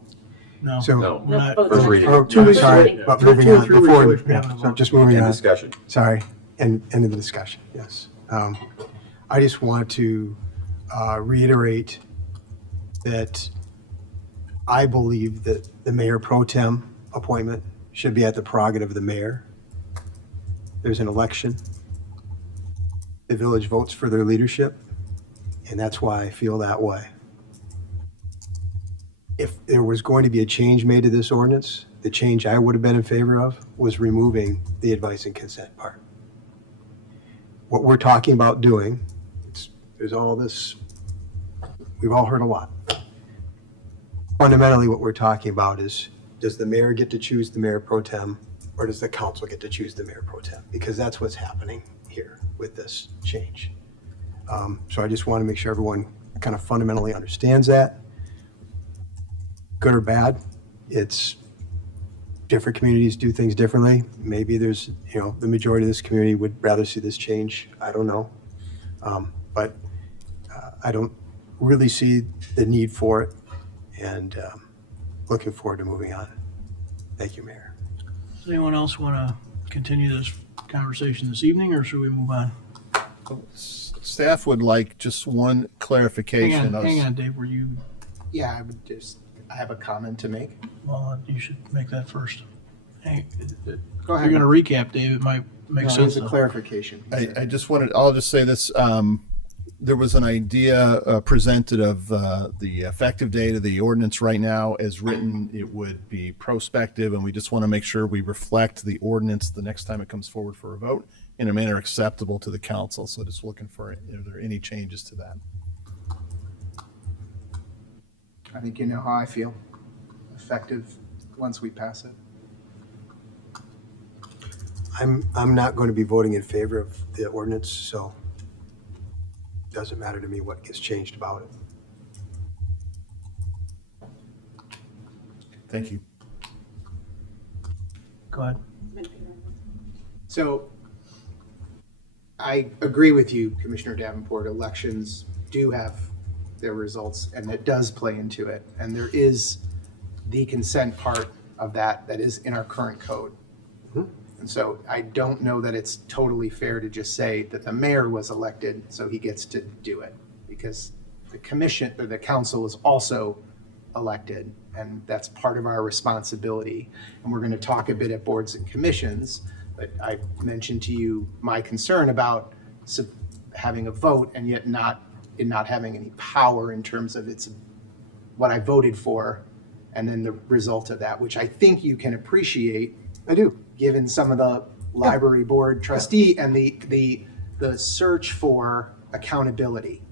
No. So, No. We're not. First reading. oh, 2 weeks sorry, away. but 2 moving or on, 3 weeks before, away from yeah, having a so vote. just moving And on. discussion. Sorry, end of the discussion, yes. I just want to reiterate that I believe that the mayor pro tem appointment should be at the prerogative of the mayor. There's an election. The village votes for their leadership, and that's why I feel that way. If there was going to be a change made to this ordinance, the change I would have been in favor of was removing the advice and consent part. What we're talking about doing, there's all this, we've all heard a lot. Fundamentally, what we're talking about is, does the mayor get to choose the mayor pro tem, or does the council get to choose the mayor pro tem? Because that's what's happening here with this change. So I just want to make sure everyone kind of fundamentally understands that. Good or bad, it's different communities do things differently. Maybe there's, the majority of this community would rather see this change. I don't know. But I don't really see the need for it, and looking forward to moving on. Thank you, Mayor. Does anyone else want to continue this conversation this evening, or should we move on? Staff would like just one clarification. Hang on, Dave, were you, Yeah, I have a comment to make. well, you should make that first. Hey, Go ahead. you're going to recap, Dave, it might make No, sense. it's a though. clarification. I just wanted, I'll just say this, there was an idea presented of the effective date of the ordinance right now. As written, it would be prospective, and we just want to make sure we reflect the ordinance the next time it comes forward for a vote in a manner acceptable to the council. So just looking for, are there any changes to that? I think you know how I feel. Effective once we pass it. I'm not going to be voting in favor of the ordinance, so it doesn't matter to me what gets changed about it. Thank you. Go ahead. So I agree with you, Commissioner Davenport. Elections do have their results, and it does play into it. And there is the consent part of that is in our current code. And so I don't know that it's totally fair to just say that the mayor was elected, so he gets to do it, because the commission or the council is also elected, and that's part of our responsibility. And we're going to talk a bit at boards and commissions, but I mentioned to you my concern about having a vote and yet not having any power in terms of what I voted for, and then the result of that, which I think you can appreciate. I do. Given some of the library board trustee and the search for accountability,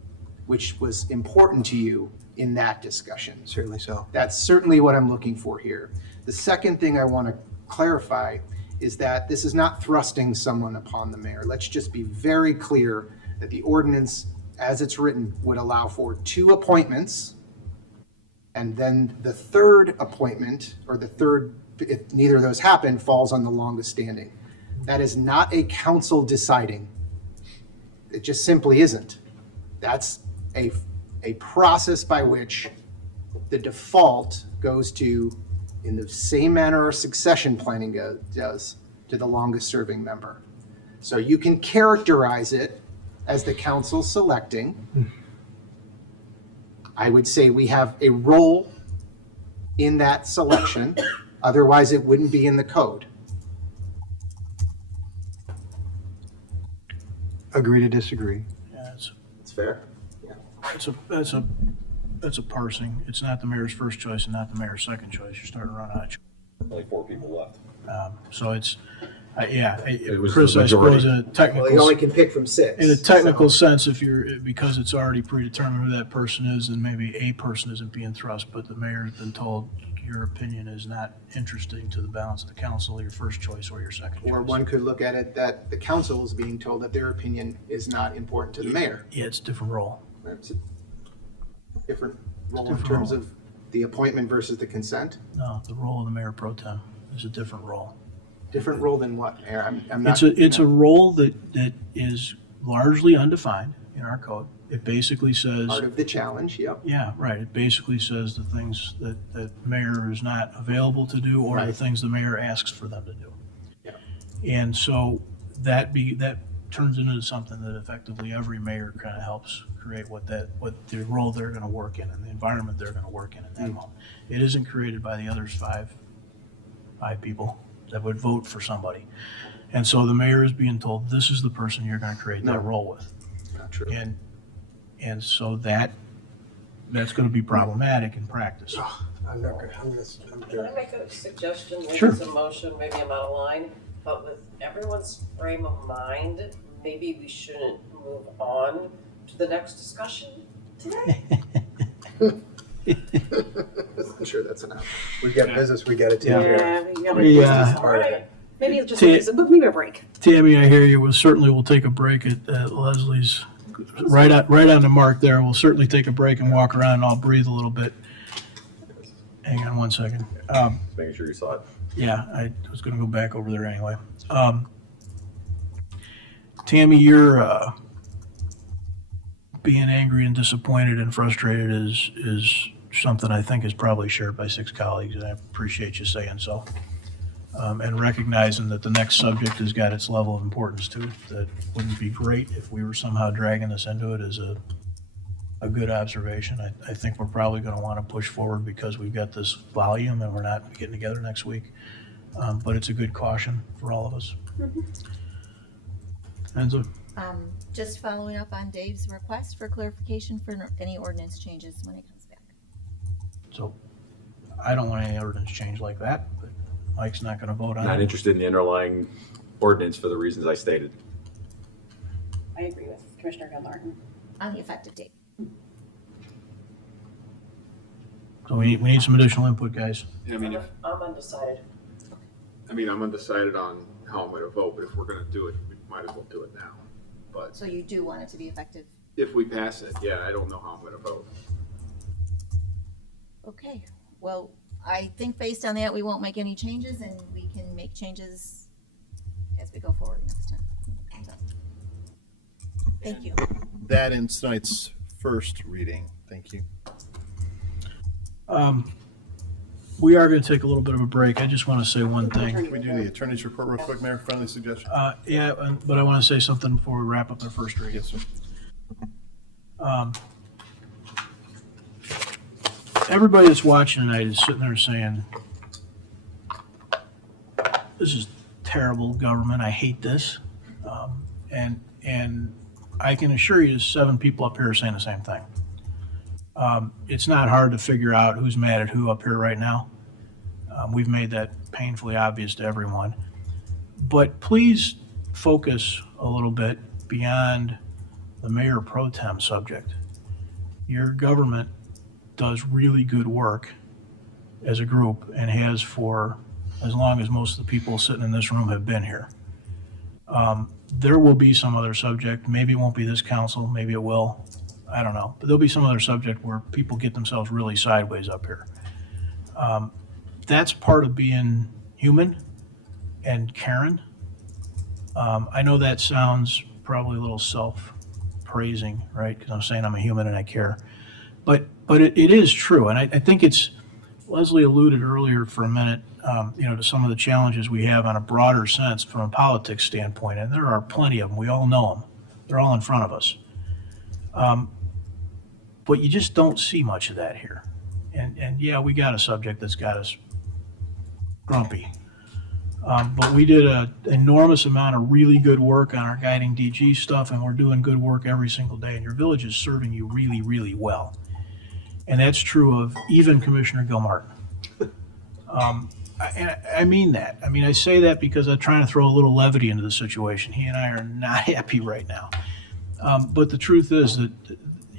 which was important to you in that discussion. Certainly so. That's certainly what I'm looking for here. The second thing I want to clarify is that this is not thrusting someone upon the mayor. Let's just be very clear that the ordinance, as it's written, would allow for 2 appointments, and then the third appointment, or the third, if neither of those happen, falls on the longest standing. That is not a council deciding. It just simply isn't. That's a process by which the default goes to, in the same manner our succession planning does, to the longest serving member. So you can characterize it as the council selecting. I would say we have a role in that selection. Otherwise, it wouldn't be in the code. Agree to disagree. Yeah, It's fair. that's a parsing. It's not the mayor's first choice and not the mayor's second choice. You're starting to run out of choice. Only 4 people left. So it's, It was Chris, the I suppose majority. in a technical. Well, you only can pick from 6. In a technical sense, because it's already predetermined who that person is, then maybe a person isn't being thrust, but the mayor's been told your opinion is not interesting to the balance of the council, your first choice or your second choice. Or one could look at it that the council is being told that their opinion is not important to the mayor. Yeah, it's a different role. It's a different role in Different terms role. of the appointment versus the consent. No, the role of the mayor pro tem is a different role. Different role than what, Mayor? I'm not. It's a role that is largely undefined in our code. It basically says. Part of the challenge, yep. Yeah, right. It basically says the things that the mayor is not available to do, or the Right. things the mayor asks for them to do. Yeah. And so that turns into something that effectively every mayor kind of helps create what the role they're going to work in and the environment they're going to work in at that moment. It isn't created by the others five people that would vote for somebody. And so the mayor is being told, this is the person you're going to create that role with. Not true. And so that's going to be problematic in practice. I'm not gonna, Can I make a suggestion? Maybe Sure. it's a motion, maybe I'm out of line, but with everyone's frame of mind, maybe we shouldn't move on to the next discussion today. I'm sure that's enough. We've got business we gotta take care of. Yeah, you gotta We, do uh, this. All right. Maybe it's just maybe a break. Tammy, I hear you. We'll take a break at Leslie's, right on the mark there. We'll certainly take a break and walk around and I'll breathe a little bit. Hang on one second. Just making sure you saw it. Yeah, I was going to go back over there anyway. Tammy, you're being angry and disappointed and frustrated is something I think is probably shared by 6 colleagues, and I appreciate you saying so. And recognizing that the next subject has got its level of importance too. That wouldn't be great if we were somehow dragging this into it is a good observation. I think we're probably going to want to push forward because we've got this volume and we're not getting together next week. But it's a good caution for all of us. Enzo? Just following up on Dave's request for clarification for any ordinance changes when it comes back. So I don't want any ordinance change like that, but Mike's not going to vote on it. Not interested in the underlying ordinance for the reasons I stated. I agree with Commissioner Gilmartin. On the effective date. So we need some additional input, guys. I mean, I'm undecided. I'm undecided on how I'm going to vote, but if we're going to do it, we might as well do it now. But So you do want it to be effective? if we pass it, yeah, I don't know how I'm going to vote. Okay, well, I think based on that, we won't make any changes and we can make changes as we go forward next time. So, thank you. That ends tonight's first reading. Thank you. We are going to take a little bit of a break. I just want to say one thing. Can we do the attorney's report real quick, Mayor? Friendly suggestion? Yeah, but I want to say something before we wrap up the first reading. Yes, sir. Everybody that's watching tonight is sitting there saying, this is terrible government. I hate this. And I can assure you, there's 7 people up here saying the same thing. It's not hard to figure out who's mad at who up here right now. We've made that painfully obvious to everyone. But please focus a little bit beyond the mayor pro tem subject. Your government does really good work as a group and has for as long as most of the people sitting in this room have been here. There will be some other subject. Maybe it won't be this council. Maybe it will. I don't know. But there'll be some other subject where people get themselves really sideways up here. That's part of being human and caring. I know that sounds probably a little self-praising, right? Because I'm saying I'm a human and I care. But it is true. And I think it's, Leslie alluded earlier for a minute, to some of the challenges we have on a broader sense from a politics standpoint. And there are plenty of them. We all know them. They're all in front of us. But you just don't see much of that here. And yeah, we got a subject that's got us grumpy. But we did an enormous amount of really good work on our guiding DG stuff, and we're doing good work every single day. And your village is serving you really, really well. And that's true of even Commissioner Gilmartin. I mean that. I mean, I say that because I'm trying to throw a little levity into the situation. He and I are not happy right now. But the truth is that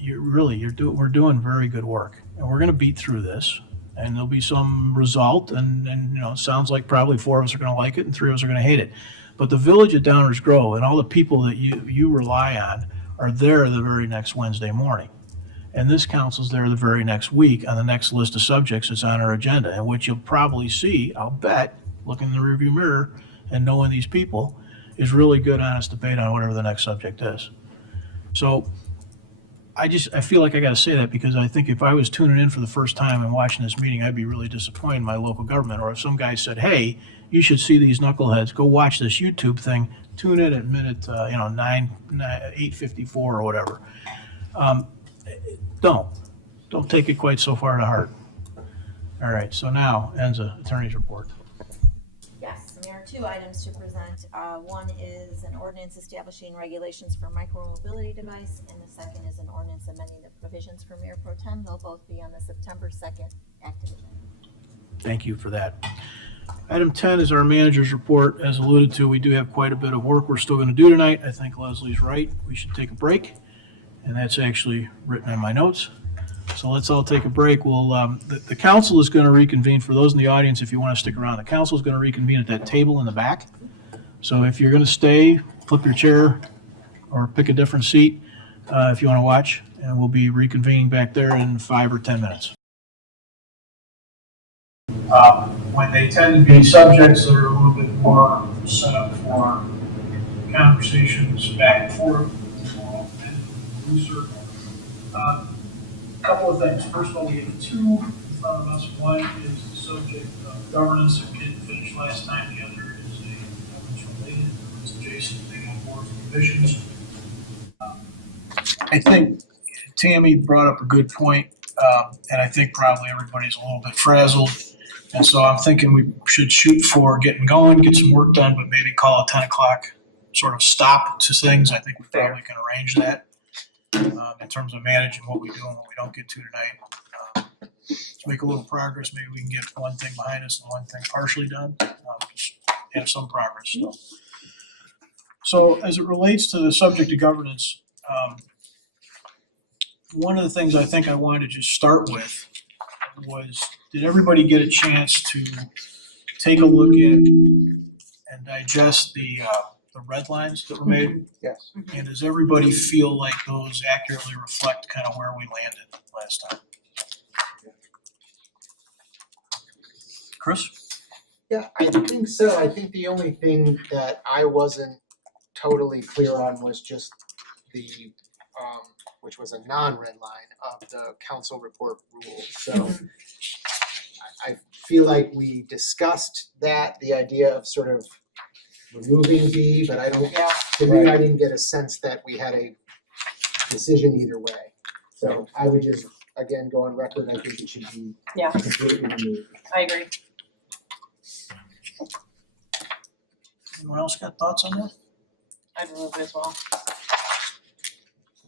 we're doing very good work, and we're going to beat through this. And there'll be some result, and it sounds like probably 4 of us are going to like it, and 3 of us are going to hate it. But the village at Downers Grove and all the people that you rely on are there the very next Wednesday morning. And this council's there the very next week on the next list of subjects that's on our agenda, and what you'll probably see, I'll bet, looking in the rearview mirror, and knowing these people is really good, honest debate on whatever the next subject is. So I feel like I got to say that because I think if I was tuning in for the first time and watching this meeting, I'd be really disappointed in my local government. Or if some guy said, "Hey, you should see these knuckleheads. Go watch this YouTube thing. Tune in at minute 8:54 or whatever." Don't take it quite so far to heart. All right. So now Enza, attorney's report. Yes, there are two items to present. One is an ordinance establishing regulations for micromobility device, and the second is an ordinance amending the provisions for Mayor Pro Tem. They'll both be on the September 2nd active agenda. Thank you for that. Item 10 is our manager's report. As alluded to, we do have quite a bit of work we're still going to do tonight. I think Leslie's right. We should take a break, and that's actually written in my notes. So let's all take a break. The council is going to reconvene. For those in the audience, if you want to stick around, the council is going to reconvene at that table in the back. So if you're going to stay, flip your chair or pick a different seat if you want to watch, and we'll be reconvening back there in 5 or 10 minutes. When they tend to be subjects that are a little bit more set up for conversations back and forth, looser. A couple of things. First of all, we have two in front of us. One is the subject of governance that we didn't finish last time. The other is a governance related. It's adjacent thing on boards and commissions. I think Tammy brought up a good point, and I think probably everybody's a little bit frazzled. And so I'm thinking we should shoot for getting going, get some work done, but maybe call a 10 o'clock sort of stop to things. I think we probably can arrange that in terms of managing what we do and what we don't get to tonight. Let's make a little progress. Maybe we can get one thing behind us and one thing partially done. Just have some progress still. So as it relates to the subject of governance, one of the things I think I wanted to just start with was, did everybody get a chance to take a look at and digest the red lines that were made? Yes. And does everybody feel like those accurately reflect kind of where we landed last time? Chris? Yeah, I think so. I think the only thing that I wasn't totally clear on was just the, which was a non-red line of the council report rules. So I feel like we discussed that, the idea of sort of removing B, but I don't, to me, I didn't get a sense that we had a decision either way. So I would just, again, go on record, I think it should be completely removed. I agree. Anyone else got thoughts on that? I'd remove it as well. I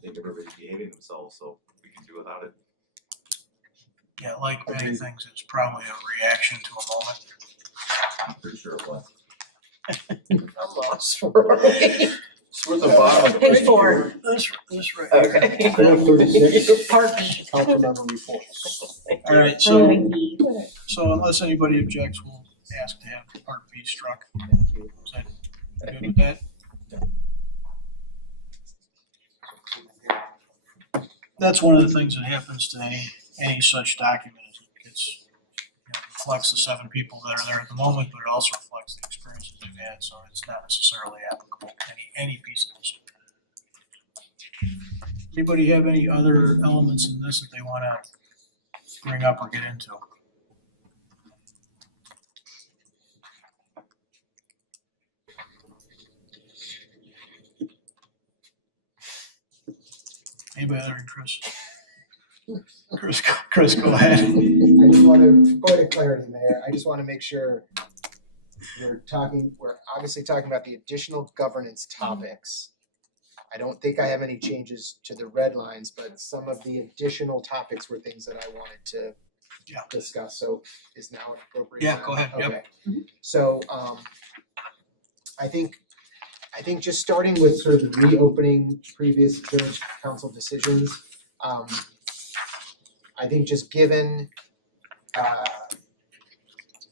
think everybody's behaving themselves, so we can do without it. Yeah, like many things, it's probably a reaction to a moment. I'm pretty sure it was. I'm lost. Toward the bottom. Page 4. This right Okay. here. 36, Part B. councilmember reports. All right, so unless anybody objects, we'll ask to have part B struck. Is that good with that? That's one of the things that happens to any such document. It's reflects the 7 people that are there at the moment, but it also reflects the experiences they've had, so it's not necessarily applicable to any piece of this. Anybody have any other elements in this that they want to bring up or get into? Anybody other than Chris? Chris, go ahead. I just want to, point of clarity, Mayor, I just want to make sure we're obviously talking about the additional governance topics. I don't think I have any changes to the red lines, but some of the additional topics were things that I wanted to discuss, so is now an appropriate time? Yeah, go ahead, yep. Okay. So, I think just starting with sort of the reopening previous village council decisions, I think just given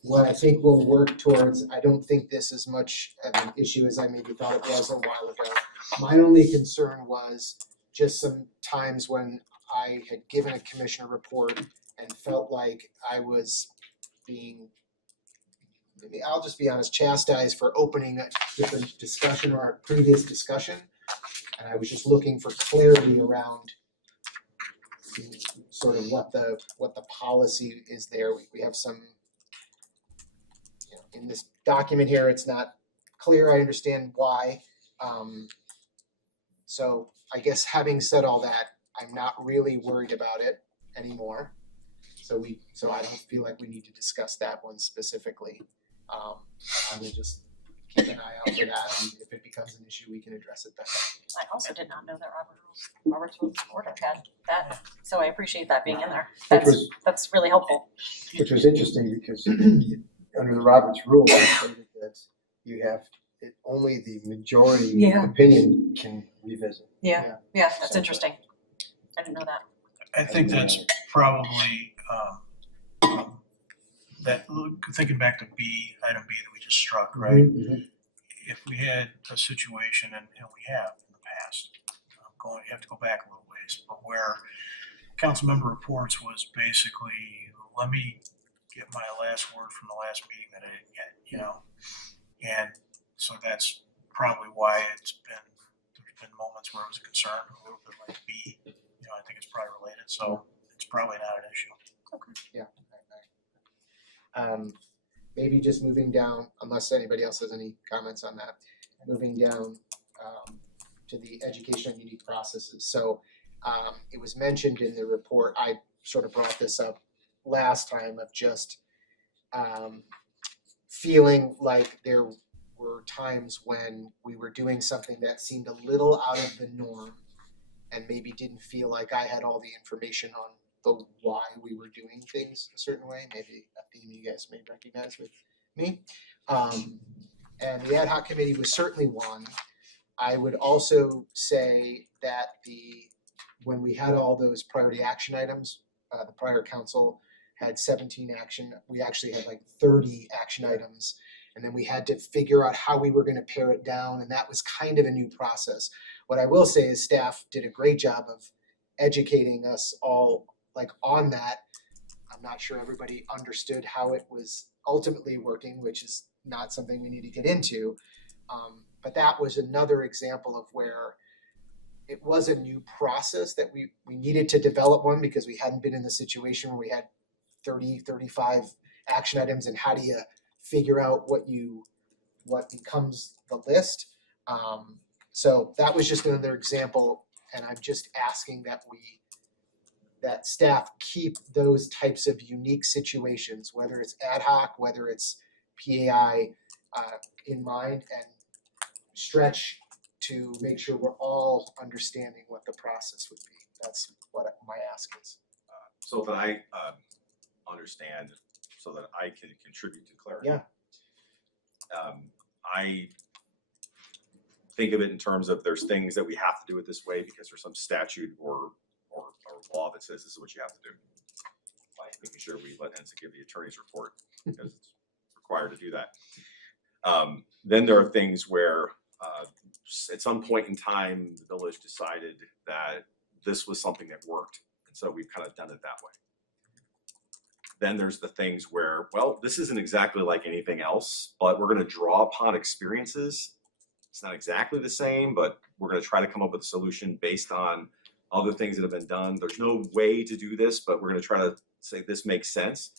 what I think we'll work towards, I don't think this is much of an issue as I maybe thought it was a while ago. My only concern was just some times when I had given a commissioner report and felt like I was being I'll just be honest, chastised for opening a different discussion or our previous discussion. And I was just looking for clarity around sort of what the policy is there. We have some, in this document here, it's not clear. I understand why. So I guess having said all that, I'm not really worried about it anymore. So I don't feel like we need to discuss that one specifically. I will just keep an eye out for that, and if it becomes an issue, we can address it then. I also did not know that Robert's Rules of Order had that, so I appreciate that being in there. That's really helpful. Which was interesting because under the Roberts Rule, it stated that you have, only the majority opinion can revisit. Yeah, that's interesting. I didn't know that. I think that's probably, that, thinking back to item B that we just struck, right? If we had a situation, and we have in the past, you have to go back a little ways, but where council member reports was basically, let me get my last word from the last meeting that I didn't get, and so that's probably why there's been moments where it was a concern, a little bit like B, I think it's probably related, so it's probably not an issue. Okay. Yeah. Maybe just moving down, unless anybody else has any comments on that, moving down to the education and unique processes. So it was mentioned in the report, I sort of brought this up last time, of just feeling like there were times when we were doing something that seemed a little out of the norm and maybe didn't feel like I had all the information on the why we were doing things a certain way, maybe a theme you guys may recognize with me. And the ad hoc committee was certainly one. I would also say that when we had all those priority action items, the prior council had 17 action, we actually had like 30 action items. And then we had to figure out how we were going to pare it down, and that was kind of a new process. What I will say is staff did a great job of educating us all on that. I'm not sure everybody understood how it was ultimately working, which is not something we need to get into. But that was another example of where it was a new process that we needed to develop one, because we hadn't been in the situation where we had 30, 35 action items, and how do you figure out what becomes the list. So that was just another example, and I'm just asking that staff keep those types of unique situations, whether it's ad hoc, whether it's PAI, in mind, and stretch to make sure we're all understanding what the process would be. That's what my ask is. So that I understand, so that I can contribute to clarity. Yeah. I think of it in terms of there's things that we have to do it this way because there's some statute or law that says this is what you have to do. Like making sure we let NSA give the attorney's report because it's required to do that. Then there are things where at some point in time, the village decided that this was something that worked. And so we've kind of done it that way. Then there's the things where, well, this isn't exactly like anything else, but we're going to draw upon experiences. It's not exactly the same, but we're going to try to come up with a solution based on other things that have been done. There's no way to do this, but we're going to try to say this makes sense.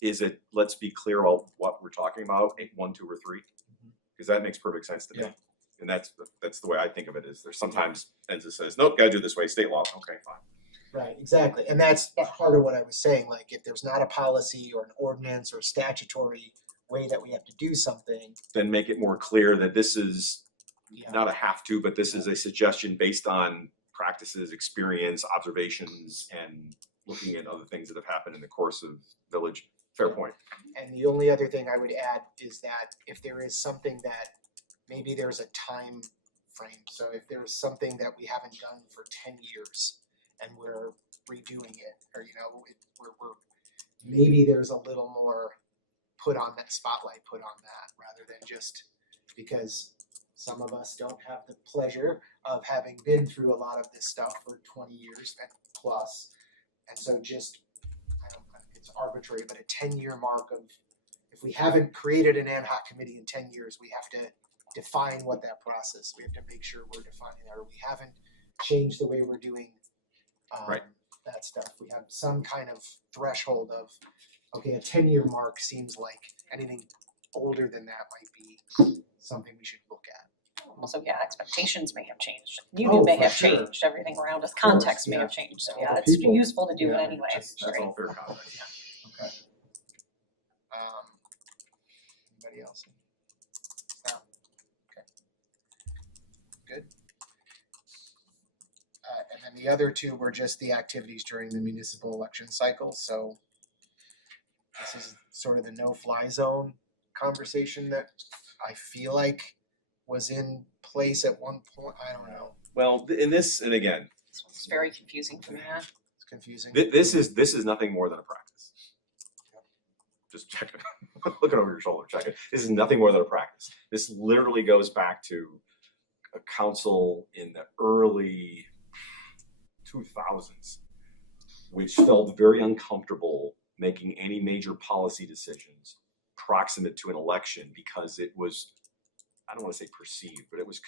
Is it, let's be clear about what we're talking about, 1, 2, or 3, because that makes perfect sense to me. And that's the way I think of it. Is there's sometimes NSA says, nope, got to do it this way, state law. Okay, fine. Right, exactly. And that's part of what I was saying. Like, if there's not a policy or an ordinance or statutory way that we have to do something, then make it more clear that this is not a have to, but this is a suggestion based on practices, experience, observations, and looking at other things that have happened in the course of village. Fair point. And the only other thing I would add is that if there is something that maybe there's a time frame. So if there's something that we haven't done for 10 years and we're redoing it, or we're maybe there's a little more spotlight put on that, rather than just because some of us don't have the pleasure of having been through a lot of this stuff for 20 years and plus. And so just, I don't know, it's arbitrary, but a 10-year mark of if we haven't created an ad hoc committee in 10 years, we have to define what that process, we have to make sure we're defining that, or we haven't changed the way we're doing Right. that stuff. We have some kind of threshold of, okay, a 10-year mark seems like anything older than that might be something we should look at. Also, yeah, expectations may have changed. You Oh, may for have sure. changed. Everything around us, Of course, context may yeah. have changed. So All yeah, the it's people. useful to do it Yeah, anyway. That's all fair comment. Okay. Anybody else? No. Okay. Good. And then the other two were just the activities during the municipal election cycle. So this is sort of the no-fly zone conversation that I feel like was in place at one point. I don't know. Well, in this, and again, It's very confusing for me. Yeah. It's confusing. this is nothing more than a practice. Just check it. Looking over your shoulder, check it. This is nothing more than a practice. This literally goes back to a council in the early 2000s, which felt very uncomfortable making any major policy decisions proximate to an election because it was, I don't want to say perceived, but there was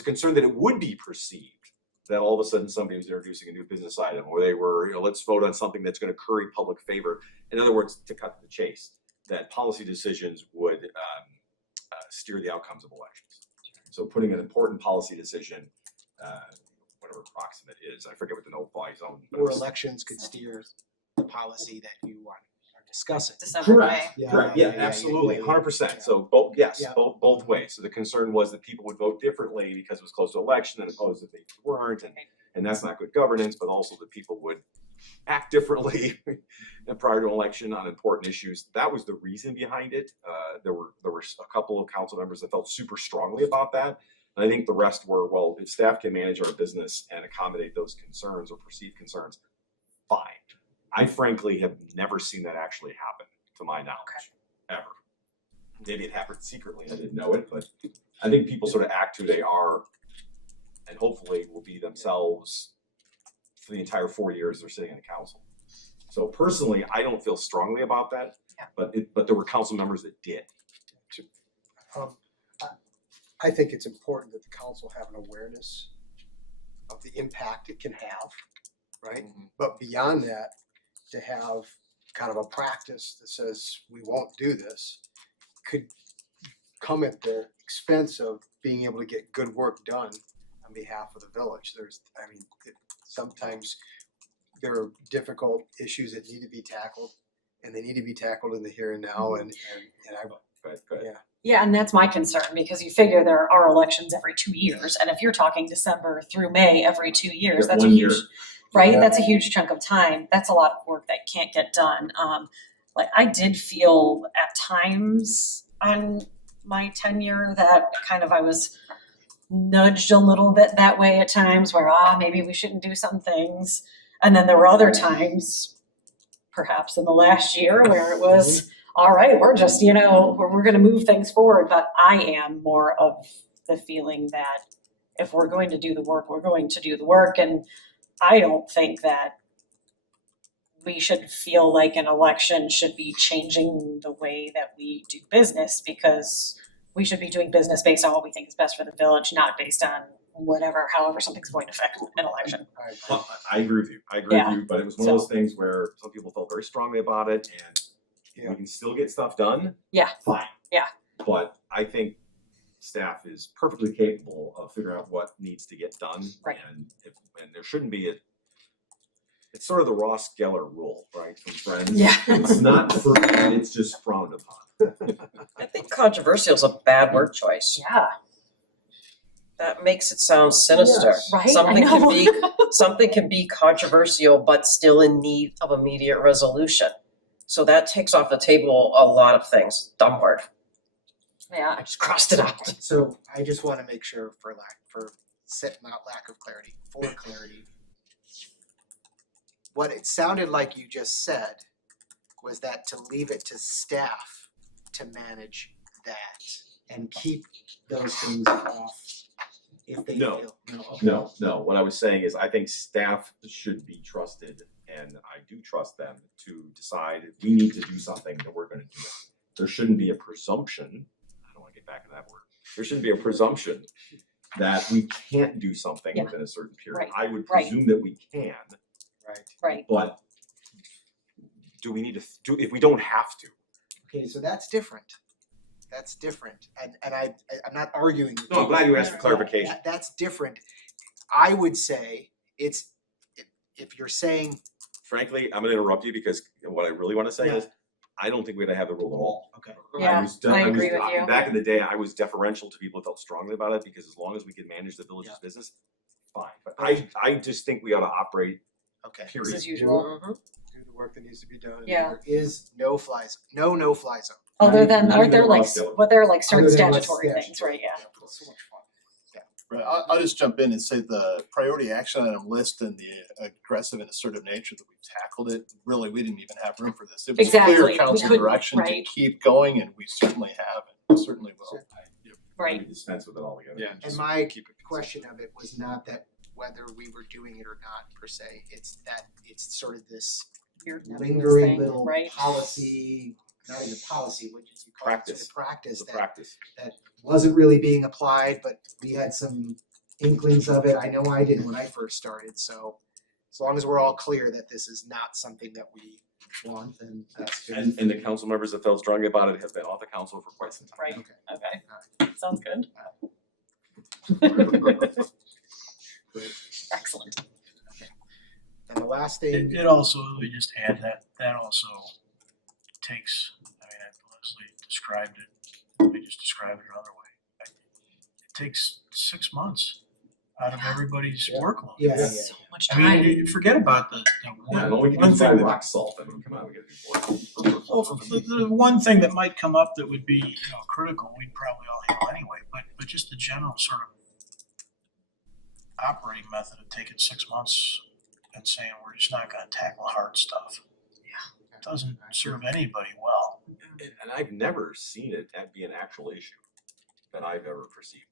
a concern that it would be perceived that all of a sudden somebody was introducing a new business item, or they were, let's vote on something that's going to curry public favor. In other words, to cut to the chase, that policy decisions would steer the outcomes of elections. So putting an important policy decision, whatever proximate is, I forget what the no-fly zone. but Or it's- elections could steer the policy that you are discussing. Correct. Yeah, Correct. yeah, Yeah, yeah, absolutely. yeah, yeah, 100%. So both, yes, Yeah. both ways. So the concern was that people would vote differently because it was close to election and opposed if they weren't. And that's not good governance, but also that people would act differently prior to an election on important issues. That was the reason behind it. There were a couple of council members that felt super strongly about that. And I think the rest were, well, if staff can manage our business and accommodate those concerns or perceived concerns, fine. I frankly have never seen that actually happen, to my knowledge, ever. Maybe it happened secretly, I didn't know it, but I think people sort of act who they are and hopefully will be themselves for the entire 4 years they're sitting in the council. So personally, I don't feel strongly about that, but there were council members that did. I think it's important that the council have an awareness of the impact it can have, right? But beyond that, to have kind of a practice that says we won't do this could come at the expense of being able to get good work done on behalf of the village. Sometimes there are difficult issues that need to be tackled, and they need to be tackled in the here and now. And Yeah, and that's my concern because you figure there are elections every 2 years, and if you're talking December through May every 2 years, that's a 1 year. huge, right? Yeah. That's a huge chunk of time. That's a lot of work that can't get done. Like I did feel at times on my tenure that kind of I was nudged a little bit that way at times where maybe we shouldn't do some things, and then there were other times, perhaps in the last year, where it was. All right, we're just, we're going to move things forward. But I am more of the feeling that if we're going to do the work, we're going to do the work. And I don't think that we should feel like an election should be changing the way that we do business, because we should be doing business based on what we think is best for the village, not based on however something's going to affect an election. Well, I agree with you. I agree with you, but it was one of those So- things where some people felt very strongly about it, and we can still get stuff done. Yeah. Fine. Yeah. But I think staff is perfectly capable of figuring out what needs to get done. Right. And there shouldn't be it's sort of the Ross Geller rule, right, from Friends. Yeah. It's not forbidden, it's just frowned upon. I think controversial is a bad word choice. Yeah. That makes it sound sinister. Yes. Right, I Something know. something can be controversial but still in need of immediate resolution. So that takes off the table a lot of things. Dumb word. Yeah. I just crossed it out. So I just want to make sure for lack of clarity, for clarity, what it sounded like you just said was that to leave it to staff to manage that and keep those things off if they feel. No. What I was saying is I think staff should be trusted, and I do trust them to decide if we need to do something that we're going to there shouldn't be a presumption, I don't want to get back to that word, there shouldn't be a presumption that we can't do something within a certain period. I would presume that we can, Right. but do we need to do, if we don't have to? Okay, so that's different. That's different. And I'm not arguing. No, I'm glad you asked for clarification. That's different. I would say if you're saying. Frankly, I'm gonna interrupt you because what I really want to say is, I don't think we gotta have the rule at all. Okay. Yeah, I agree with you. Back in the day, I was deferential to people who felt strongly about it because as long as we could manage the village's business, fine. But I just think we ought to operate. Okay. Period. Business as usual. Do the work that needs to be done. Yeah. There is no fly zone. Other than, Not aren't there even like, Ross Dillon. but there are like certain Other than what's statutory things, statutory. right? Yeah. So much fun. Right, I'll just jump in and say the priority action item list and the aggressive and assertive nature that we've tackled it, really, we didn't even have room for this. It was Exactly. clear We council couldn't, direction to right. keep going, and we certainly have, and certainly will. Right. We dispense with it altogether. Yeah. And my question of it was not that whether we were doing it or not per se. It's that it's sort of this Weird lingering thing, little right? policy, not even policy, what you call Practice. it, sort of practice The that practice. that wasn't really being applied, but we had some inklings of it. I know I did when I first started. So as long as we're all clear that this is not something that we want, then that's good. And the council members that felt strongly about it have been off the council for quite some time. Right. Okay. Sounds good. Excellent. And the last thing, It also, let me just add that also takes, I mean, Leslie described it, let me just describe it another way. It takes 6 months out of everybody's workload. yeah, So much I time. mean, forget about the Yeah, well, we can one do thing rock salt and come out and get people. well, the one thing that might come up that would be, critical, we'd probably all handle anyway, but just the general sort of operating method of taking 6 months and saying we're just not gonna tackle hard stuff. Yeah. It doesn't serve anybody well. And I've never seen it be an actual issue that I've ever perceived.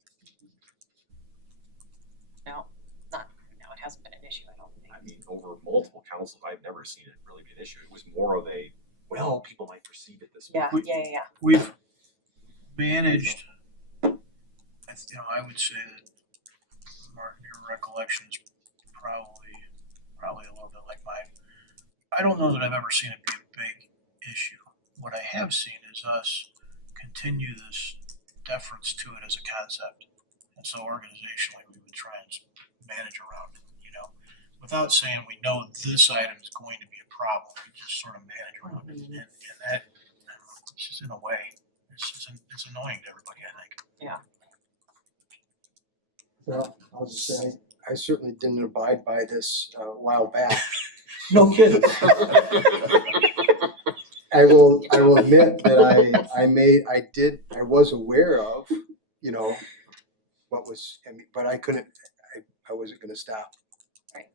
No, it hasn't been an issue, I don't think. I mean, over multiple councils, I've never seen it really be an issue. It was more of a, well, people might perceive it this way. Yeah. We've managed, I would say that, Mark, your recollection is probably a little bit like mine. I don't know that I've ever seen it be a big issue. What I have seen is us continue this deference to it as a concept. And so organizationally, we would try and manage around it, without saying we know this item is going to be a problem. We just sort of manage around it. And that, it's just in a way, it's annoying to everybody, I think. Yeah. Well, I'll just say, I certainly didn't abide by this a while back. No kidding. I will admit that I was aware of, what was, but I couldn't, I wasn't gonna stop. Right.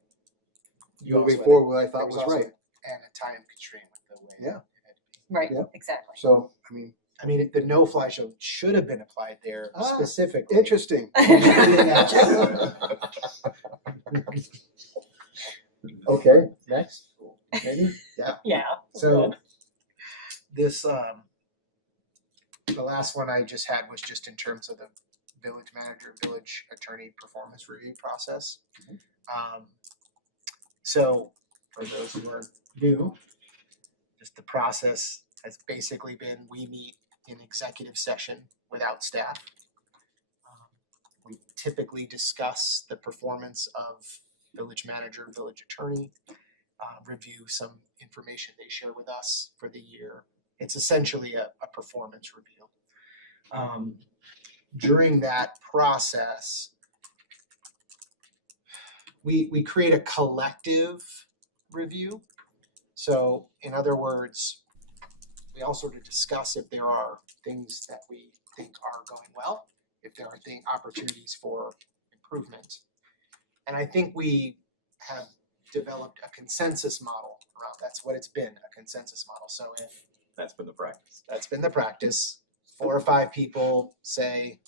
Moving forward, what I thought was right. and a time constraint with the way. Yeah. Right, Yeah. exactly. So, I mean, the no-fly zone should have been applied there specifically. interesting. Okay, next, maybe? Yeah. So this, the last one I just had was just in terms of the village manager, village attorney performance review process. So for those who are new, just the process has basically been, we meet in executive session without staff. We typically discuss the performance of village manager, village attorney, review some information they share with us for the year. It's essentially a performance review. During that process, we create a collective review. So in other words, we all sort of discuss if there are things that we think are going well, if there are opportunities for improvement. And I think we have developed a consensus model around, that's what it's been, a consensus model. So if That's been the practice. that's been the practice, 4 or 5 people say,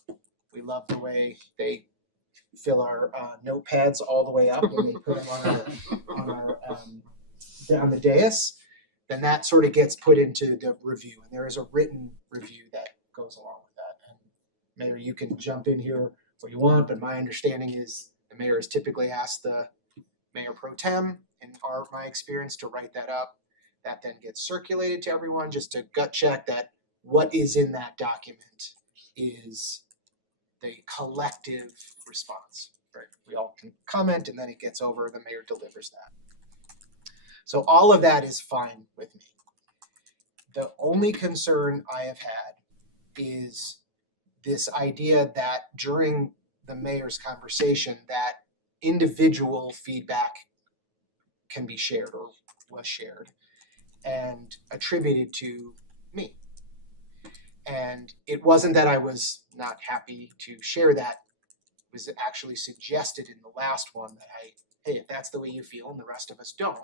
we love the way they fill our notepads all the way up when they put them on the dais. then that sort of gets put into the review, and there is a written review that goes along with that. And Mayor, you can jump in here what you want, but my understanding is the mayor has typically asked the mayor pro tem, in my experience, to write that up. That then gets circulated to everyone just to gut check that what is in that document is the collective response. Right? We all can comment, and then it gets over, the mayor delivers that. So all of that is fine with me. The only concern I have had is this idea that during the mayor's conversation that individual feedback can be shared or was shared and attributed to me. And it wasn't that I was not happy to share that. It was actually suggested in the last one that hey, if that's the way you feel and the rest of us don't,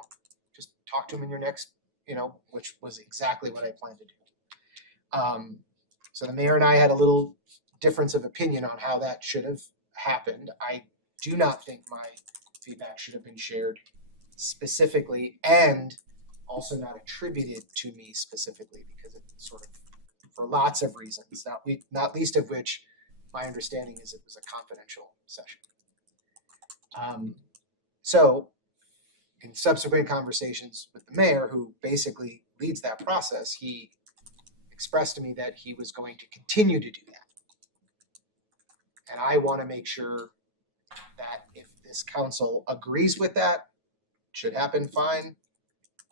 just talk to him in your next, which was exactly what I planned to do. So the mayor and I had a little difference of opinion on how that should have happened. I do not think my feedback should have been shared specifically and also not attributed to me specifically, because it sort of, for lots of reasons, not least of which my understanding is it was a confidential session. So in subsequent conversations with the mayor, who basically leads that process, he expressed to me that he was going to continue to do that. And I want to make sure that if this council agrees with that, should happen, fine.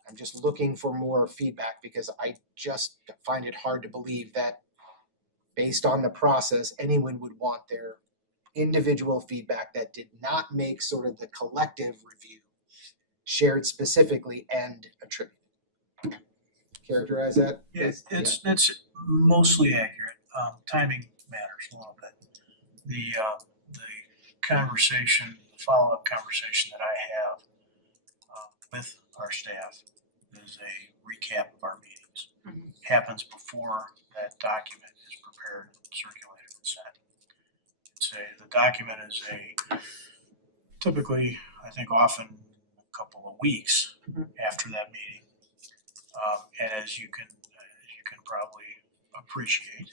I'm just looking for more feedback, because I just find it hard to believe that based on the process, anyone would want their individual feedback that did not make sort of the collective review shared specifically and attributed. Characterize that? Yeah, it's mostly accurate. Timing matters a little bit. The conversation, the follow-up conversation that I have with our staff is a recap of our meetings. Happens before that document is prepared and circulated and sent. The document is typically, I think often a couple of weeks after that meeting. And as you can probably appreciate,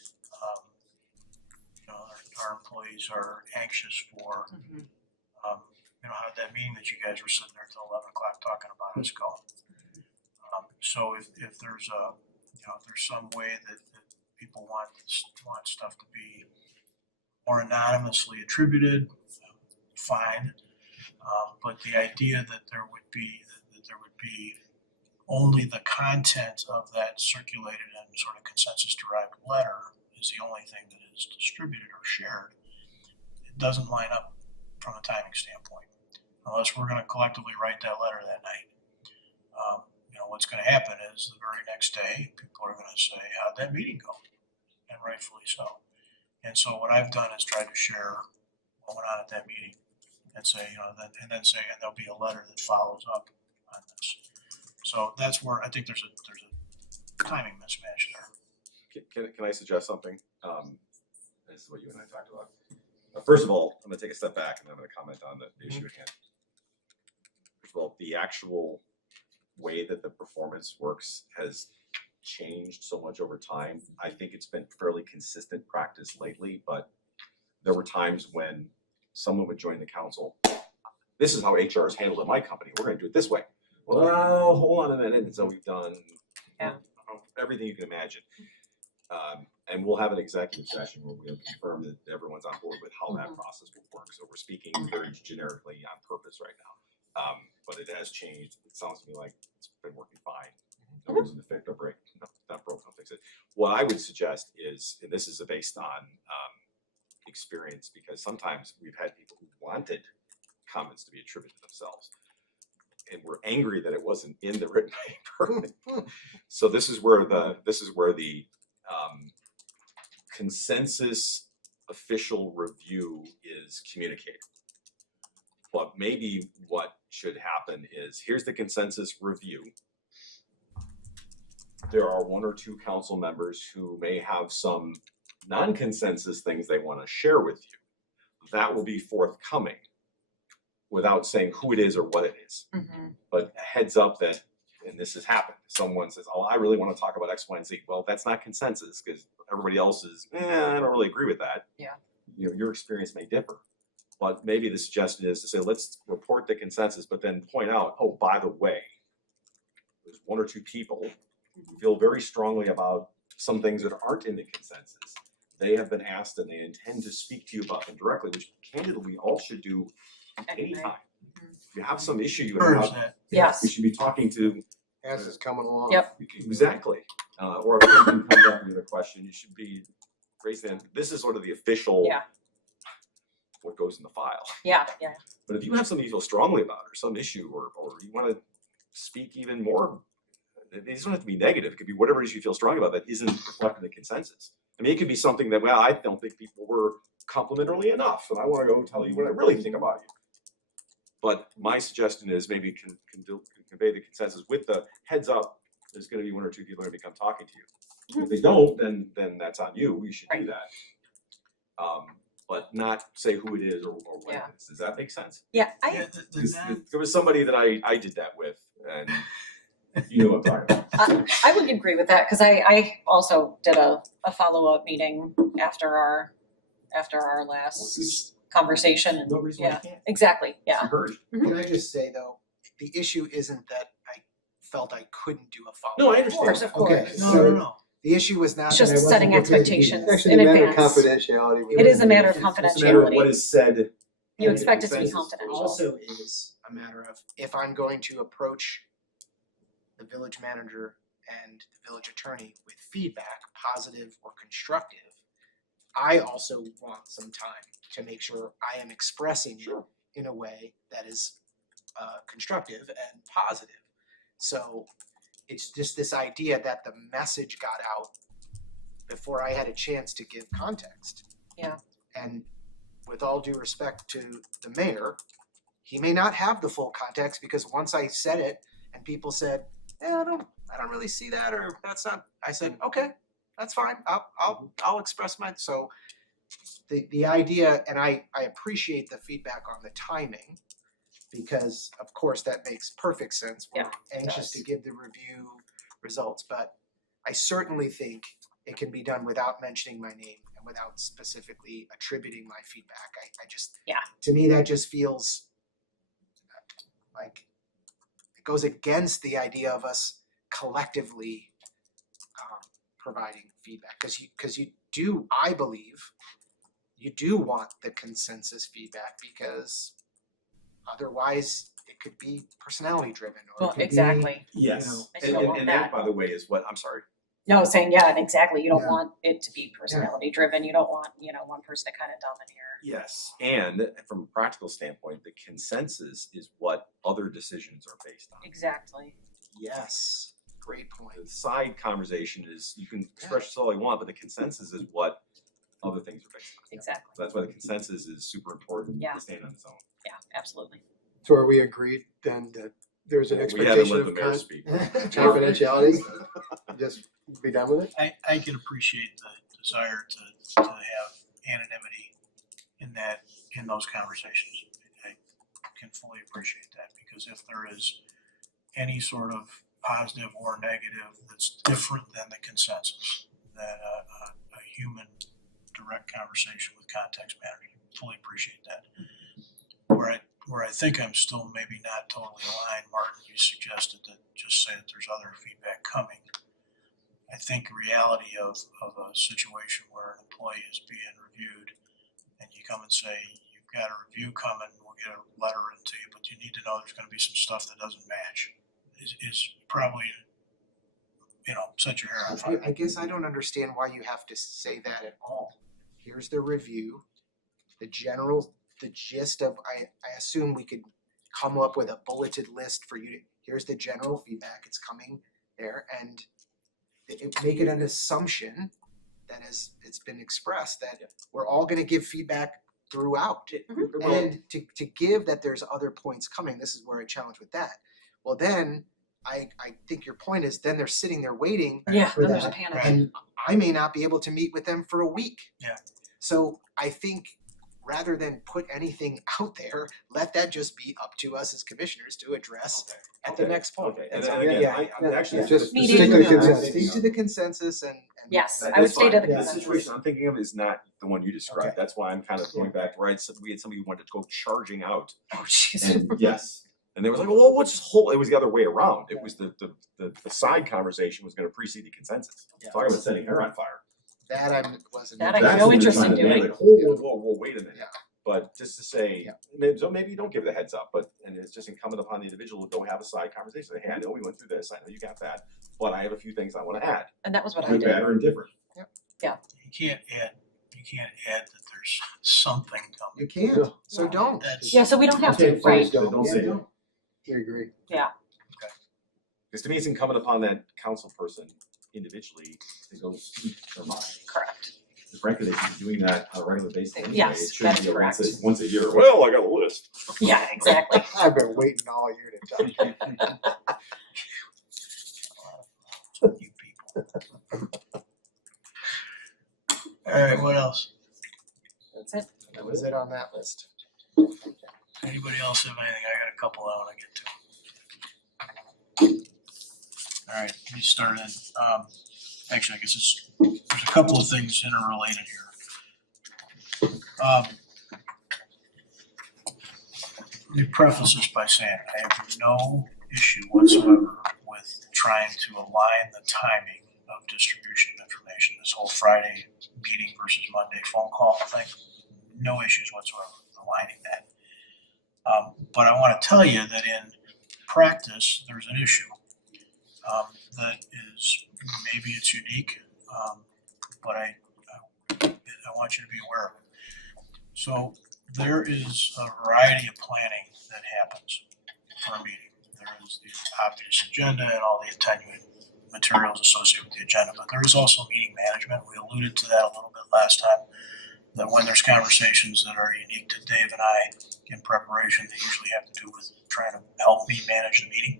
our employees are anxious for, how that meeting that you guys were sitting there till 11 o'clock talking about is going. So if there's there's some way that people want stuff to be more anonymously attributed, fine. But the idea that there would be only the content of that circulated and sort of consensus-derived letter is the only thing that is distributed or shared, it doesn't line up from a timing standpoint. Unless we're going to collectively write that letter that night. What's going to happen is the very next day, people are going to say, how'd that meeting go? And rightfully so. And so what I've done is try to share what went on at that meeting and say, and there'll be a letter that follows up on this. So that's where I think there's a timing mismatch there. Can I suggest something? This is what you and I talked about. First of all, I'm going to take a step back and I'm going to comment on the issue at hand. First of all, the actual way that the performance works has changed so much over time. I think it's been fairly consistent practice lately, but there were times when someone would join the council. This is how HR is handled at my company. We're going to do it this way. Well, hold on a minute. And so we've done everything you can imagine. And we'll have an executive session where we'll confirm that everyone's on board with how that process will work. So we're speaking very generically on purpose right now. But it has changed. It sounds to me like it's been working fine. No reason to fix or break. No, not broke, don't fix it. What I would suggest is, and this is based on experience, because sometimes we've had people who wanted comments to be attributed to themselves and were angry that it wasn't in the written paper. So this is where the consensus official review is communicated. But maybe what should happen is, here's the consensus review. There are one or two council members who may have some non-consensus things they want to share with you. That will be forthcoming without saying who it is or what it is. But a heads up that and this has happened. Someone says, oh, I really want to talk about X, Y, and Z. Well, that's not consensus because everybody else is, I don't really agree with that. Yeah. You know, your experience may differ. But maybe the suggestion is to say, let's report the consensus, but then point out, oh, by the way, there's one or two people who feel very strongly about some things that aren't in the consensus. They have been asked and they intend to speak to you about them directly, which candidly we all should do anytime. If you have some issue you have, Yes. we should be talking to. As it's coming along. Yep. Exactly. Or if something comes up with a question, you should be raising. This is sort of the official. Yeah. What goes in the file. Yeah, yeah. But if you have something you feel strongly about or some issue or you want to speak even more, these don't have to be negative. It could be whatever issue you feel strong about that isn't reflecting the consensus. I mean, it could be something that, well, I don't think people were complimentary enough, and I want to go tell you what I really think about you. But my suggestion is maybe convey the consensus with the heads up. There's going to be one or two people who are going to come talking to you. If they don't, then that's on you. You should do that. But not say who it is or when it is. Does that make sense? Yeah. There was somebody that I did that with, and you know what I'm talking about. I would agree with that because I also did a follow-up meeting after our last conversation. And, no reason why you can't. Exactly. Yeah. Can I just say though, the issue isn't that I felt I couldn't do a follow-up. No, I understand. Of course. Okay, no. The issue was not It's that just I wasn't setting prepared to be expectations there. It's actually in a matter of advance. confidentiality. It is a matter of It's a matter of what confidentiality. is said. You and expect it to be consensus. confidential. Also is a matter of if I'm going to approach the village manager and the village attorney with feedback, positive or constructive, I also want some time to make sure I am expressing it in a way that is constructive and positive. So it's just this idea that the message got out before I had a chance to give context. Yeah. And with all due respect to the mayor, he may not have the full context because once I said it and people said, I don't really see that, or that's not, I said, okay, that's fine. I'll express my, so the idea, and I appreciate the feedback on the timing because of course that makes perfect sense. We're anxious to give the review results, but I certainly think it can be done without mentioning my name and without specifically attributing my feedback. I just, to me, that just feels like it goes against the idea of us collectively providing feedback because you do, I believe, you do want the consensus feedback because otherwise it could be personality driven or it could exactly. be, Yes. you know, And that, by the way, is what I'm sorry. No, saying exactly. You don't want it to be personality driven. You don't want one person to kind of domineer. Yes, and from a practical standpoint, the consensus is what other decisions are based on. Exactly. Yes, great point. The side conversation is you can express yourself all you want, but the consensus is what other things are based on. Exactly. So that's why the consensus is super important to stand on its own. Yeah, absolutely. So are we agreed then that there's an We haven't expectation let of the mayor speak. confidentiality? Just be done with it? I can appreciate the desire to have anonymity in those conversations. I can fully appreciate that because if there is any sort of positive or negative that's different than the consensus, that a human direct conversation with context matters. Fully appreciate that. Where I think I'm still maybe not totally aligned, Martin, you suggested that just say that there's other feedback coming. I think the reality of a situation where an employee is being reviewed and you come and say, you've got a review coming, we'll get a letter into you, but you need to know there's gonna be some stuff that doesn't match, is probably, set your hair on fire. I guess I don't understand why you have to say that at all. Here's the review, the gist of, I assume we could come up with a bulleted list for you to, here's the general feedback, it's coming there, and make it an assumption that as it's been expressed that we're all gonna give feedback throughout. And to give that there's other points coming, this is where I challenge with that. Well then, I think your point is then they're sitting there waiting for then there's a that, panic. and I may not be able to meet with them for a week. Yeah. So I think rather than put anything out there, let that just be up to us as commissioners to address at the next point. Okay, That's and all. again, Yeah. I'm actually. Just Meeting. stick to the Stick consensus. to the consensus and. Yes, That- I would that's stay to fine. the The consensus. situation I'm thinking of is not the one you described. Okay. That's why I'm kind of going back, right? So we had somebody who wanted to go charging out. Oh, jeez. And yes. And they was like, well, what's this whole, it was the other way around. It was the side conversation was gonna precede the consensus. Talking about setting her on fire. That I wasn't. That I have That's no what we're interest trying in to manage. doing. Like, whoa, wait a minute. Yeah. But just to say, so maybe you don't give the heads up, but, and it's just incumbent upon the individual to go have a side conversation. Say, hey, I know we went through this, I know you got that, but I have a few things I wanna add. And that was what I Good, did. bad, or indifferent. You can't add that there's something coming. You can't, so don't. That's, Yeah, so we don't have to, right? Don't say it. I agree. Yeah. Because to me, it's incumbent upon that council person individually to go speak their mind. Correct. And frankly, they should be doing that on a regular basis anyway. Yes, It shouldn't that be is a correct. once a year, well, I got a list. Yeah, exactly. I've been waiting all year to tell you. you people. All right, what else? That's it. That was it on that list. Anybody else have anything? I got a couple I wanna get to. All right, let me start in, actually, I guess there's a couple of things interrelated here. Let me preface this by saying I have no issue whatsoever with trying to align the timing of distribution of information, this whole Friday meeting versus Monday phone call thing. No issues whatsoever with aligning that. But I want to tell you that in practice, there's an issue that is, maybe it's unique, but I want you to be aware of it. So there is a variety of planning that happens for a meeting. There is the obvious agenda and all the attenuating materials associated with the agenda, but there is also meeting management. We alluded to that a little bit last time, that when there's conversations that are unique to Dave and I in preparation, they usually have to do with trying to help me manage the meeting.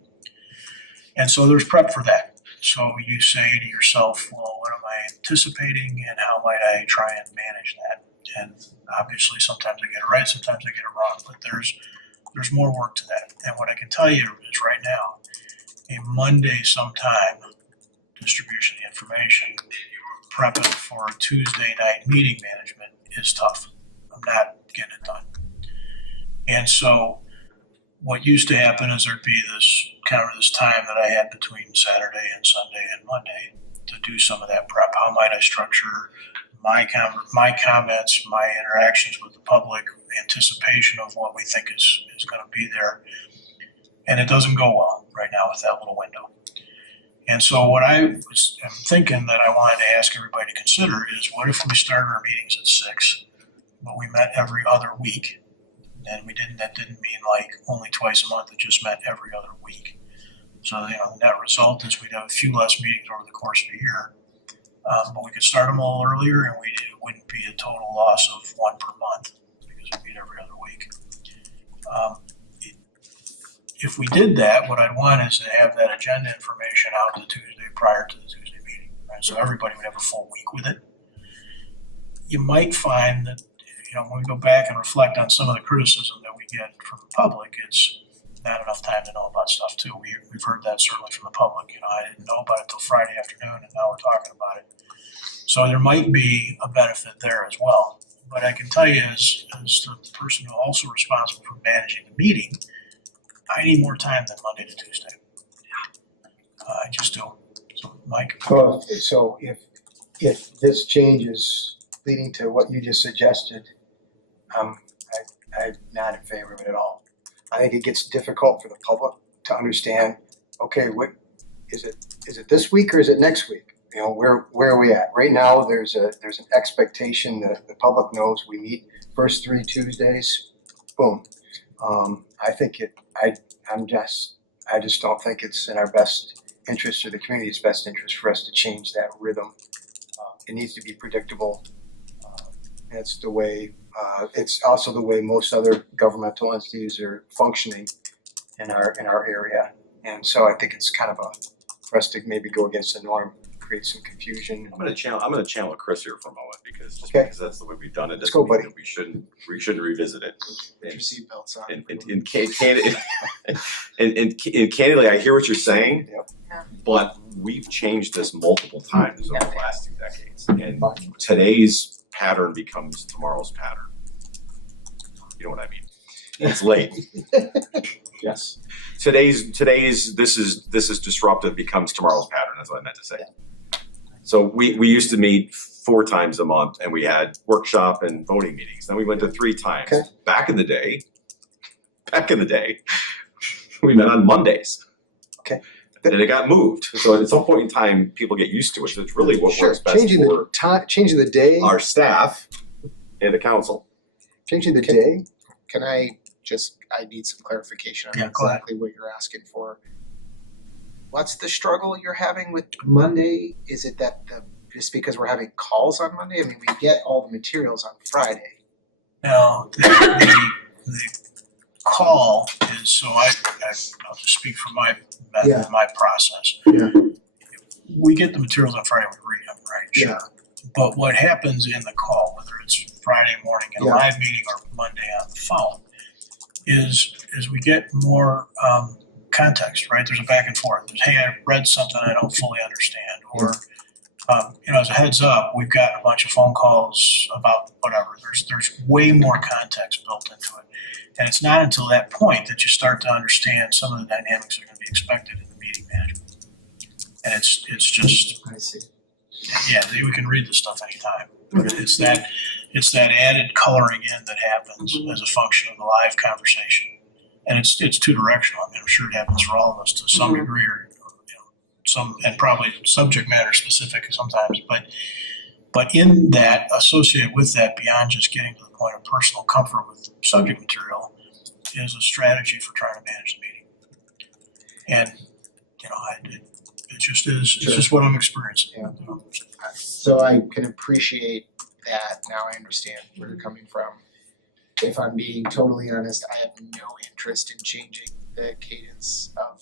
And so there's prep for that. So you say to yourself, well, what am I anticipating and how might I try and manage that? And obviously sometimes I get it right, sometimes I get it wrong, but there's more work to that. And what I can tell you is right now, a Monday sometime distribution of information, prepping for a Tuesday night meeting management is tough. I'm not getting it done. And so what used to happen is there'd be this time that I had between Saturday and Sunday and Monday to do some of that prep. How might I structure my comments, my interactions with the public, anticipation of what we think is going to be there. And it doesn't go well right now with that little window. And so what am thinking that I wanted to ask everybody to consider is, what if we started our meetings at 6, but we met every other week? And that didn't mean like only twice a month, it just meant every other week. So, the net result is we'd have a few less meetings over the course of a year. But we could start them all earlier and it wouldn't be a total loss of 1 per month because we meet every other week. If we did that, what I'd want is to have that agenda information out the Tuesday prior to the Tuesday meeting, right? So everybody would have a full week with it. You might find that, when we go back and reflect on some of the criticism that we get from the public, it's not enough time to know about stuff too. We've heard that certainly from the public. I didn't know about it till Friday afternoon, and now we're talking about it. So there might be a benefit there as well. But I can tell you, as the person who's also responsible for managing the meeting, I need more time than Monday to Tuesday. I just do. So, Mike? So if this change is leading to what you just suggested, I'm not in favor of it at all. I think it gets difficult for the public to understand, okay, what is it this week or is it next week? Where are we at? Right now there's an expectation that the public knows we meet first 3 Tuesdays. Boom. I just don't think it's in our best interest or the community's best interest for us to change that rhythm. It needs to be predictable. That's the way, it's also the way most other governmental entities are functioning in our area. And so I think it's kind of for us to maybe go against the norm. create some confusion. I'm gonna channel Chris here for a moment because Okay. because that's the way we've done it. Let's doesn't go, mean buddy. that we shouldn't revisit it. Put your seatbelts on. And candidly, I hear what you're saying, but we've changed this multiple times over the last 2 decades. And today's pattern becomes tomorrow's pattern. You know what I mean? It's late. Yes. Today's this is disruptive becomes tomorrow's pattern. That's what I meant to say. So we used to meet 4 times a month, and we had workshop and voting meetings. Then we went to 3 times. Okay. Back in the day, we met on Mondays. Okay. And it got moved. So at some point in time, people get used to it. So it's really what Sure. works best Changing for the time, changing the day. our staff and the council. Changing the day. Can I need some clarification on Yeah, go ahead. exactly what you're asking for. What's the struggle you're having with Monday? Is it that just because we're having calls on Monday? I mean, we get all the materials on Friday. Now, the call is, so I'll just speak for my method, Yeah. my process. Yeah. We get the materials on Friday, we read them, right? Sure. Yeah. But what happens in the call, whether it's Friday morning in a Yeah. live meeting or Monday on the phone, is we get more context, right? There's a back and forth. There's, hey, I read something I don't fully understand, or as a heads up, we've got a bunch of phone calls about whatever. There's way more context built into it, and it's not until that point that you start to understand some of the dynamics that are going to be expected in the meeting management. And it's just, I see. yeah, we can read this stuff anytime. It's that added coloring in that happens as a function of the live conversation, and it's 2 directional. I mean, I'm sure it happens for all of us to some degree, or some, and probably subject matter specific sometimes. But in that, associated with that, beyond just getting to the point of personal comfort with subject material, is a strategy for trying to manage the meeting. And it just is. It's just what I'm experiencing. Yeah. So I can appreciate that. Now I understand where you're coming from. If I'm being totally honest, I have no interest in changing the cadence of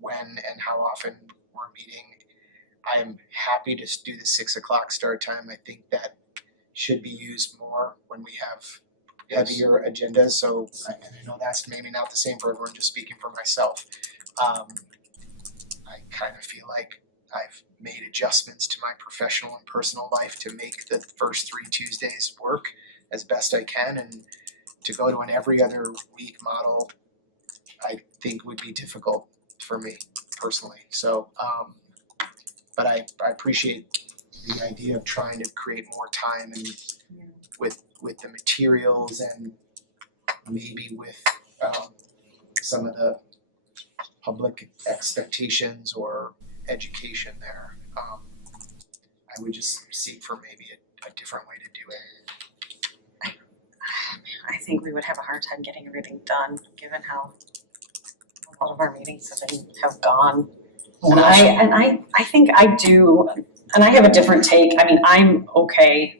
when and how often we're meeting. I am happy to do the 6 o'clock start time. I think that should be used more when we have heavier agendas. So I know that's maybe not the same for everyone, just speaking for myself. I kind of feel like I've made adjustments to my professional and personal life to make the first 3 Tuesdays work as best I can, and to go to an every other week model, I think would be difficult for me personally. So, but I appreciate the idea of trying to create more time and with the materials, and maybe with some of the public expectations or education there. I would just seek for maybe a different way to do it. I think we would have a hard time getting everything done, given how a lot of our meetings have gone. And I think I do, and I have a different take. I mean, I'm okay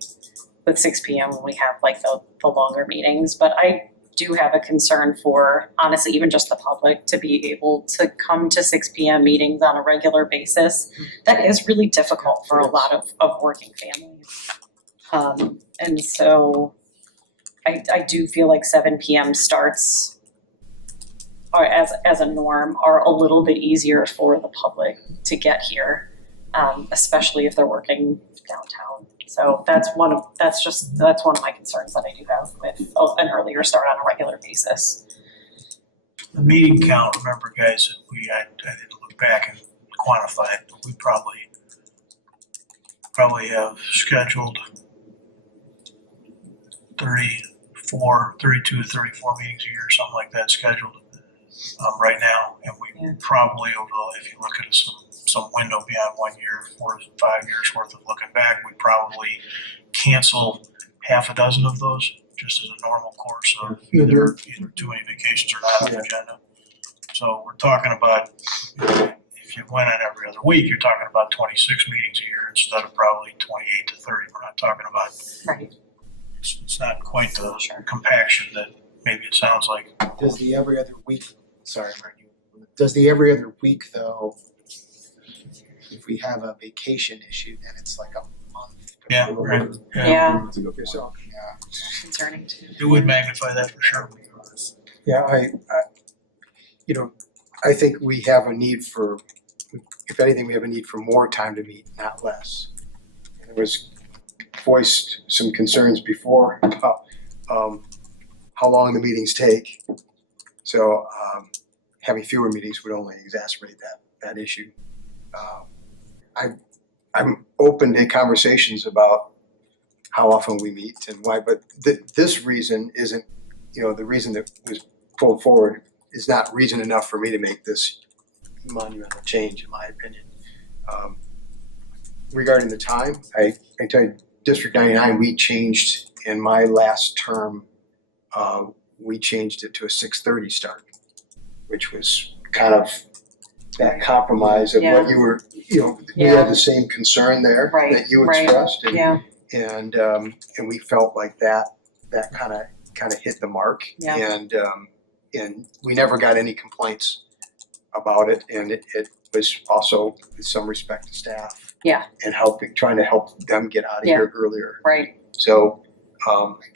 with 6 p.m. when we have like the longer meetings, but I do have a concern for, honestly, even just the public to be able to come to 6 p.m. meetings on a regular basis. That is really difficult for a lot of working families. And so I do feel like 7 p.m. starts are as a norm are a little bit easier for the public to get here, especially if they're working downtown. So that's one of my concerns that I do have with an earlier start on a regular basis. The meeting count, remember guys, I didn't look back and quantify it, but we probably have scheduled 32 to 34 meetings a year, something like that scheduled right now. And we probably, if you look at some window beyond 1 year, 4 to 5 years worth of looking back, we probably cancel half a dozen of those just as a normal course of either too many vacations or not on the agenda. So we're talking about, if you went on every other week, you're talking about 26 meetings a year instead of probably 28 to 30. We're not talking about, it's not quite the compaction that maybe it sounds like. Does the every other week, sorry, Martin, does the every other week though if we have a vacation issue, then it's like a month. Yeah, right. Yeah. So, Concerning too. It would magnify that for sure. Yeah, you know, I think we have a need for, if anything, we have a need for more time to meet, not less. There was voiced some concerns before about how long the meetings take. So having fewer meetings would only exacerbate that issue. I'm open to conversations about how often we meet and why, but this reason isn't, the reason that was pulled forward is not reason enough for me to make this monumental change, in my opinion. Regarding the time, I tell you, District 99, we changed in my last term, we changed it to a 6:30 start, which was kind of that compromise of what you were, we had the same concern there that you expressed. And we felt like that kind of hit the mark. And we never got any complaints about it, and it was also with some respect to staff. And trying to help them get out of here earlier. Right. So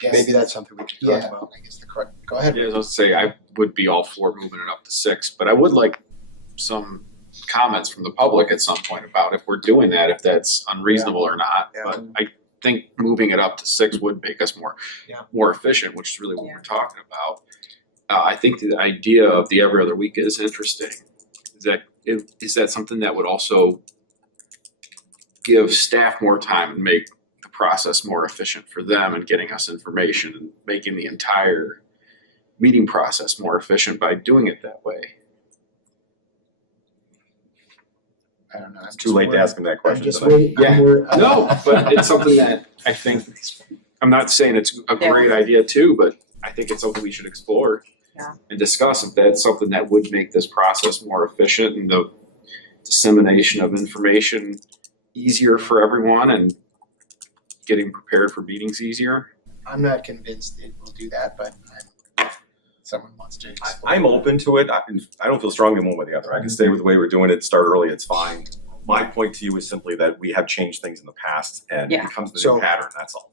maybe that's something we should talk about. I guess the correct. Go ahead. Yeah, I was going to say I would be all for moving it up to 6, but I would like some comments from the public at some point about if we're doing that, if that's unreasonable or not. But I think moving it up to 6 would make us more efficient, which is really what we're talking about. I think the idea of the every other week is interesting. Is that something that would also give staff more time and make the process more efficient for them and getting us information and making the entire meeting process more efficient by doing it that way? I don't know. It's too late to ask him that question. No, but it's something that I think, I'm not saying it's a great idea too, but I think it's something we should explore and discuss if that's something that would make this process more efficient and the dissemination of information easier for everyone and getting prepared for meetings easier. I'm not convinced it will do that, but someone wants to. I'm open to it. I don't feel strongly one way or the other. I can stay with the way we're doing it, start early, it's fine. My point to you is simply that we have changed things in the past and it becomes the new pattern, that's all.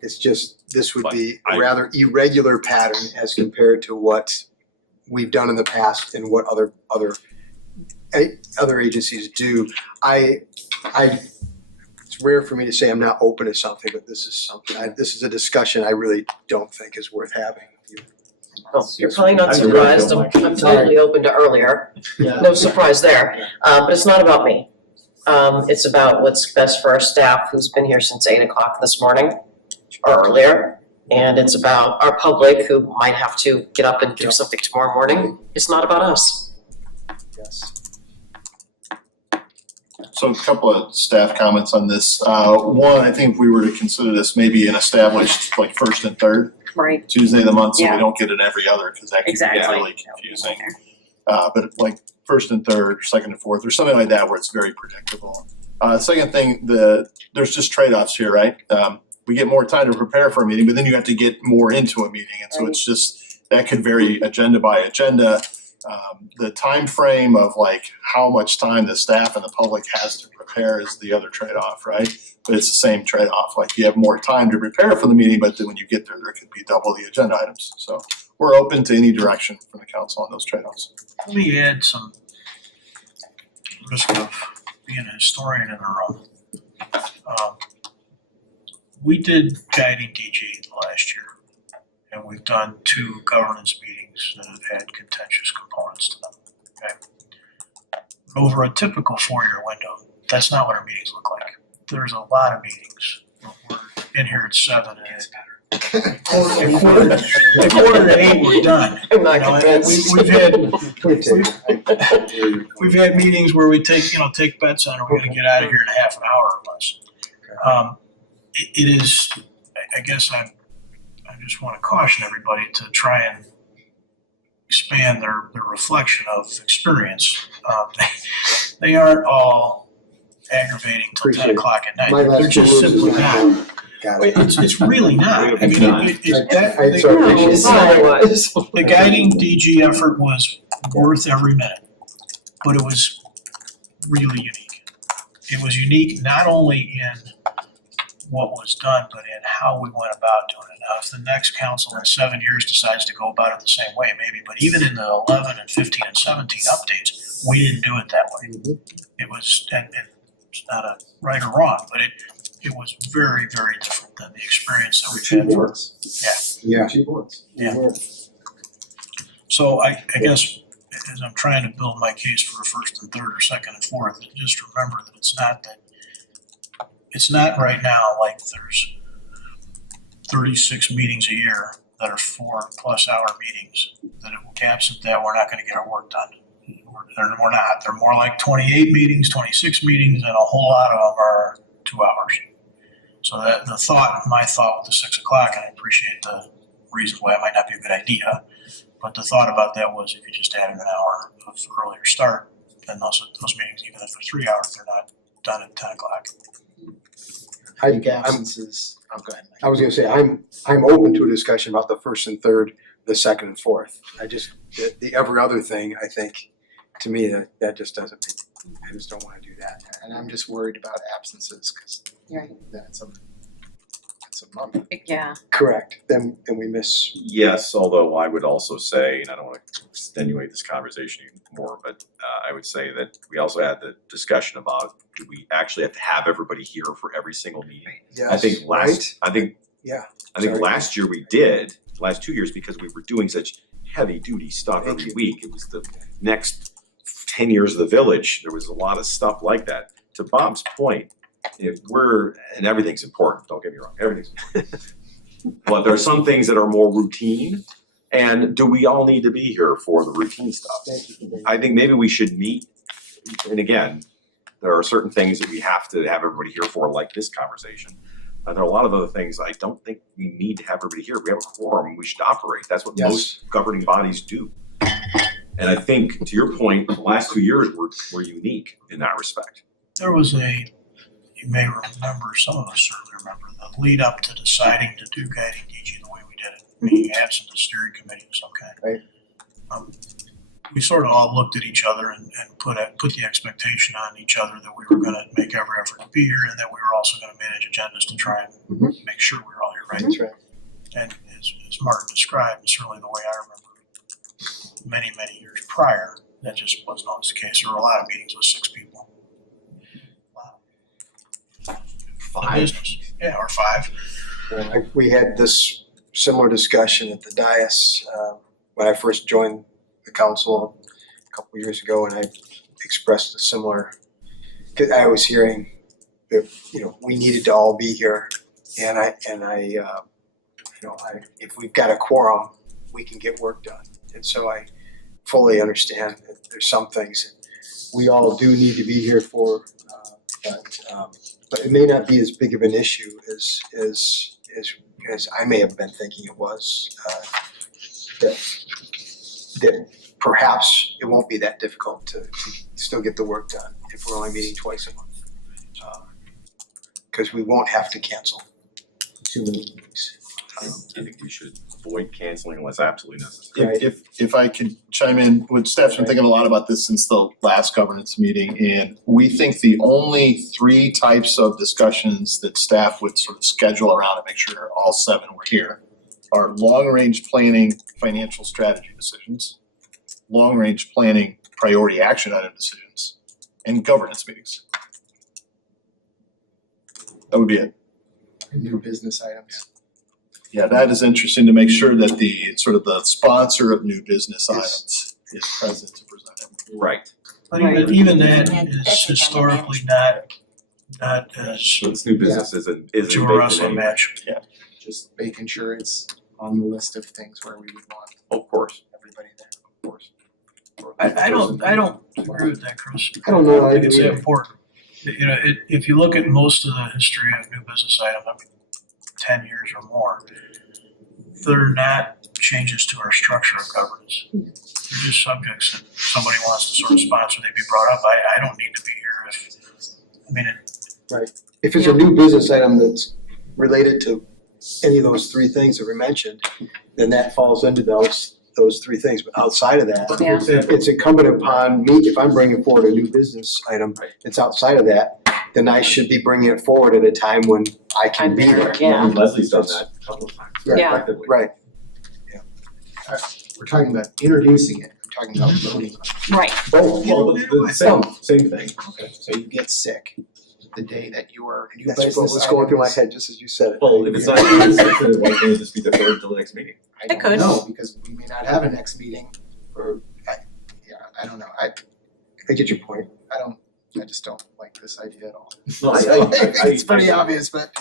It's just, this would be a rather irregular pattern as compared to what we've done in the past and what other agencies do. It's rare for me to say I'm not open to something, but this is something, this is a discussion I really don't think is worth having. Well, you're probably not surprised, I'm totally open to earlier, no surprise there, but it's not about me. It's about what's best for our staff who's been here since 8 o'clock this morning or earlier. And it's about our public who might have to get up and do something tomorrow morning. It's not about us. Yes. So a couple of staff comments on this. One, I think if we were to consider this maybe an established like first and third Tuesday of the month, so we don't get it every other, because that can get really confusing. But like first and third, second and fourth, or something like that where it's very predictable. Second thing, there's just trade-offs here, right? We get more time to prepare for a meeting, but then you have to get more into a meeting, and so it's just that could vary agenda by agenda. The time frame of like how much time the staff and the public has to prepare is the other trade-off, right? But it's the same trade-off. Like you have more time to prepare for the meeting, but then when you get there, there could be double the agenda items. So we're open to any direction from the council on those trade-offs. Let me add some risk of being a historian in a row. We did guiding DG last year, and we've done 2 governance meetings that have had contentious components to them. Okay? Over a typical 4-year window, that's not what our meetings look like. There's a lot of meetings. We're in here at 7 and at quarter to 8 we're done. I'm not convinced. We've had meetings where we take bets on, are we gonna get out of here in a half an hour or less. It is, I guess I just want to caution everybody to try and expand their reflection of experience. They aren't all aggravating till 10 o'clock at night. They're just simply not. It's really not. I mean, the guiding DG effort was worth every minute, but it was really unique. It was unique not only in what was done, but in how we went about doing it. Now, if the next council in 7 years decides to go about it the same way, maybe, but even in the 11 and 15 and 17 updates, we didn't do it that way. It was, and it's not a right or wrong, but it was very, very different than the experience that we've had. Yeah. Yeah. So I guess as I'm trying to build my case for a first and third or second and fourth, just remember that it's not right now like there's 36 meetings a year that are 4+ hour meetings, that absent that, we're not gonna get our work done. We're not. They're more like 28 meetings, 26 meetings, and a whole lot of them are 2 hours. So that my thought with the 6 o'clock, and I appreciate the reason why it might not be a good idea, but the thought about that was if you just added an hour of earlier start, then those meetings, even if they're 3 hours, they're not done at 10 o'clock. I think absences. I was going to say I'm open to a discussion about the first and third, the second and fourth. The every other thing, I think, to me that just doesn't. I just don't want to do that, And I'm just worried about absences because that's a month. Yeah. correct. Then we miss. Yes, although I would also say, and I don't want to extenuate this conversation even more, but I would say that we also had the discussion about, do we actually have to have everybody here for every single meeting? Yes, I think yeah. last year we did, last 2 years, because we were doing such heavy duty stuff every week. It was the next 10 years of the village. There was a lot of stuff like that. To Bob's point, and everything's important, don't get me wrong, everything's important. But there are some things that are more routine, and do we all need to be here for the routine stuff? I think maybe we should meet, and again, there are certain things that we have to have everybody here for, like this conversation. But there are a lot of other things I don't think we need to have everybody here. If we have a quorum, we should operate. That's what most governing bodies do. And I think, to your point, the last 2 years were unique in that respect. There was you may remember, some of us certainly remember, the lead up to deciding to do guiding DG the way we did it, meaning absent a steering committee of some kind. Right. We sort of all looked at each other and put the expectation on each other that we were going to make every effort to be here, and that we were also going to manage agendas to try and make sure we were all here, right? That's right. And as Martin described, and certainly the way I remember many, many years prior, that just wasn't always the case. There were a lot of meetings with 6 people. Business. Yeah, or 5. We had this similar discussion at the dais when I first joined the council a couple of years ago, and I expressed a similar. Cause I was hearing that we needed to all be here, and I if we've got a quorum, we can get work done, and so I fully understand that there's some things we all do need to be here for, but it may not be as big of an issue as I may have been thinking it was. That perhaps it won't be that difficult to still get the work done if we're only meeting twice a month, because we won't have to cancel too many meetings. I think we should avoid canceling unless absolutely necessary. If I could chime in, staff's been thinking a lot about this since the last governance meeting, and we think the only 3 types of discussions that staff would sort of schedule around to make sure all 7 were here are long-range planning financial strategy decisions, long-range planning priority action item decisions, and governance meetings. That would be it. New business items. Yeah, that is interesting to make sure that the sort of the sponsor of new business items is present to present it. Right. But even that is historically not as. So this new business isn't to a wrestling match. Yeah. Just making sure it's on the list of things where we would want Of course. everybody there. Of course. I don't agree with that, Chris. I don't know. I think it's important. If you look at most of the history of new business items, 10 years or more, they're not changes to our structure of governance. They're just subjects that somebody wants to sort of sponsor, they'd be brought up. I don't need to be here Right. If it's a new business item that's related to any of those 3 things that were mentioned, then that falls into those those three things, but outside of that, Yeah. it's incumbent upon me, if I'm bringing forward a new business item, it's outside of that, then I should be bringing it forward at a time when I can be there. Yeah. Leslie's done that a couple of times. Yeah. Effectively. Right. We're talking about introducing it, we're talking about voting on it. Right. Oh, well, the same thing. Okay, so you get sick the day that your new That's what business was going through my item head, just as you said it. Well, if it's not, why can't it just be deferred till the next meeting? I It could. don't know, because we may not have a next meeting, or, I don't know, I get your point. I just don't like this idea at all. No, It's pretty obvious, but.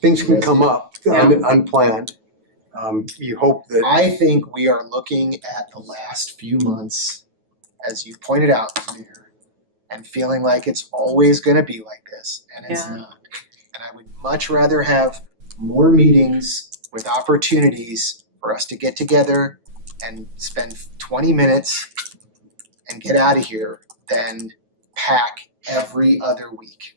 Things can come up Yeah. unplanned. You hope that, I think we are looking at the last few months, as you pointed out, Mayor, and feeling like it's always gonna be like this, and it's Yeah. not. And I would much rather have more meetings with opportunities for us to get together and spend 20 minutes and get out of here than pack every other week.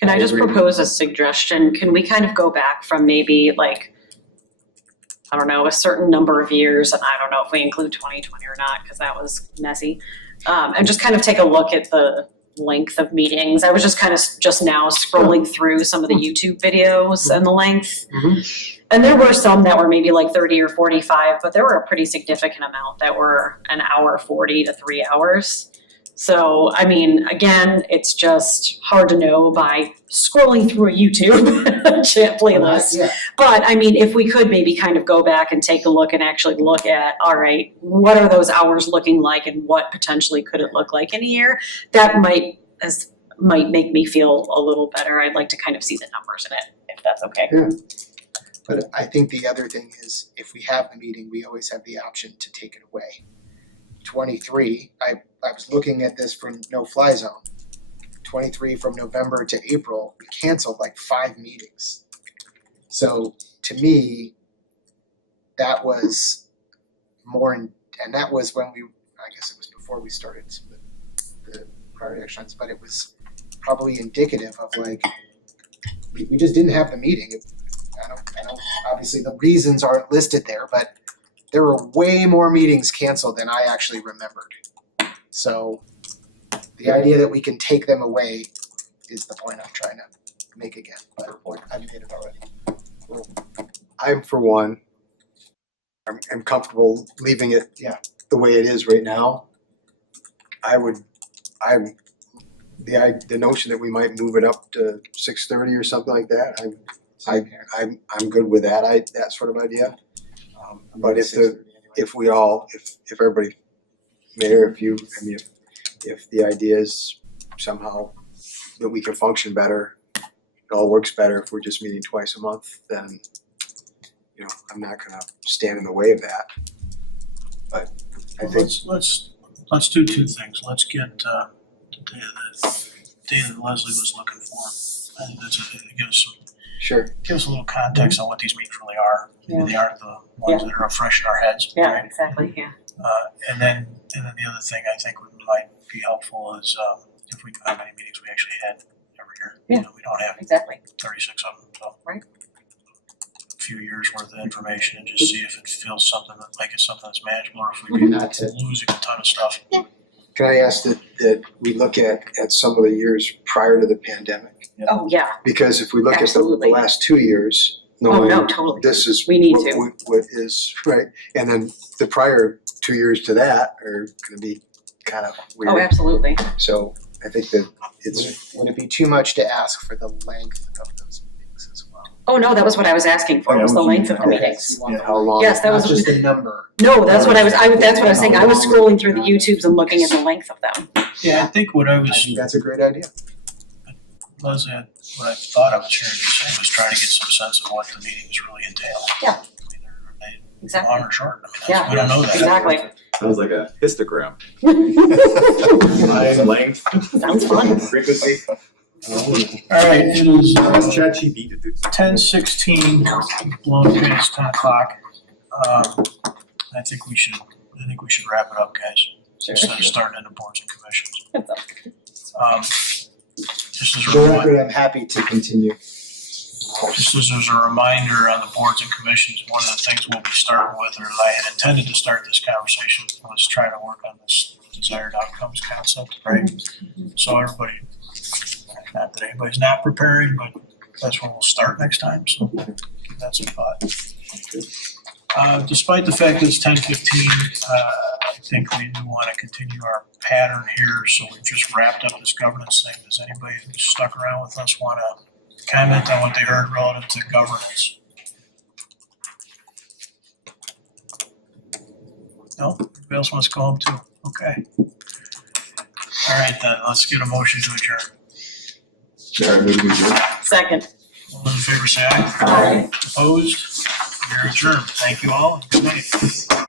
Can I just propose a suggestion? Can we kind of go back from maybe like, I don't know, a certain number of years, and I don't know if we include 2020 or not, because that was messy. And just kind of take a look at the length of meetings. I was just kind of just now scrolling through some of the YouTube videos and the length. And there were some that were maybe like 30 or 45, but there were a pretty significant amount that were an hour 40 to 3 hours. So, I mean, again, it's just hard to know by scrolling through a YouTube chat playlist. Yeah. But I mean, if we could maybe kind of go back and take a look and actually look at, all right, what are those hours looking like and what potentially could it look like in a year? That might make me feel a little better. I'd like to kind of see the numbers in it, if that's okay. Yeah. But I think the other thing is, if we have the meeting, we always have the option to take it away. 23, I was looking at this for no-fly zone. 23 from November to April, we canceled like 5 meetings. So to me, that was more, and that was when I guess it was before we started the priority actions, but it was probably indicative of like, we just didn't have the meeting. I don't, obviously the reasons aren't listed there, but there were way more meetings canceled than I actually remembered. So the idea that we can take them away is the point I'm trying to make again, but I've made it already. I'm for one, I'm comfortable leaving it the way it is right now. The notion that we might move it up to 6:30 or something like that, I'm good with that, that sort of idea. But if everybody, Mayor, if the idea is somehow that we can function better, it all works better if we're just meeting twice a month, then, I'm not gonna stand in the way of that. But I think. Let's do two things. Let's get the data that Leslie was looking for. I think it gives us a little context on what these meetings really are. Maybe they aren't the ones that are fresh in our heads. Yeah, right? exactly, yeah. And then the other thing I think might be helpful is if we know how many meetings we actually had every year. Yeah. We don't have Exactly. 36 of them, so. Right. A few years worth of information and just see if it feels like it's something that's manageable, or if we be losing a ton of stuff. Can I ask that we look at some of the years prior to the pandemic? Oh, yeah. Because if we look Absolutely. at the last 2 years, knowing totally. this is We need what is, right? And then the prior 2 years to that are gonna be kind of weird. Oh, absolutely. So I think that it's. Would it be too much to ask for the length of those meetings as well? Oh, no, that was what I was asking for, was the length of the meetings. How long? Yes, that was. Not just the number. No, that's what I was saying. I was scrolling through the YouTubes and looking at the length of them. Yeah, I think I think that's a great idea. Leslie, what I thought I was hearing you say was trying to get some sense of what the meetings really entail. Yeah. I mean, are they Exactly. long or short? I mean, Yeah, we don't know that. exactly. Sounds like a histogram. Length. Sounds fun. Frequency. All right, it is ChatGPT to do. 10:16, blown past 10 o'clock. I think we should wrap it up, guys. Instead of starting into boards and commissions. Just as a For the reminder, record, I'm happy to continue. Just as a reminder on the boards and commissions, one of the things we'll be starting with, or that I had intended to start this conversation, was trying to work on this desired outcomes concept, right? So everybody, not that anybody's not preparing, but that's where we'll start next time, so that's a thought. Despite the fact that it's 10:15, I think we do want to continue our pattern here, so we've just wrapped up this governance thing. Does anybody who's stuck around with us want to comment on what they heard relative to governance? No? Anybody else wants to go home too? Okay. All right then, let's get a motion to adjourn. Second. All those in favor say aye. Aye. Opposed? We're adjourned. Thank you all. Good night.